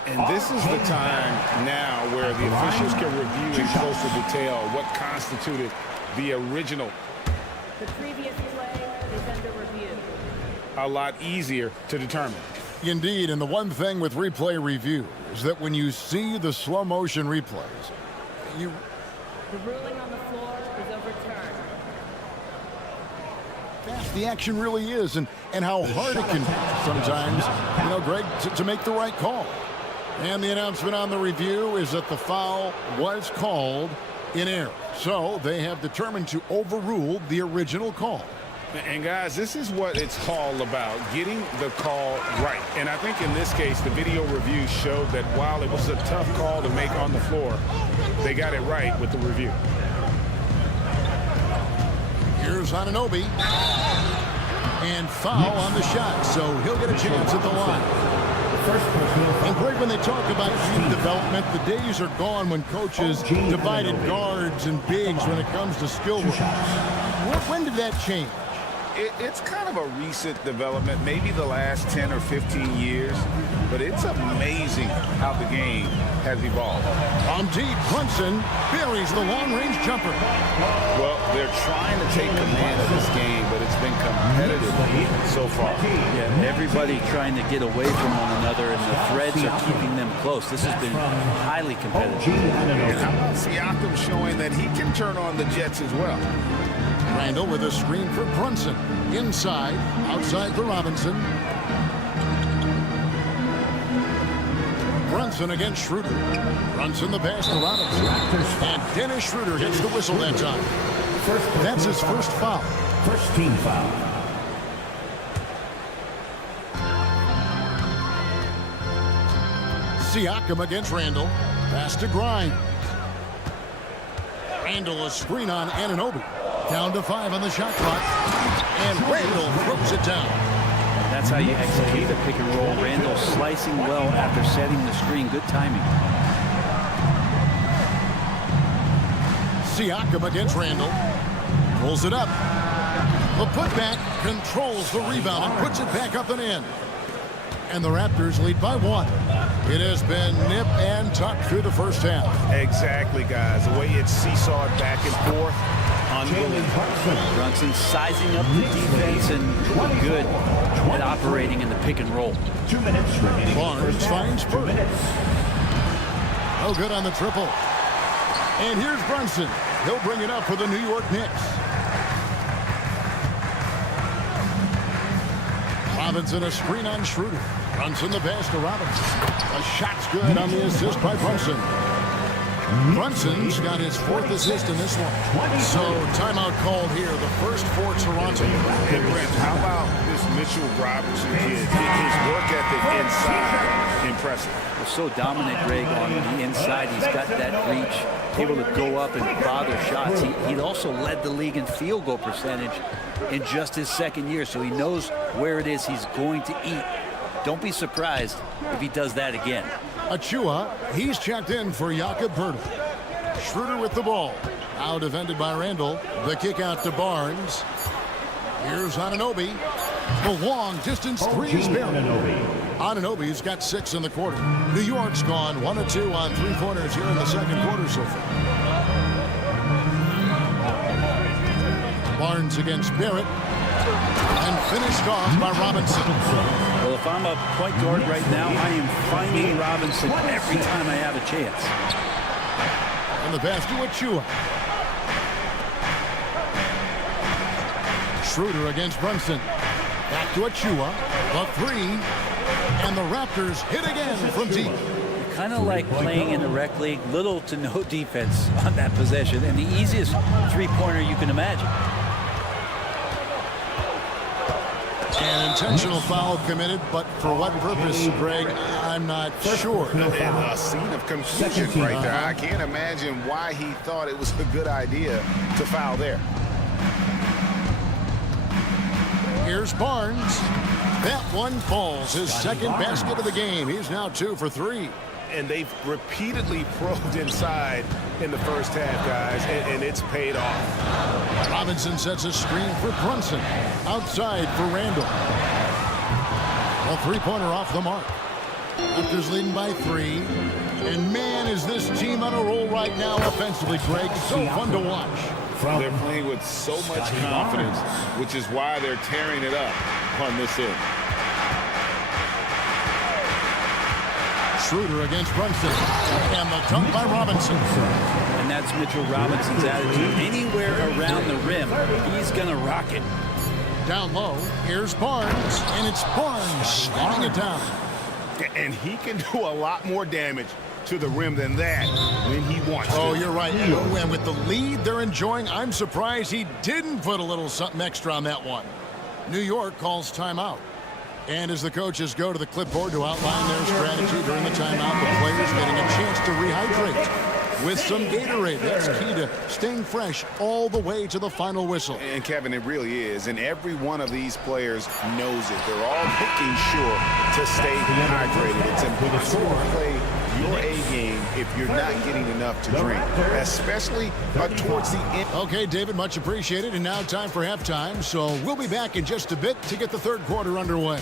And this is the time now where the officials can review in closer detail what constituted the original. The previous play is under review. A lot easier to determine. Indeed, and the one thing with replay review is that when you see the slow motion replays, The ruling on the floor is overturned. fast the action really is, and how hard it can be sometimes, Greg, to make the right call. And the announcement on the review is that the foul was called in error. So they have determined to overrule the original call. And guys, this is what it's all about, getting the call right. And I think in this case, the video review showed that while it was a tough call to make on the floor, they got it right with the review. Here's Anunoby. And foul on the shot, so he'll get a chance at the line. And Greg, when they talk about youth development, the days are gone when coaches divided guards and bigs when it comes to skill work. When did that change? It's kind of a recent development, maybe the last 10 or 15 years, but it's amazing how the game has evolved. From deep, Brunson buries the long-range jumper. Well, they're trying to take command of this game, but it's been competitive so far. Yeah, everybody trying to get away from one another, and the threads are keeping them close. This has been highly competitive. And how about Siakam showing that he can turn on the Jets as well? Randall with a screen for Brunson. Inside, outside for Robinson. Brunson against Schroeder. Brunson the pass to Robinson. And Dennis Schroeder gets the whistle that time. That's his first foul. First team foul. Siakam against Randall. Pass to Grimes. Randall a screen on Anunoby. Down to 5 on the shot clock. And Randall throws it down. That's how you execute the pick and roll. Randall slicing well after setting the screen. Good timing. Siakam against Randall. Pulls it up. The putback controls the rebound and puts it back up and in. And the Raptors lead by 1. It has been nip and tuck through the first half. Exactly, guys. The way it's seesawed back and forth, unbelievable. Brunson sizing up the defense and good at operating in the pick and roll. 2 minutes remaining. Barnes finds Burke. No good on the triple. And here's Brunson. He'll bring it up for the New York Knicks. Robinson a screen on Schroeder. Brunson the pass to Robinson. A shot's good on the assist by Brunson. Brunson's got his 4th assist in this one. So timeout called here, the first for Toronto. Hey, Brent, how about this Mitchell Robinson kid? His work ethic inside, impressive. Was so dominant, Greg, on the inside. He's got that reach, able to go up and bother shots. He also led the league in field goal percentage in just his 2nd year, so he knows where it is he's going to eat. Don't be surprised if he does that again. Achua, he's checked in for Jakob Poeltl. Schroeder with the ball. Now defended by Randall. The kick out to Barnes. Here's Anunoby. The long distance 3 is buried. Anunoby's got 6 in the quarter. New York's gone 1 of 2 on 3-pointers here in the 2nd quarter so far. Barnes against Barrett. And finished off by Robinson. Well, if I'm a point guard right now, I am finding Robinson every time I have a chance. And the pass to Achua. Schroeder against Brunson. Back to Achua. The 3. And the Raptors hit again from deep. Kind of like playing in the rec league, little to no defense on that possession, and the easiest 3-pointer you can imagine. An intentional foul committed, but for what purpose, Greg, I'm not sure. And a scene of confusion right there. I can't imagine why he thought it was a good idea to foul there. Here's Barnes. That one falls. His 2nd basket of the game. He's now 2 for 3. And they've repeatedly probed inside in the first half, guys, and it's paid off. Robinson sets a screen for Brunson. Outside for Randall. A 3-pointer off the mark. Raptors leading by 3. And man, is this team on a roll right now offensively, Greg. So fun to watch. They're playing with so much confidence, which is why they're tearing it up on this end. Schroeder against Brunson. And the dunk by Robinson. And that's Mitchell Robinson's attitude. Anywhere around the rim, he's going to rock it. Down low, here's Barnes. And it's Barnes slamming it down. And he can do a lot more damage to the rim than that when he wants to. Oh, you're right. And with the lead they're enjoying, I'm surprised he didn't put a little something extra on that one. New York calls timeout. And as the coaches go to the clipboard to outline their strategy during the timeout, the players getting a chance to rehydrate with some Gatorade. That's key to staying fresh all the way to the final whistle. And Kevin, it really is. And every one of these players knows it. They're all making sure to stay hydrated. It's impossible to play your A game if you're not getting enough to drink, especially towards the end. Okay, David, much appreciated. And now time for halftime. So we'll be back in just a bit to get the 3rd quarter underway.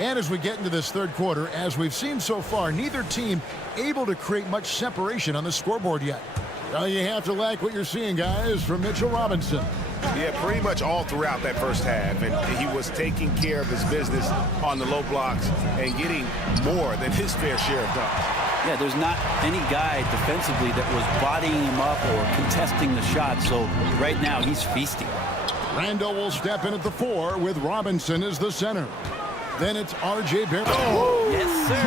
And as we get into this 3rd quarter, as we've seen so far, neither team able to create much separation on the scoreboard yet. Well, you have to like what you're seeing, guys, from Mitchell Robinson. Yeah, pretty much all throughout that first half. And he was taking care of his business on the low blocks and getting more than his fair share of dunks. Yeah, there's not any guy defensively that was bodying him up or contesting the shot. So right now he's feasting. Randall will step in at the 4 with Robinson as the center. Then it's R.J. Barrett. Oh, yes, sir.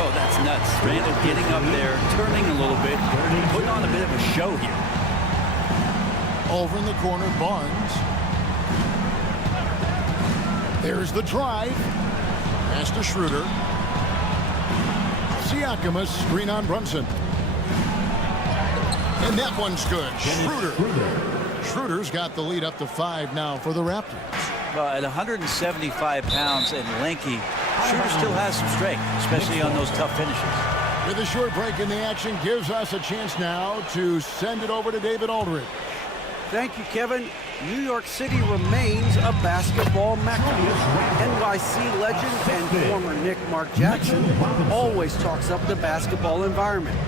Oh, that's nuts. Randall getting up there, turning a little bit, putting on a bit of a show here. Over in the corner, Barnes. There's the drive. Pass to Schroeder. Siakam, a screen on Brunson. And that one's good. Schroeder's got the lead up to 5 now for the Raptors. Well, at 175 pounds and lanky, Schroeder still has some strength, especially on those tough finishes. With a short break in the action, gives us a chance now to send it over to David Aldridge. Thank you, Kevin. New York City remains a basketball mecca. NYC legend and former Knick Mark Jackson always talks up the basketball environment.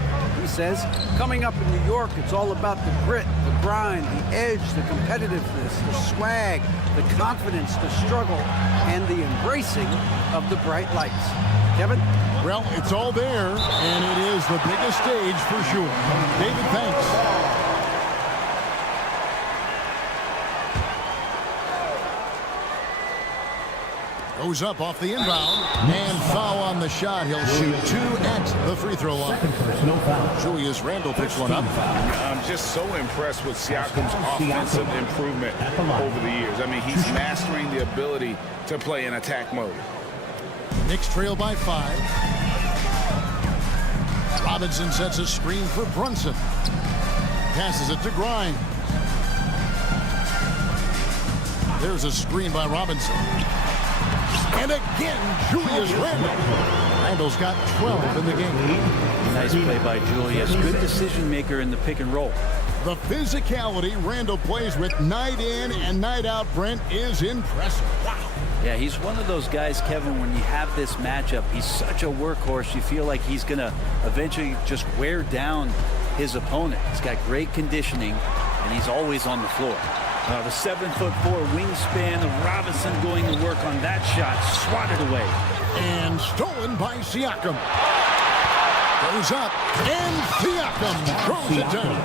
He says, coming up in New York, it's all about the grit, the grind, the edge, the competitiveness, the swag, the confidence, the struggle, and the embracing of the bright lights. Kevin? Well, it's all there, and it is the biggest stage for sure. David, thanks. Goes up off the inbound, and foul on the shot. He'll shoot 2 at the free throw line. Julius Randle picks one up. I'm just so impressed with Siakam's offensive improvement over the years. I mean, he's mastering the ability to play in attack mode. Knicks trail by 5. Robinson sets a screen for Brunson. Passes it to Grimes. There's a screen by Robinson. And again, Julius Randle. Randle's got 12 in the game. Nice play by Julius. Good decision maker in the pick and roll. The physicality Randle plays with night in and night out, Brent, is impressive. Wow. Yeah, he's one of those guys, Kevin, when you have this matchup, he's such a workhorse. You feel like he's going to eventually just wear down his opponent. He's got great conditioning, and he's always on the floor. The 7'4" wingspan of Robinson going to work on that shot. Swatted away. And stolen by Siakam. Goes up, and Siakam throws it down.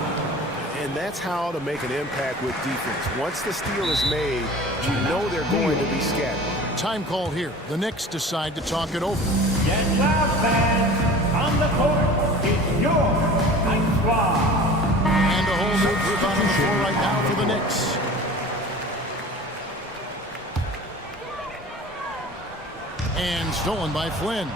And that's how to make an impact with defense. Once the steal is made, you know they're going to be scattered. Time call here. The Knicks decide to talk it over. Get loud, fans. On the court, it's your night squad. And a whole new group out on the floor right now for the Knicks. And stolen by Flynn.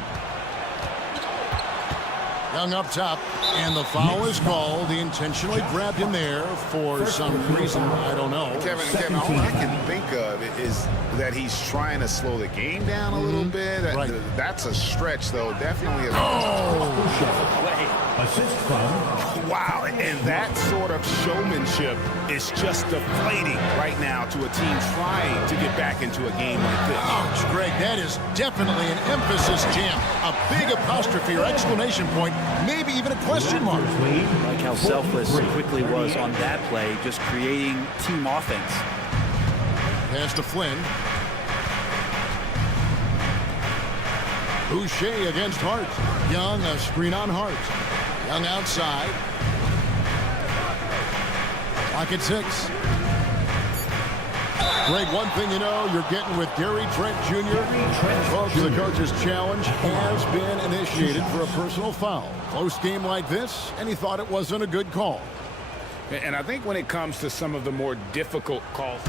Young up top, and the foul is called. He intentionally grabbed him there for some reason. I don't know. Kevin, all I can think of is that he's trying to slow the game down a little bit. Right. That's a stretch, though. Definitely. Assist from. Wow, and that sort of showmanship is just deflating right now to a team trying to get back into a game like this. Ouch, Greg, that is definitely an emphasis jam. A big apostrophe or exclamation point, maybe even a question mark. Like how selfless quickly was on that play, just creating team offense. Pass to Flynn. Boucher against Hart. Young, a screen on Hart. Young outside. Clock at 6. Greg, one thing you know, you're getting with Gary Trent Jr. Folks, the coach's challenge has been initiated for a personal foul. Close game like this, and he thought it wasn't a good call. And I think when it comes to some of the more difficult calls,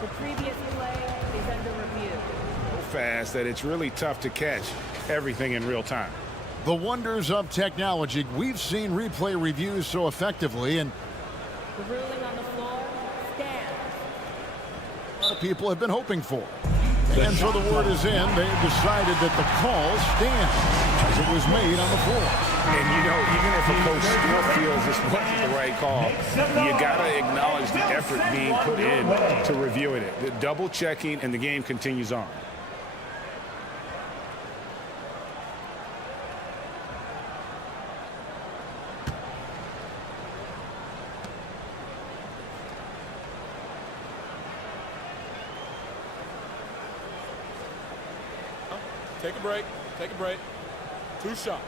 The previous play is under review. so fast that it's really tough to catch everything in real time. The wonders of technology. We've seen replay reviews so effectively, and The ruling on the floor stands. a lot of people have been hoping for. And so the word is in. They've decided that the call stands as it was made on the floor. And, you know, even if a coach still feels this wasn't the right call, you got to acknowledge the effort being put in to reviewing it. The double checking, and the game continues on. Take a break. Take a break. 2 shots.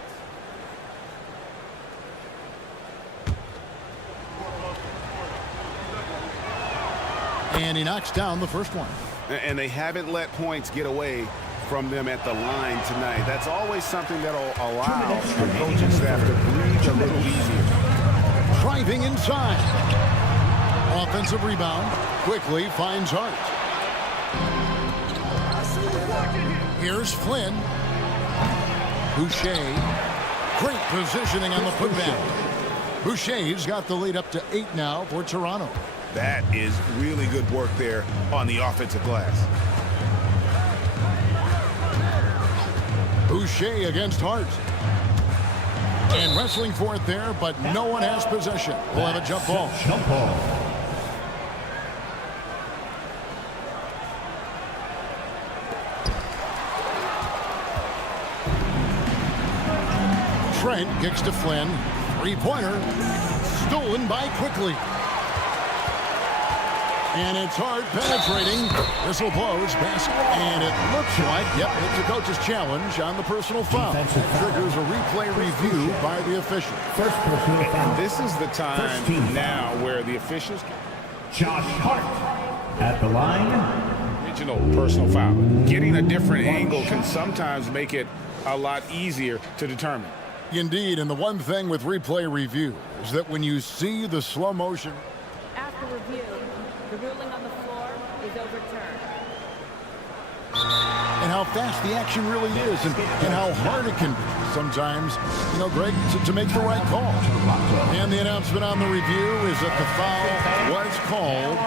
And he knocks down the first one. And they haven't let points get away from them at the line tonight. That's always something that'll allow the coaching staff to breathe a little easier. Driving inside. Offensive rebound. Quickly finds Hart. Here's Flynn. Boucher. Great positioning on the putback. Boucher's got the lead up to 8 now for Toronto. That is really good work there on the offensive glass. Boucher against Hart. And wrestling for it there, but no one has possession. We'll have a jump ball. Trent kicks to Flynn. 3-pointer. Stolen by Quickly. And it's Hart penetrating. Whistle blows. Basket. And it looks like, yep, it's a coach's challenge on the personal foul. Triggers a replay review by the official. First personal foul. And this is the time now where the officials Josh Hart at the line. Original personal foul. Getting a different angle can sometimes make it a lot easier to determine. Indeed, and the one thing with replay review is that when you see the slow motion. After review, the ruling on the floor is overturned. And how fast the action really is and how hard it can be sometimes, you know, Greg, to make the right call. And the announcement on the review is that the foul was called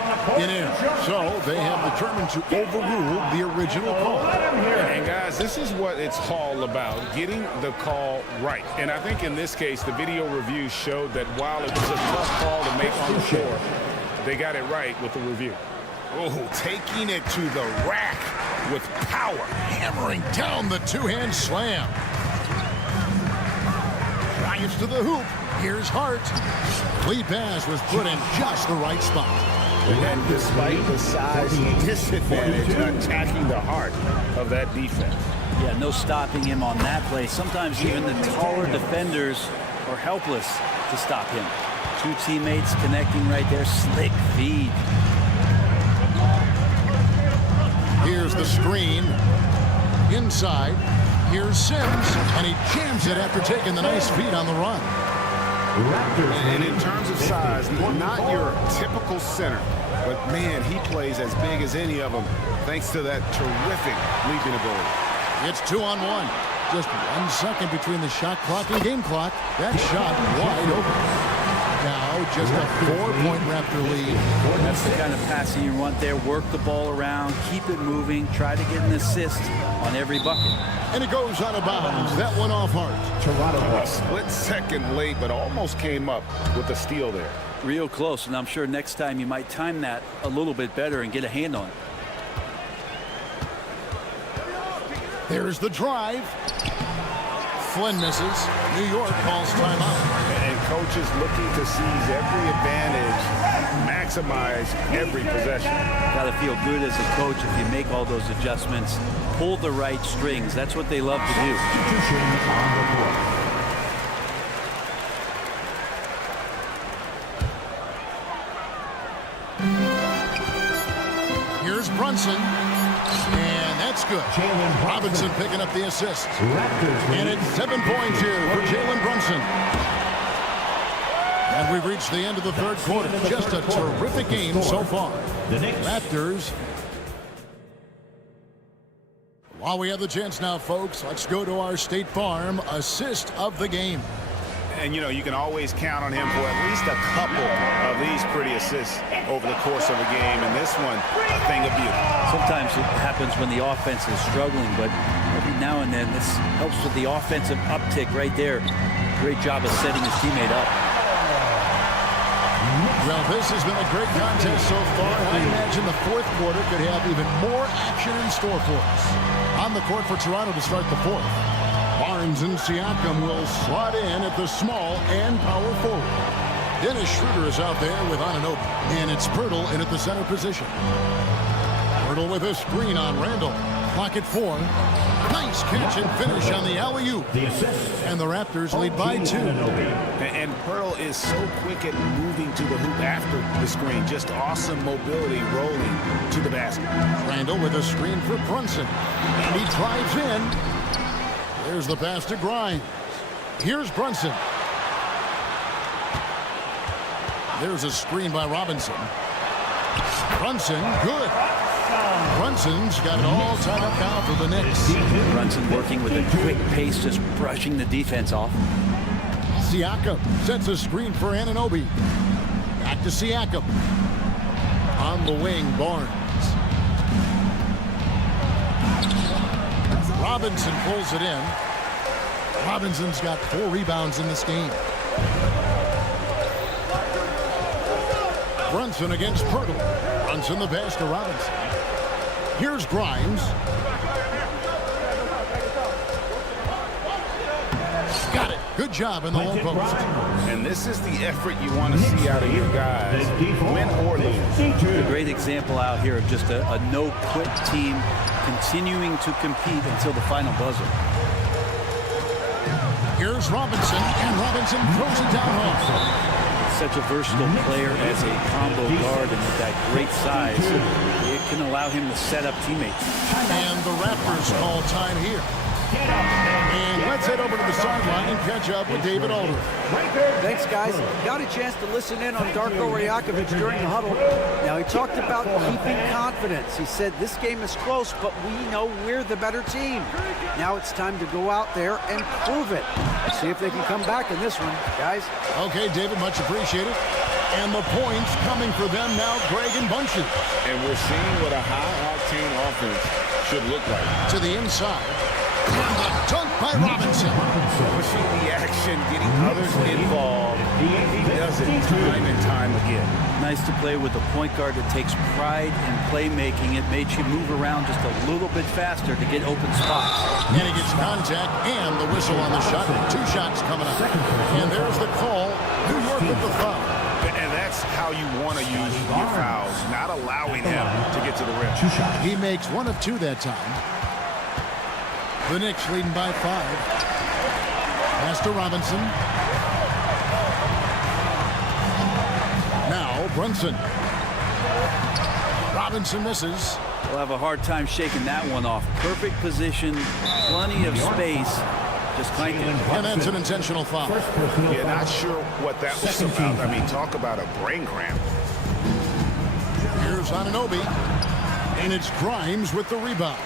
in air. So they have determined to overrule the original call. And guys, this is what it's all about, getting the call right. And I think in this case, the video review showed that while it was a tough call to make on the floor, they got it right with the review. Oh, taking it to the rack with power. Hammering down the two-hand slam. Drives to the hoop. Here's Hart. Lead pass was put in just the right spot. And despite the size disadvantage, attacking the heart of that defense. Yeah, no stopping him on that play. Sometimes even the taller defenders are helpless to stop him. 2 teammates connecting right there. Slick feed. Here's the screen. Inside. Here's Sims. And he jams it after taking the nice feed on the run. And in terms of size, not your typical center. But, man, he plays as big as any of them thanks to that terrific leaping ability. It's 2-on-1. Just 1 second between the shot clock and game clock. That shot wide open. Now just a 4-point Raptor lead. That's the kind of passing you want there. Work the ball around, keep it moving, try to get an assist on every bucket. And it goes out of bounds. That one off Hart. Toronto a split second late, but almost came up with a steal there. Real close, and I'm sure next time you might time that a little bit better and get a hand on it. There's the drive. Flynn misses. New York calls timeout. And coaches looking to seize every advantage, maximize every possession. Got to feel good as a coach if you make all those adjustments, pull the right strings. That's what they love to do. Here's Brunson. And that's good. Robinson picking up the assist. And it's 7 points here for Jalen Brunson. And we've reached the end of the third quarter. Just a terrific game so far. The Knicks. Raptors. While we have the chance now, folks, let's go to our State Farm assist of the game. And, you know, you can always count on him for at least a couple of these pretty assists over the course of a game. And this one, a thing of beauty. Sometimes it happens when the offense is struggling, but every now and then this helps with the offensive uptick right there. Great job of setting his teammate up. Well, this has been a great contest so far. I imagine the fourth quarter could have even more action in store for us. On the court for Toronto to start the fourth. Barnes and Siakam will slot in at the small and power forward. Dennis Schroeder is out there with Anunoby. And it's Pirtle in at the center position. Pirtle with a screen on Randall. Clock at 4. Nice catch and finish on the alley-oop. And the Raptors lead by 2. And Pearl is so quick at moving to the hoop after the screen. Just awesome mobility rolling to the basket. Randall with a screen for Brunson. And he drives in. There's the pass to Grimes. Here's Brunson. There's a screen by Robinson. Brunson, good. Brunson's got it all tied up now for the Knicks. Brunson working with a quick pace, just brushing the defense off. Siakam sets a screen for Anunoby. Back to Siakam. On the wing, Barnes. Robinson pulls it in. Robinson's got 4 rebounds in this game. Brunson against Pirtle. Brunson the pass to Robinson. Here's Grimes. Got it. Good job in the low post. And this is the effort you want to see out of your guys, win or lose. A great example out here of just a no-quit team continuing to compete until the final buzzer. Here's Robinson, and Robinson throws it down off. Such a versatile player as a combo guard, and with that great size, it can allow him to set up teammates. And the Raptors call time here. And let's head over to the sideline and catch up with David Aldridge. Thanks, guys. Got a chance to listen in on Darko Rajakovic during the huddle. Now, he talked about keeping confidence. He said this game is close, but we know we're the better team. Now it's time to go out there and prove it. See if they can come back in this one, guys. Okay, David, much appreciated. And the points coming for them now, Greg and Bunches. And we're seeing what a high-octane offense should look like. To the inside. Dunk by Robinson. Pushing the action, getting others involved. He does it time and time again. Nice to play with a point guard that takes pride in playmaking. It makes you move around just a little bit faster to get open spots. And he gets contact and the whistle on the shot. 2 shots coming up. And there's the call. New York with the foul. And that's how you want to use your fouls, not allowing him to get to the rim. He makes 1 of 2 that time. The Knicks leading by 5. Pass to Robinson. Now Brunson. Robinson misses. We'll have a hard time shaking that one off. Perfect position, plenty of space. Just clanking. And that's an intentional foul. Yeah, not sure what that was about. I mean, talk about a brain cramp. Here's Anunoby. And it's Grimes with the rebound.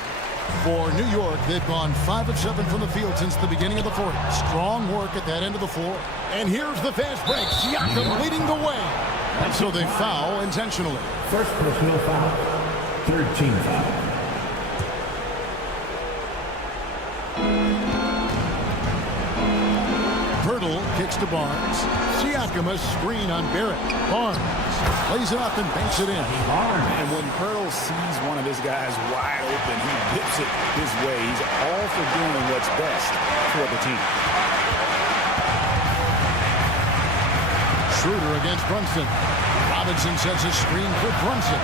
For New York, they've gone 5 of 7 from the field since the beginning of the 4th. Strong work at that end of the floor. And here's the fast break. Siakam leading the way. And so they foul intentionally. First personal foul. 3rd team foul. Pirtle kicks to Barnes. Siakam a screen on Barrett. Barnes plays it up and banks it in. And when Pirtle sees one of his guys wide open, he whips it his way. He's all for doing what's best for the team. Schroeder against Brunson. Robinson sets a screen for Brunson.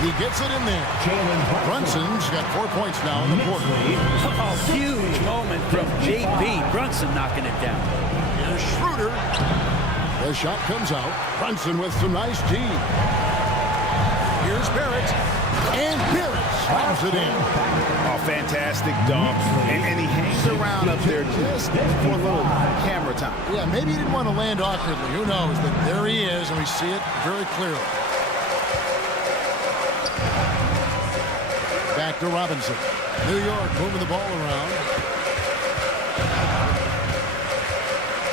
He gets it in there. Brunson's got 4 points now in the quarter. A huge moment from JB. Brunson knocking it down. Here's Schroeder. The shot comes out. Brunson with some nice D. Here's Barrett. And Barrett slams it in. Oh, fantastic dunk. And he hangs around up there just for a little camera time. Yeah, maybe he didn't want to land awkwardly. Who knows? But there he is, and we see it very clearly. Back to Robinson. New York moving the ball around.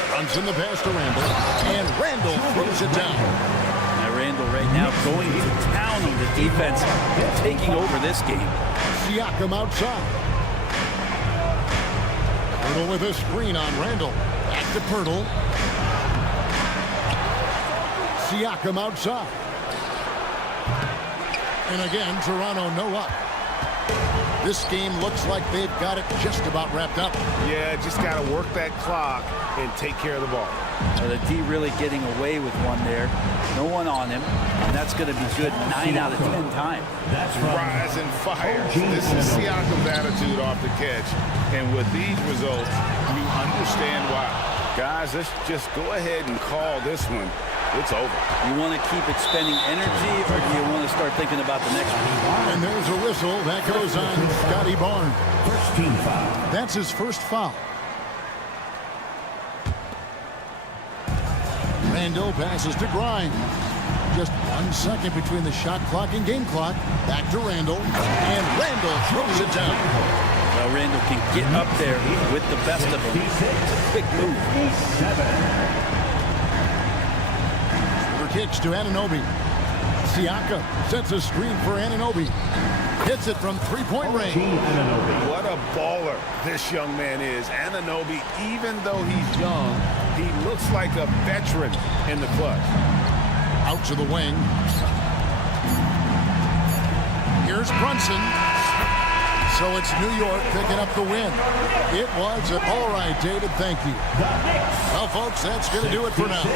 Brunson the pass to Randall. And Randall throws it down. Now Randall right now going to town on the defense, taking over this game. Siakam outside. Pirtle with a screen on Randall. Back to Pirtle. Siakam outside. And again, Toronto no up. This game looks like they've got it just about wrapped up. Yeah, just got to work that clock and take care of the ball. The D really getting away with one there. No one on him, and that's going to be good 9 out of 10 times. Rise and fire. This is Siakam's attitude off the catch. And with these results, you understand why. Guys, let's just go ahead and call this one. It's over. You want to keep expending energy, or do you want to start thinking about the next one? And there's a whistle. That goes on Scotty Barnes. First team foul. That's his first foul. Randall passes to Grimes. Just 1 second between the shot clock and game clock. Back to Randall. And Randall throws it down. Well, Randall can get up there with the best of them. Quick move. Kicks to Anunoby. Siakam sets a screen for Anunoby. Hits it from three-point range. What a baller this young man is. Anunoby, even though he's young, he looks like a veteran in the clutch. Out to the wing. Here's Brunson. So it's New York picking up the win. It was all right, David. Thank you. Well, folks, that's going to do it for now.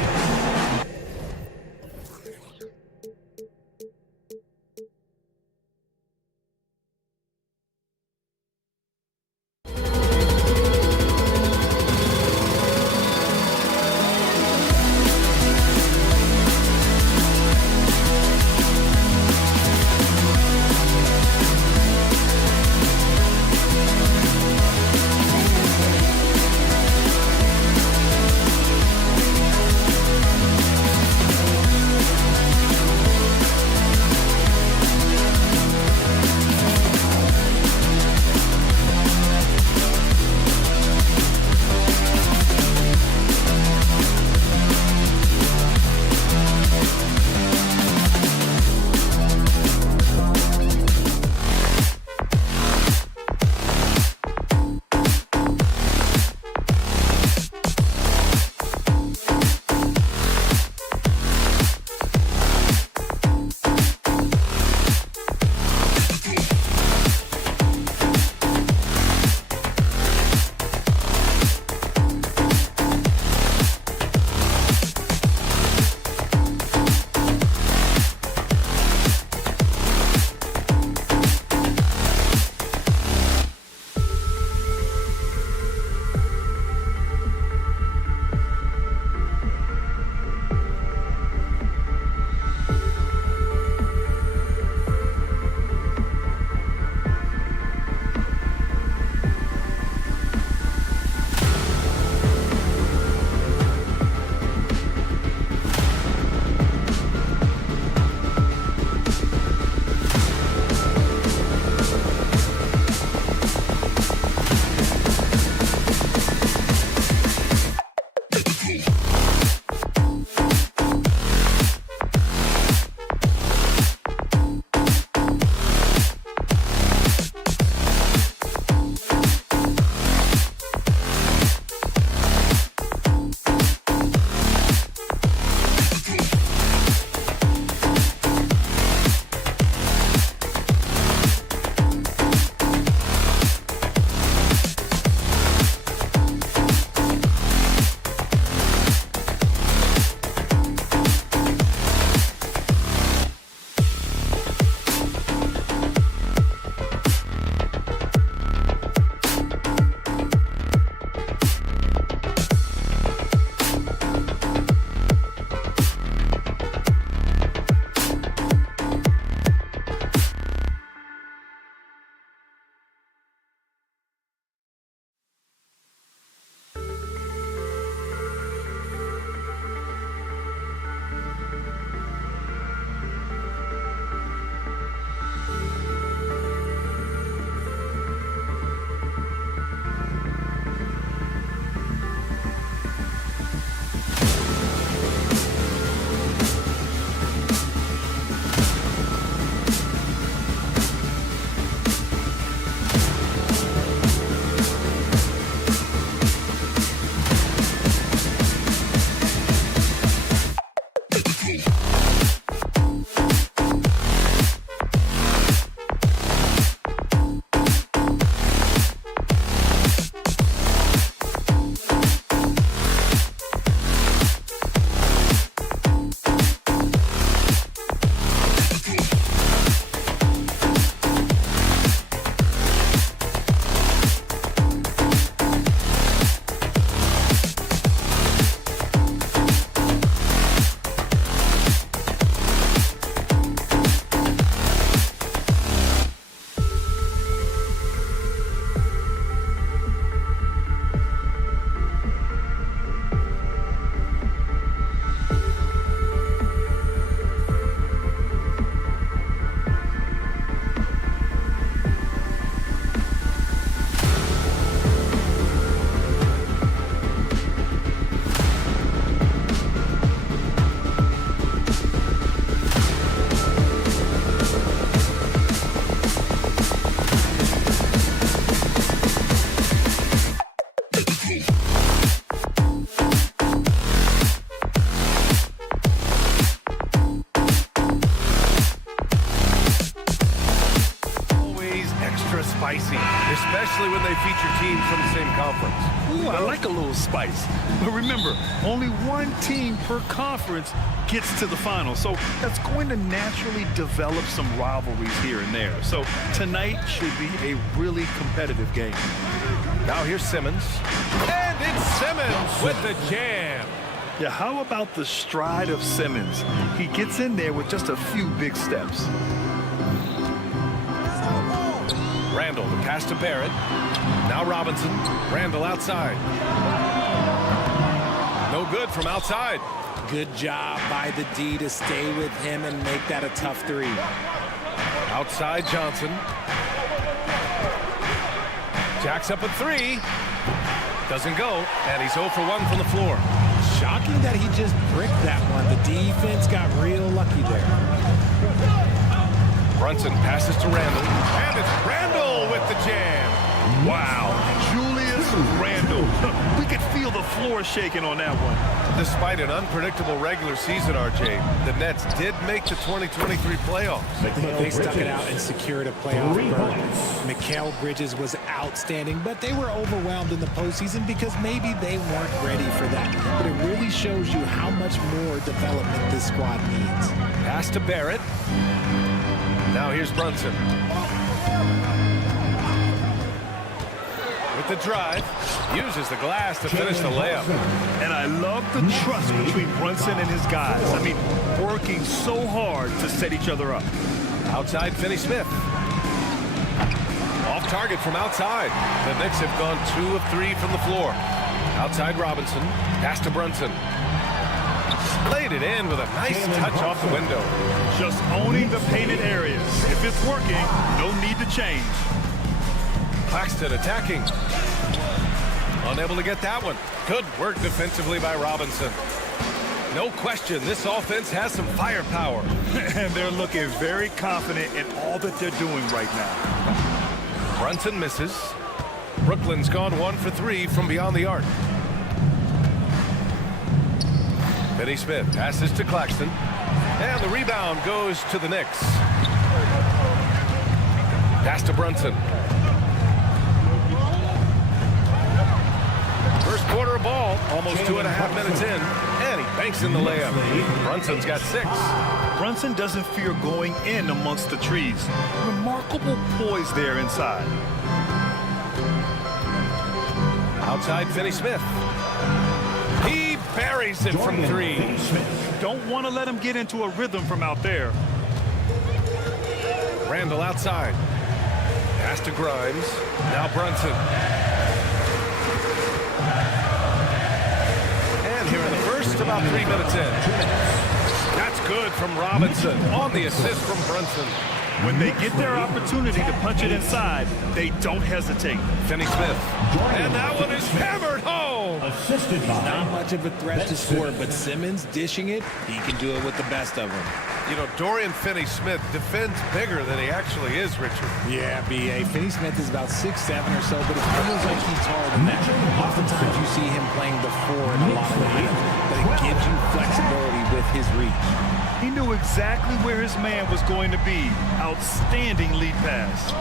spice. But remember, only one team per conference gets to the final, so that's going to naturally develop some rivalries here and there. So tonight should be a really competitive game. Now here's Simmons. And it's Simmons with the jam. Yeah, how about the stride of Simmons? He gets in there with just a few big steps. Randall, the pass to Barrett. Now Robinson. Randall outside. No good from outside. Good job by the D to stay with him and make that a tough three. Outside Johnson. Jacks up a three. Doesn't go, and he's 0 for 1 from the floor. Shocking that he just bricked that one. The defense got real lucky there. Brunson passes to Randall, and it's Randall with the jam. Wow, Julius Randall. We could feel the floor shaking on that one. Despite an unpredictable regular season, RJ, the Nets did make the 2023 playoffs. They stuck it out and secured a playoff berth. Mikal Bridges was outstanding, but they were overwhelmed in the postseason because maybe they weren't ready for that. But it really shows you how much more development this squad needs. Pass to Barrett. Now here's Brunson. With the drive, uses the glass to finish the layup. And I love the trust between Brunson and his guys. I mean, working so hard to set each other up. Outside Finney-Smith. Off target from outside. The Knicks have gone 2 of 3 from the floor. Outside Robinson. Pass to Brunson. Laid it in with a nice touch off the window. Just owning the painted areas. If it's working, no need to change. Claxton attacking. Unable to get that one. Good work defensively by Robinson. No question, this offense has some firepower. And they're looking very confident in all that they're doing right now. Brunson misses. Brooklyn's gone 1 for 3 from beyond the arc. Finney-Smith passes to Claxton. And the rebound goes to the Knicks. Pass to Brunson. First quarter of ball, almost 2.5 minutes in, and he banks in the layup. Brunson's got 6. Brunson doesn't fear going in amongst the trees. Remarkable poise there inside. Outside Finney-Smith. He buries it from 3. Don't want to let him get into a rhythm from out there. Randall outside. Pass to Grimes. Now Brunson. And here in the first, about 3 minutes in. That's good from Robinson on the assist from Brunson. When they get their opportunity to punch it inside, they don't hesitate. Finney-Smith. And that one is hammered home. Not much of a threat to score, but Simmons dishing it, he can do it with the best of them. You know, Dorian Finney-Smith defends bigger than he actually is, Richard. Yeah, B.A. Finney-Smith is about 6'7" or so, but it feels like he's taller than that. Oftentimes you see him playing the 4 in a lot of ways, but it gives you flexibility with his reach. He knew exactly where his man was going to be. Outstanding lead pass.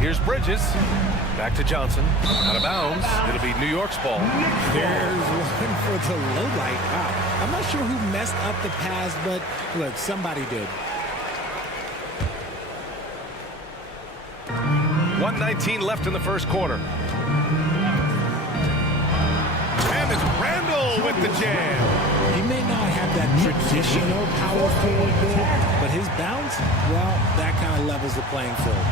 Here's Bridges. Back to Johnson. Out of bounds. It'll be New York's ball. There's one for the low light. Wow. I'm not sure who messed up the pass, but look, somebody did. 1:19 left in the first quarter. And it's Randall with the jam. He may not have that traditional power forward build, but his bounce, well, that kind of levels the playing field.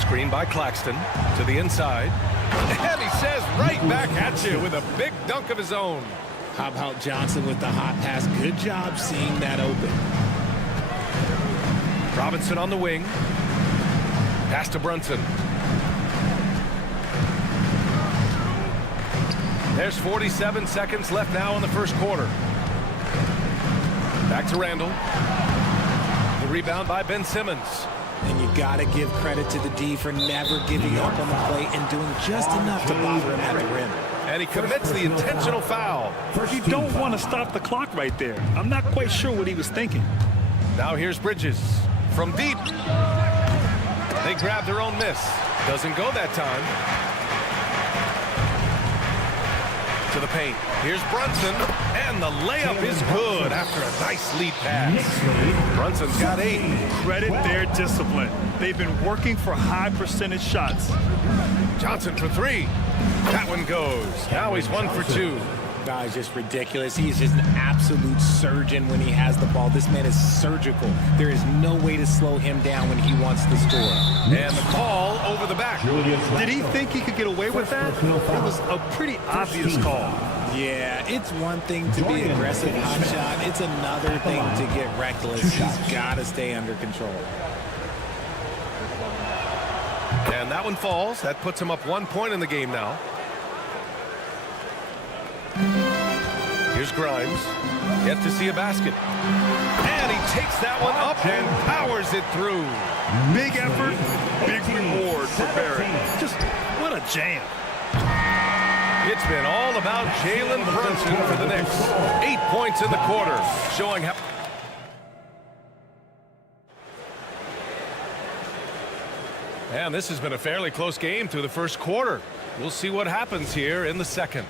Screen by Claxton to the inside. And he says right back at you with a big dunk of his own. How about Johnson with the hot pass? Good job seeing that open. Robinson on the wing. Pass to Brunson. There's 47 seconds left now in the first quarter. Back to Randall. The rebound by Ben Simmons. And you got to give credit to the D for never giving up on the play and doing just enough to bother him at the rim. And he commits the intentional foul. You don't want to stop the clock right there. I'm not quite sure what he was thinking. Now here's Bridges from deep. They grab their own miss. Doesn't go that time. To the paint. Here's Brunson, and the layup is good after a nice lead pass. Brunson's got 8. Credit their discipline. They've been working for high percentage shots. Johnson for 3. That one goes. Now he's 1 for 2. That is just ridiculous. He is just an absolute surgeon when he has the ball. This man is surgical. There is no way to slow him down when he wants to score. And the call over the back. Did he think he could get away with that? It was a pretty obvious call. Yeah, it's one thing to be aggressive hot shot. It's another thing to get reckless. He's got to stay under control. And that one falls. That puts him up 1 point in the game now. Here's Grimes. Yet to see a basket. And he takes that one up and powers it through. Big effort, big reward for Barrett. Just what a jam. It's been all about Jalen Brunson for the Knicks. 8 points in the quarter, showing how... And this has been a fairly close game through the first quarter. We'll see what happens here in the second.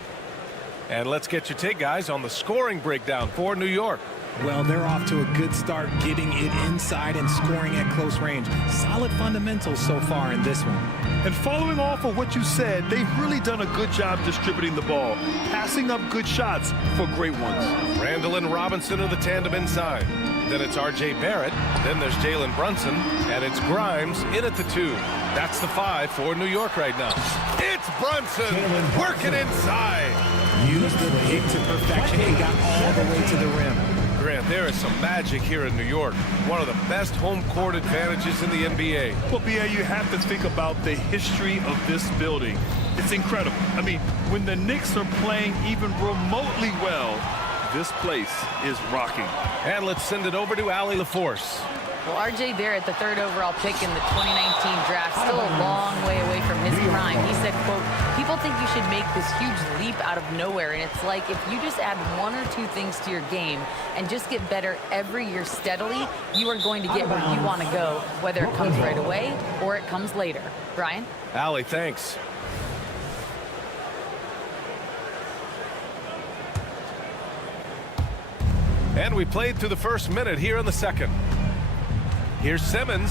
And let's get your take, guys, on the scoring breakdown for New York. Well, they're off to a good start getting it inside and scoring at close range. Solid fundamentals so far in this one. And following off of what you said, they've really done a good job distributing the ball, passing up good shots for great ones. Randall and Robinson are the tandem inside. Then it's R.J. Barrett. Then there's Jalen Brunson. And it's Grimes in at the 2. That's the 5 for New York right now. It's Brunson working inside. Used the pick to perfection and got all the way to the rim. Grant, there is some magic here in New York. One of the best home court advantages in the NBA. Well, B.A., you have to think about the history of this building. It's incredible. I mean, when the Knicks are playing even remotely well, this place is rocking. And let's send it over to Allie LaForce. Well, R.J. Barrett, the 3rd overall pick in the 2019 draft, still a long way away from his prime. He said, quote, people think you should make this huge leap out of nowhere, and it's like if you just add 1 or 2 things to your game and just get better every year steadily, you are going to get where you want to go, whether it comes right away or it comes later. Brian? Allie, thanks. And we played through the first minute here in the second. Here's Simmons,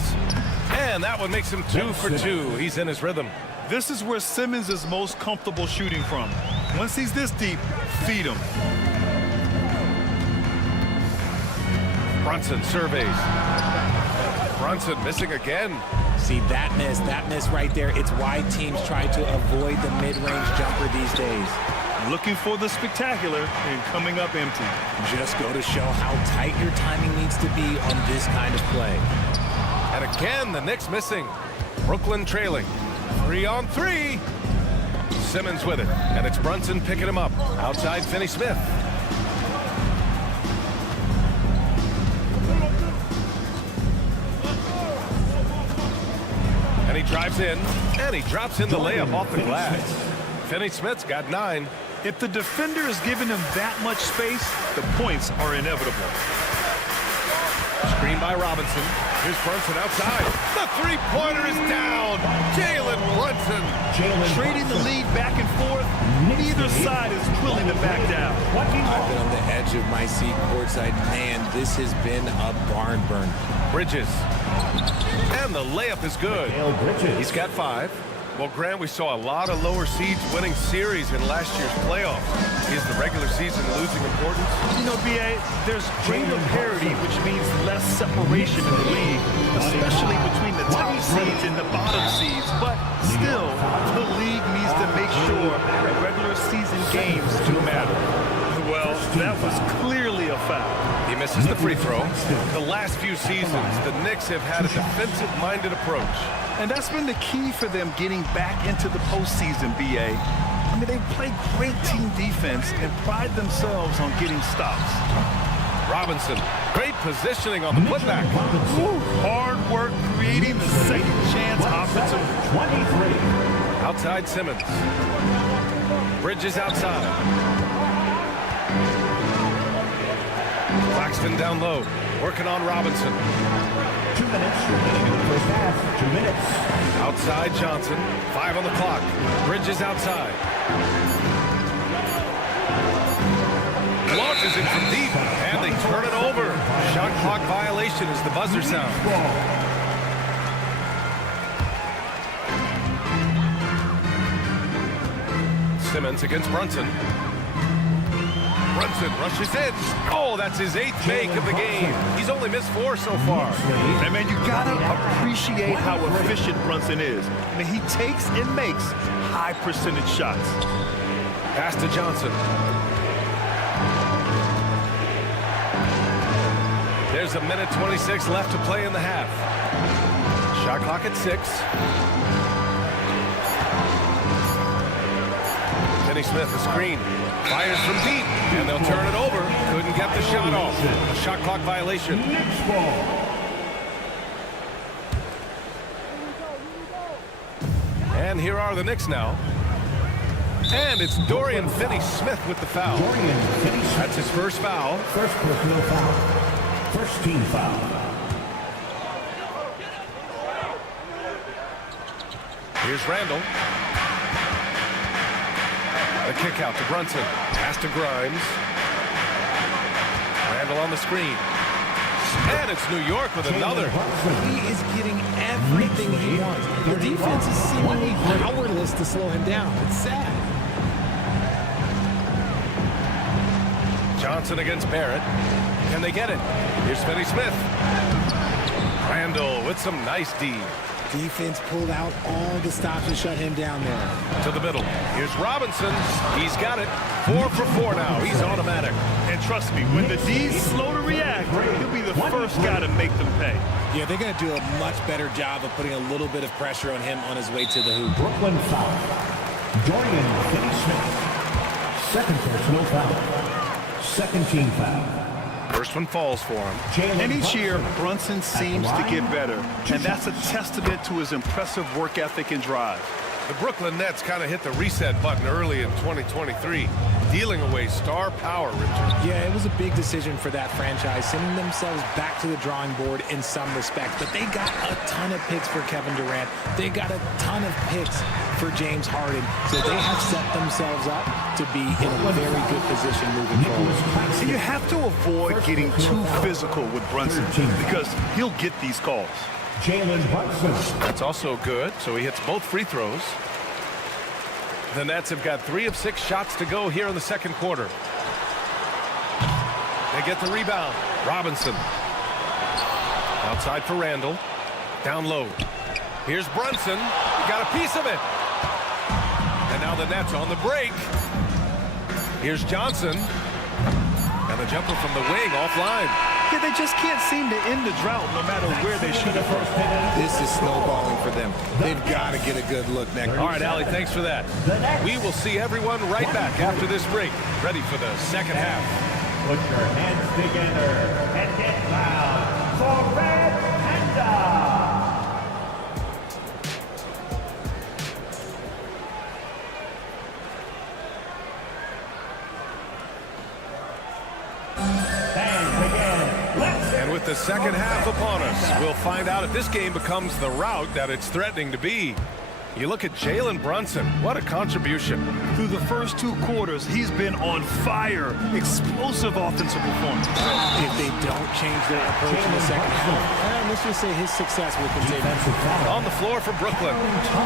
and that one makes him 2 for 2. He's in his rhythm. This is where Simmons is most comfortable shooting from. Once he's this deep, feed him. Brunson surveys. Brunson missing again. See, that miss right there. It's why teams try to avoid the mid-range jumper these days. Looking for the spectacular and coming up empty. Just go to show how tight your timing needs to be on this kind of play. And again, the Knicks missing. Brooklyn trailing. 3 on 3. Simmons with it. And it's Brunson picking him up. Outside Finney-Smith. And he drives in. And he drops in the layup off the glass. Finney-Smith's got 9. If the defender is giving him that much space, the points are inevitable. Screen by Robinson. Here's Brunson outside. The three-pointer is down. Jalen Brunson. Trading the lead back and forth. Neither side is willing to back down. I've been on the edge of my seat courtside. Man, this has been a barn burner. Bridges. And the layup is good. He's got 5. Well, Grant, we saw a lot of lower seeds winning series in last year's playoffs. Is the regular season losing importance? You know, B.A., there's greater parity, which means less separation in the league, especially between the top seeds and the bottom seeds. But still, the league needs to make sure regular season games do matter. Well, that was clearly a foul. He misses the free throw. The last few seasons, the Knicks have had a defensive-minded approach. And that's been the key for them getting back into the postseason, B.A. I mean, they play great team defense and pride themselves on getting stops. Robinson, great positioning on the putback. Hard work creating the second chance opportunity. 23. Outside Simmons. Bridges outside. Claxton down low, working on Robinson. 2 minutes remaining in the first half. 2 minutes. Outside Johnson. 5 on the clock. Bridges outside. clock violation as the buzzer sounds. Simmons against Brunson. Brunson rushes in. Oh, that's his 8th make of the game. He's only missed 4 so far. And man, you gotta appreciate how efficient Brunson is. I mean, he takes and makes high percentage shots. Pass to Johnson. There's a minute 26 left to play in the half. Shot clock at 6. Finney Smith, the screen. Fires from deep, and they'll turn it over. Couldn't get the shot off. A shot clock violation. And here are the Knicks now. And it's Dorian Finney-Smith with the foul. That's his first foul. First personal foul. First team foul. Here's Randall. The kick out to Brunson. Pass to Grimes. Randall on the screen. And it's New York with another. He is getting everything he wants. The defense is seemingly powerless to slow him down. It's sad. Johnson against Barrett. Can they get it? Here's Finney-Smith. Randall with some nice D. Defense pulled out all the stops to shut him down there. To the middle. Here's Robinson. He's got it. 4 for 4 now. He's automatic. And trust me, when the D's slow to react, he'll be the first guy to make them pay. Yeah, they're going to do a much better job of putting a little bit of pressure on him on his way to the hoop. Brooklyn foul. Dorian Finney-Smith. Second personal foul. Second team foul. First one falls for him. And each year, Brunson seems to get better. And that's a testament to his impressive work ethic and drive. The Brooklyn Nets kind of hit the reset button early in 2023, dealing away star power, Richard. Yeah, it was a big decision for that franchise, sending themselves back to the drawing board in some respects. But they got a ton of picks for Kevin Durant. They got a ton of picks for James Harden. So they have set themselves up to be in a very good position moving forward. And you have to avoid getting too physical with Brunson because he'll get these calls. Jalen Brunson. That's also good, so he hits both free throws. The Nets have got 3 of 6 shots to go here in the second quarter. They get the rebound. Robinson. Outside for Randall. Down low. Here's Brunson. Got a piece of it. And now the Nets on the break. Here's Johnson. And the jumper from the wing offline. Yeah, they just can't seem to end the drought no matter where they shoot it from. This is snowballing for them. They've got to get a good look next. All right, Allie, thanks for that. We will see everyone right back after this break. Ready for the second half. Put your hands together and get loud for Red Panda. And with the second half upon us, we'll find out if this game becomes the rout that it's threatening to be. You look at Jalen Brunson. What a contribution. Through the first 2 quarters, he's been on fire. Explosive offensive performance. If they don't change their approach in the second half, let's just say his success will continue. On the floor for Brooklyn,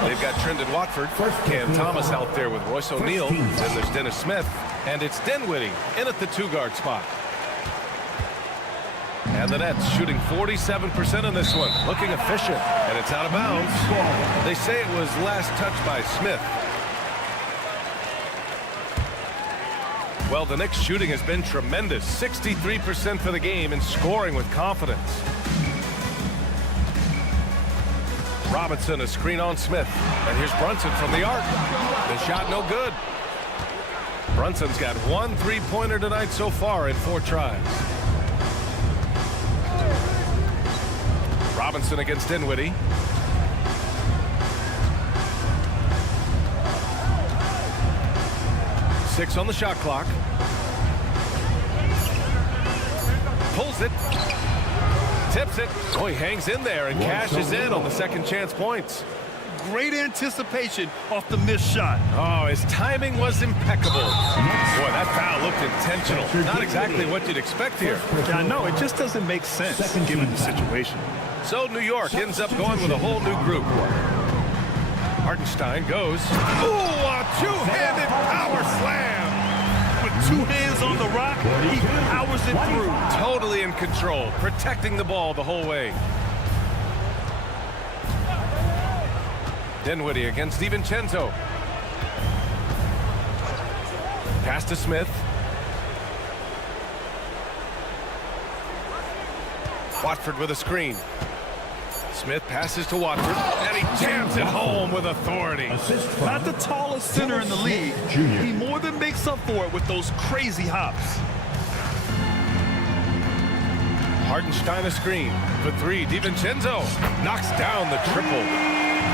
they've got Trendon Watford, Cam Thomas out there with Royce O'Neal. Then there's Dennis Smith, and it's Dinwiddie in at the 2-guard spot. And the Nets shooting 47% in this one, looking efficient, and it's out of bounds. They say it was last touched by Smith. Well, the Knicks shooting has been tremendous, 63% for the game and scoring with confidence. Robinson, a screen on Smith, and here's Brunson from the arc. The shot no good. Brunson's got 1 3-pointer tonight so far in 4 tries. Robinson against Dinwiddie. Six on the shot clock. Pulls it. Tips it. Oh, he hangs in there and cashes in on the second chance points. great anticipation off the missed shot. Oh, his timing was impeccable. Boy, that foul looked intentional. Not exactly what you'd expect here. Yeah, I know. It just doesn't make sense given the situation. So New York ends up going with a whole new group. Hartenstein goes. Ooh, a two-handed power slam. With two hands on the rock, he powers it through. Totally in control, protecting the ball the whole way. Dinwiddie against DiVincenzo. Pass to Smith. Watford with a screen. Smith passes to Watford, and he jams it home with authority. Not the tallest center in the league. He more than makes up for it with those crazy hops. Hartenstein a screen. For three, DiVincenzo knocks down the triple.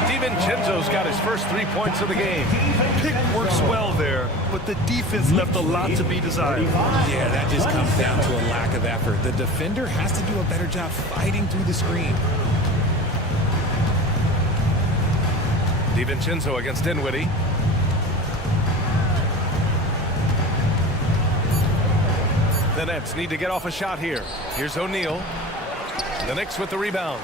DiVincenzo's got his first 3 points of the game. Pick works well there, but the defense left a lot to be desired. Yeah, that just comes down to a lack of effort. The defender has to do a better job fighting through the screen. DiVincenzo against Dinwiddie. The Nets need to get off a shot here. Here's O'Neal. The Knicks with the rebound.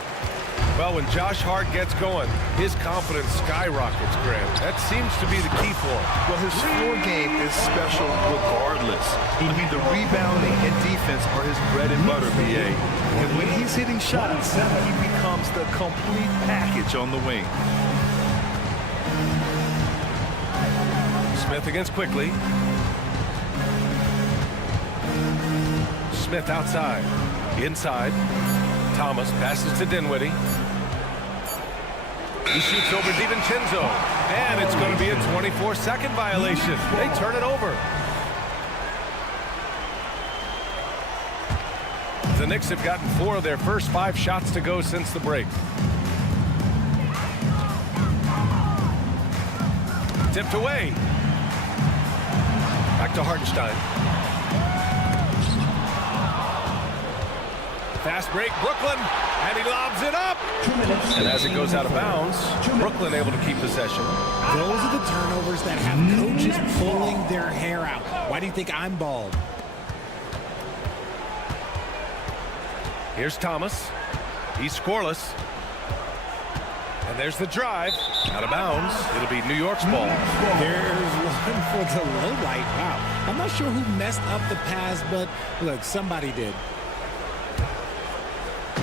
Well, when Josh Hart gets going, his confidence skyrockets, Grant. That seems to be the key for him. Well, his floor game is special regardless. I mean, the rebounding and defense are his bread and butter, BA. And when he's hitting shots, he becomes the complete package on the wing. Smith against Quickly. Smith outside. Inside. Thomas passes to Dinwiddie. He shoots over DiVincenzo. And it's going to be a 24-second violation. They turn it over. The Knicks have gotten 4 of their first 5 shots to go since the break. Tipped away. Back to Hartenstein. Fast break, Brooklyn, and he lobs it up. And as it goes out of bounds, Brooklyn able to keep possession. Those are the turnovers that have coaches pulling their hair out. Why do you think I'm bald? Here's Thomas. He's scoreless. And there's the drive. Out of bounds. It'll be New York's ball. There's one for the low light. Wow. I'm not sure who messed up the pass, but look, somebody did.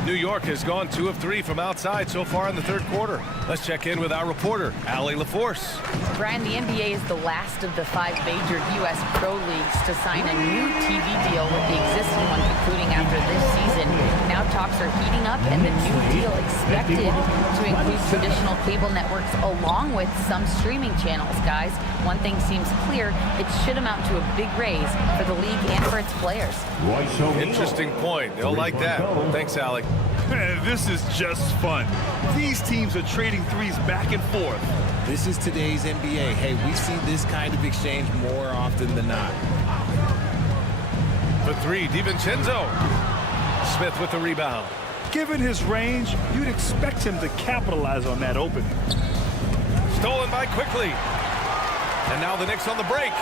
New York has gone 2 of 3 from outside so far in the third quarter. Let's check in with our reporter, Allie LaForce. Brian, the NBA is the last of the 5 major U.S. pro leagues to sign a new TV deal, with the existing one concluding after this season. Now talks are heating up, and the new deal expected to include traditional cable networks along with some streaming channels. Guys, one thing seems clear: it should amount to a big raise for the league and for its players. Interesting point. They'll like that. Thanks, Allie. Man, this is just fun. These teams are trading threes back and forth. This is today's NBA. Hey, we see this kind of exchange more often than not. For 3, DiVincenzo. Smith with the rebound. Given his range, you'd expect him to capitalize on that opening. Stolen by Quickly. And now the Knicks on the break.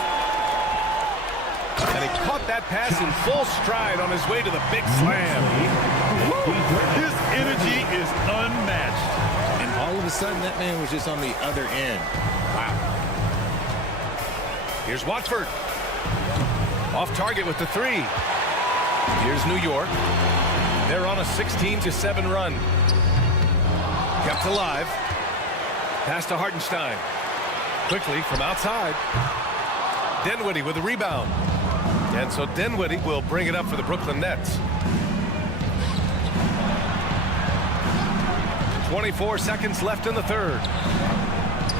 And he caught that pass in full stride on his way to the big slam. His energy is unmatched. And all of a sudden, that man was just on the other end. Wow. Here's Watford. Off target with the 3. Here's New York. They're on a 16-7 run. Kept alive. Pass to Hartenstein. Quickly from outside. Dinwiddie with the rebound. And so Dinwiddie will bring it up for the Brooklyn Nets. 24 seconds left in the third.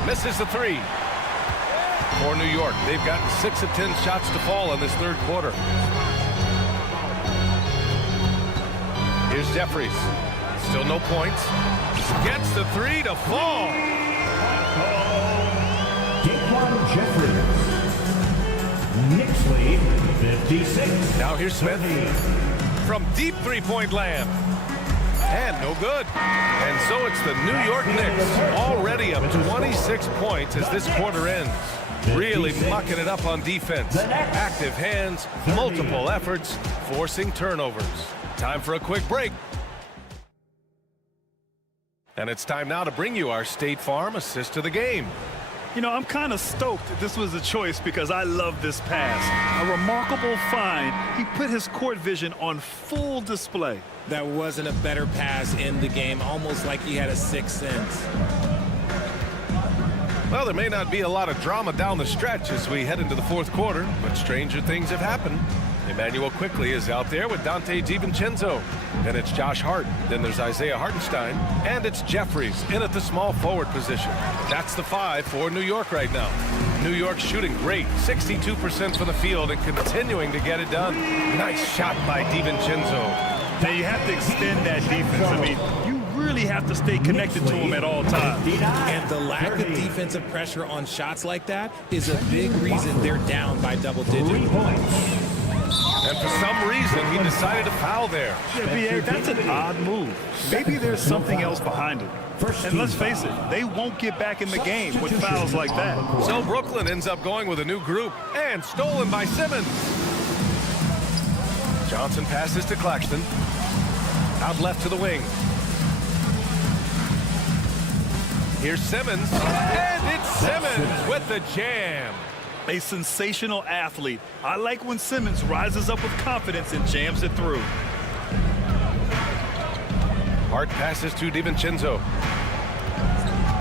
Misses the 3. For New York, they've gotten 6 of 10 shots to fall in this third quarter. Here's Jeffries. Still no points. Gets the 3 to fall. Jeffries. Knicks lead 56. Now here's Smith from deep 3-point land. And no good. And so it's the New York Knicks already up 26 points as this quarter ends. Really mucking it up on defense. Active hands, multiple efforts, forcing turnovers. Time for a quick break. And it's time now to bring you our State Farm assist to the game. You know, I'm kind of stoked that this was a choice because I love this pass. A remarkable find. He put his court vision on full display. That wasn't a better pass in the game, almost like he had a sixth sense. Well, there may not be a lot of drama down the stretch as we head into the fourth quarter, but stranger things have happened. Emmanuel Quickly is out there with Dante DiVincenzo. Then it's Josh Hart. Then there's Isaiah Hartenstein. And it's Jeffries in at the small forward position. That's the 5 for New York right now. New York shooting great. 62% from the field and continuing to get it done. Nice shot by DiVincenzo. Now you have to extend that defense. I mean, you really have to stay connected to him at all times. And the lack of defensive pressure on shots like that is a big reason they're down by double digits. And for some reason, he decided to foul there. Yeah, B.A., that's an odd move. Maybe there's something else behind it. And let's face it, they won't get back in the game with fouls like that. So Brooklyn ends up going with a new group. And stolen by Simmons. Johnson passes to Claxton. Out left to the wing. Here's Simmons. And it's Simmons with the jam. A sensational athlete. I like when Simmons rises up with confidence and jams it through. Hart passes to DiVincenzo.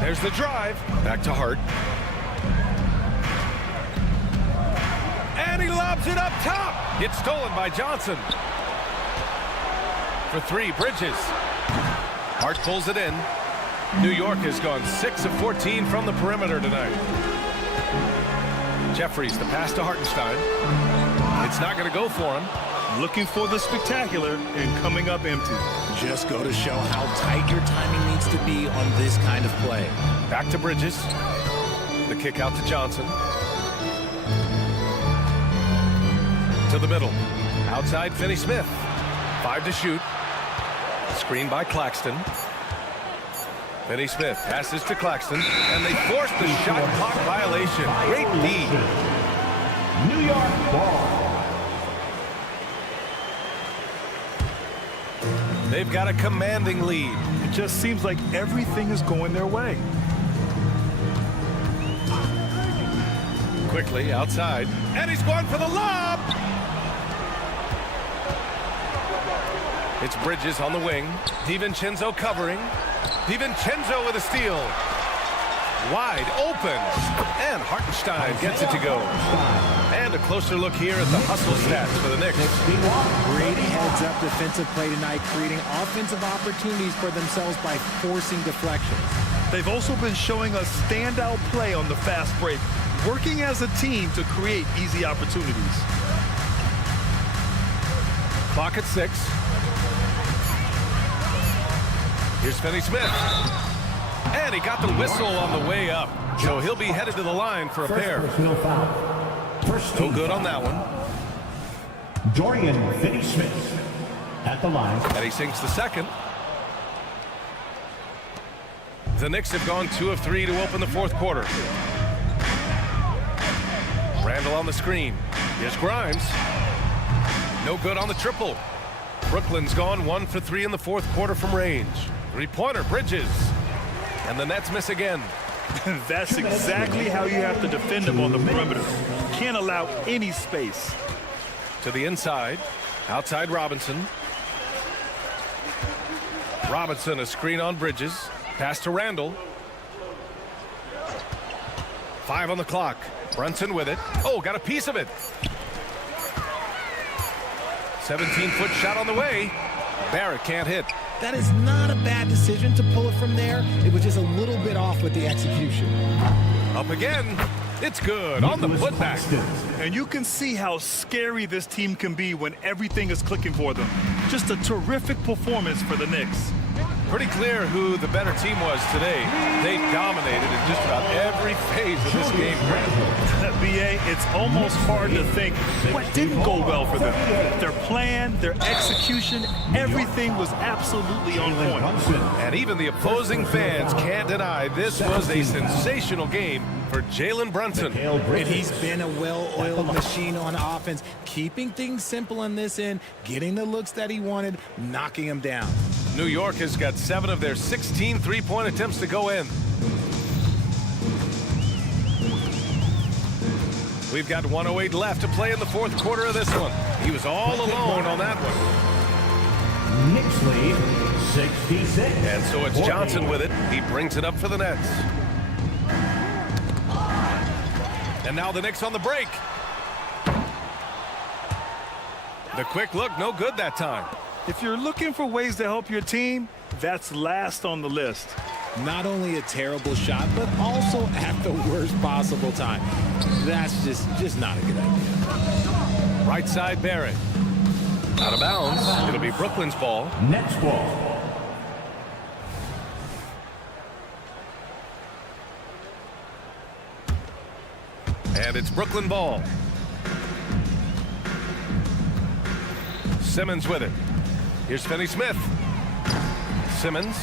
There's the drive. Back to Hart. And he lobs it up top. It's stolen by Johnson. For 3, Bridges. Hart pulls it in. New York has gone 6 of 14 from the perimeter tonight. Jeffries, the pass to Hartenstein. It's not going to go for him. Looking for the spectacular and coming up empty. Just go to show how tight your timing needs to be on this kind of play. Back to Bridges. The kick out to Johnson. To the middle. Outside, Finney-Smith. 5 to shoot. Screen by Claxton. Finney-Smith passes to Claxton, and they force the shot clock violation. Great D. New York ball. They've got a commanding lead. It just seems like everything is going their way. Quickly outside, and he's going for the lob. It's Bridges on the wing. DiVincenzo covering. DiVincenzo with a steal. Wide open. And Hartenstein gets it to go. And a closer look here at the hustle stats for the Knicks. Great heads-up defensive play tonight, creating offensive opportunities for themselves by forcing deflections. They've also been showing us standout play on the fast break, working as a team to create easy opportunities. Clock at 6. Here's Finney-Smith. And he got the whistle on the way up. So he'll be headed to the line for a pair. Personal foul. First No good on that one. Dorian Finney-Smith at the line. And he sinks the second. The Knicks have gone 2 of 3 to open the fourth quarter. Randall on the screen. Here's Grimes. No good on the triple. Brooklyn's gone 1 for 3 in the fourth quarter from range. 3-pointer, Bridges. And the Nets miss again. That's exactly how you have to defend them on the perimeter. Can't allow any space. To the inside. Outside Robinson. Robinson, a screen on Bridges. Pass to Randall. 5 on the clock. Brunson with it. Oh, got a piece of it. 17-foot shot on the way. Barrett can't hit. That is not a bad decision to pull it from there. It was just a little bit off with the execution. Up again. It's good on the putback. And you can see how scary this team can be when everything is clicking for them. Just a terrific performance for the Knicks. Pretty clear who the better team was today. They dominated in just about every phase of this game. BA, it's almost hard to think what didn't go well for them. Their plan, their execution, everything was absolutely on point. And even the opposing fans can't deny this was a sensational game for Jalen Brunson. And he's been a well-oiled machine on offense, keeping things simple in this end, getting the looks that he wanted, knocking them down. New York has got 7 of their 16 three-point attempts to go in. We've got 1:08 left to play in the fourth quarter of this one. He was all alone on that one. Knicks lead 66. And so it's Johnson with it. He brings it up for the Nets. And now the Knicks on the break. The quick look, no good that time. If you're looking for ways to help your team, that's last on the list. Not only a terrible shot, but also at the worst possible time. That's just not a good idea. Right side Barrett. Out of bounds. It'll be Brooklyn's ball. Nets ball. And it's Brooklyn ball. Simmons with it. Here's Finney-Smith. Simmons.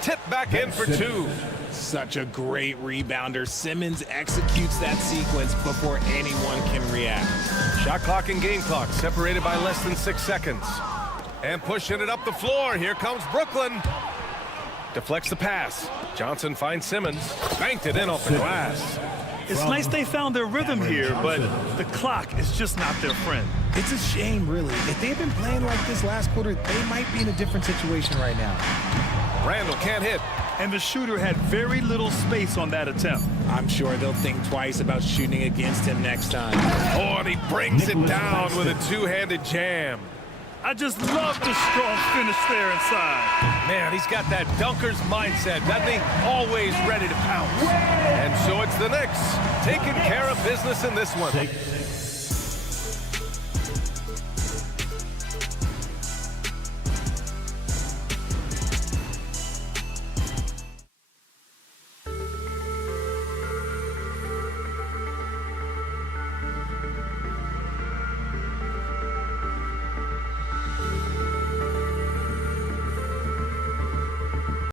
Tip back in for 2. Such a great rebounder. Simmons executes that sequence before anyone can react. Shot clock and game clock separated by less than 6 seconds. And pushing it up the floor. Here comes Brooklyn. Deflects the pass. Johnson finds Simmons. Banked it in off the glass. It's nice they found their rhythm here, but the clock is just not their friend. It's a shame, really. If they'd been playing like this last quarter, they might be in a different situation right now. Randall can't hit. And the shooter had very little space on that attempt. I'm sure they'll think twice about shooting against him next time. Oh, and he brings it down with a two-handed jam. I just love the strong finish there inside. Man, he's got that dunker's mindset, doesn't he? Always ready to pounce. And so it's the Knicks taking care of business in this one.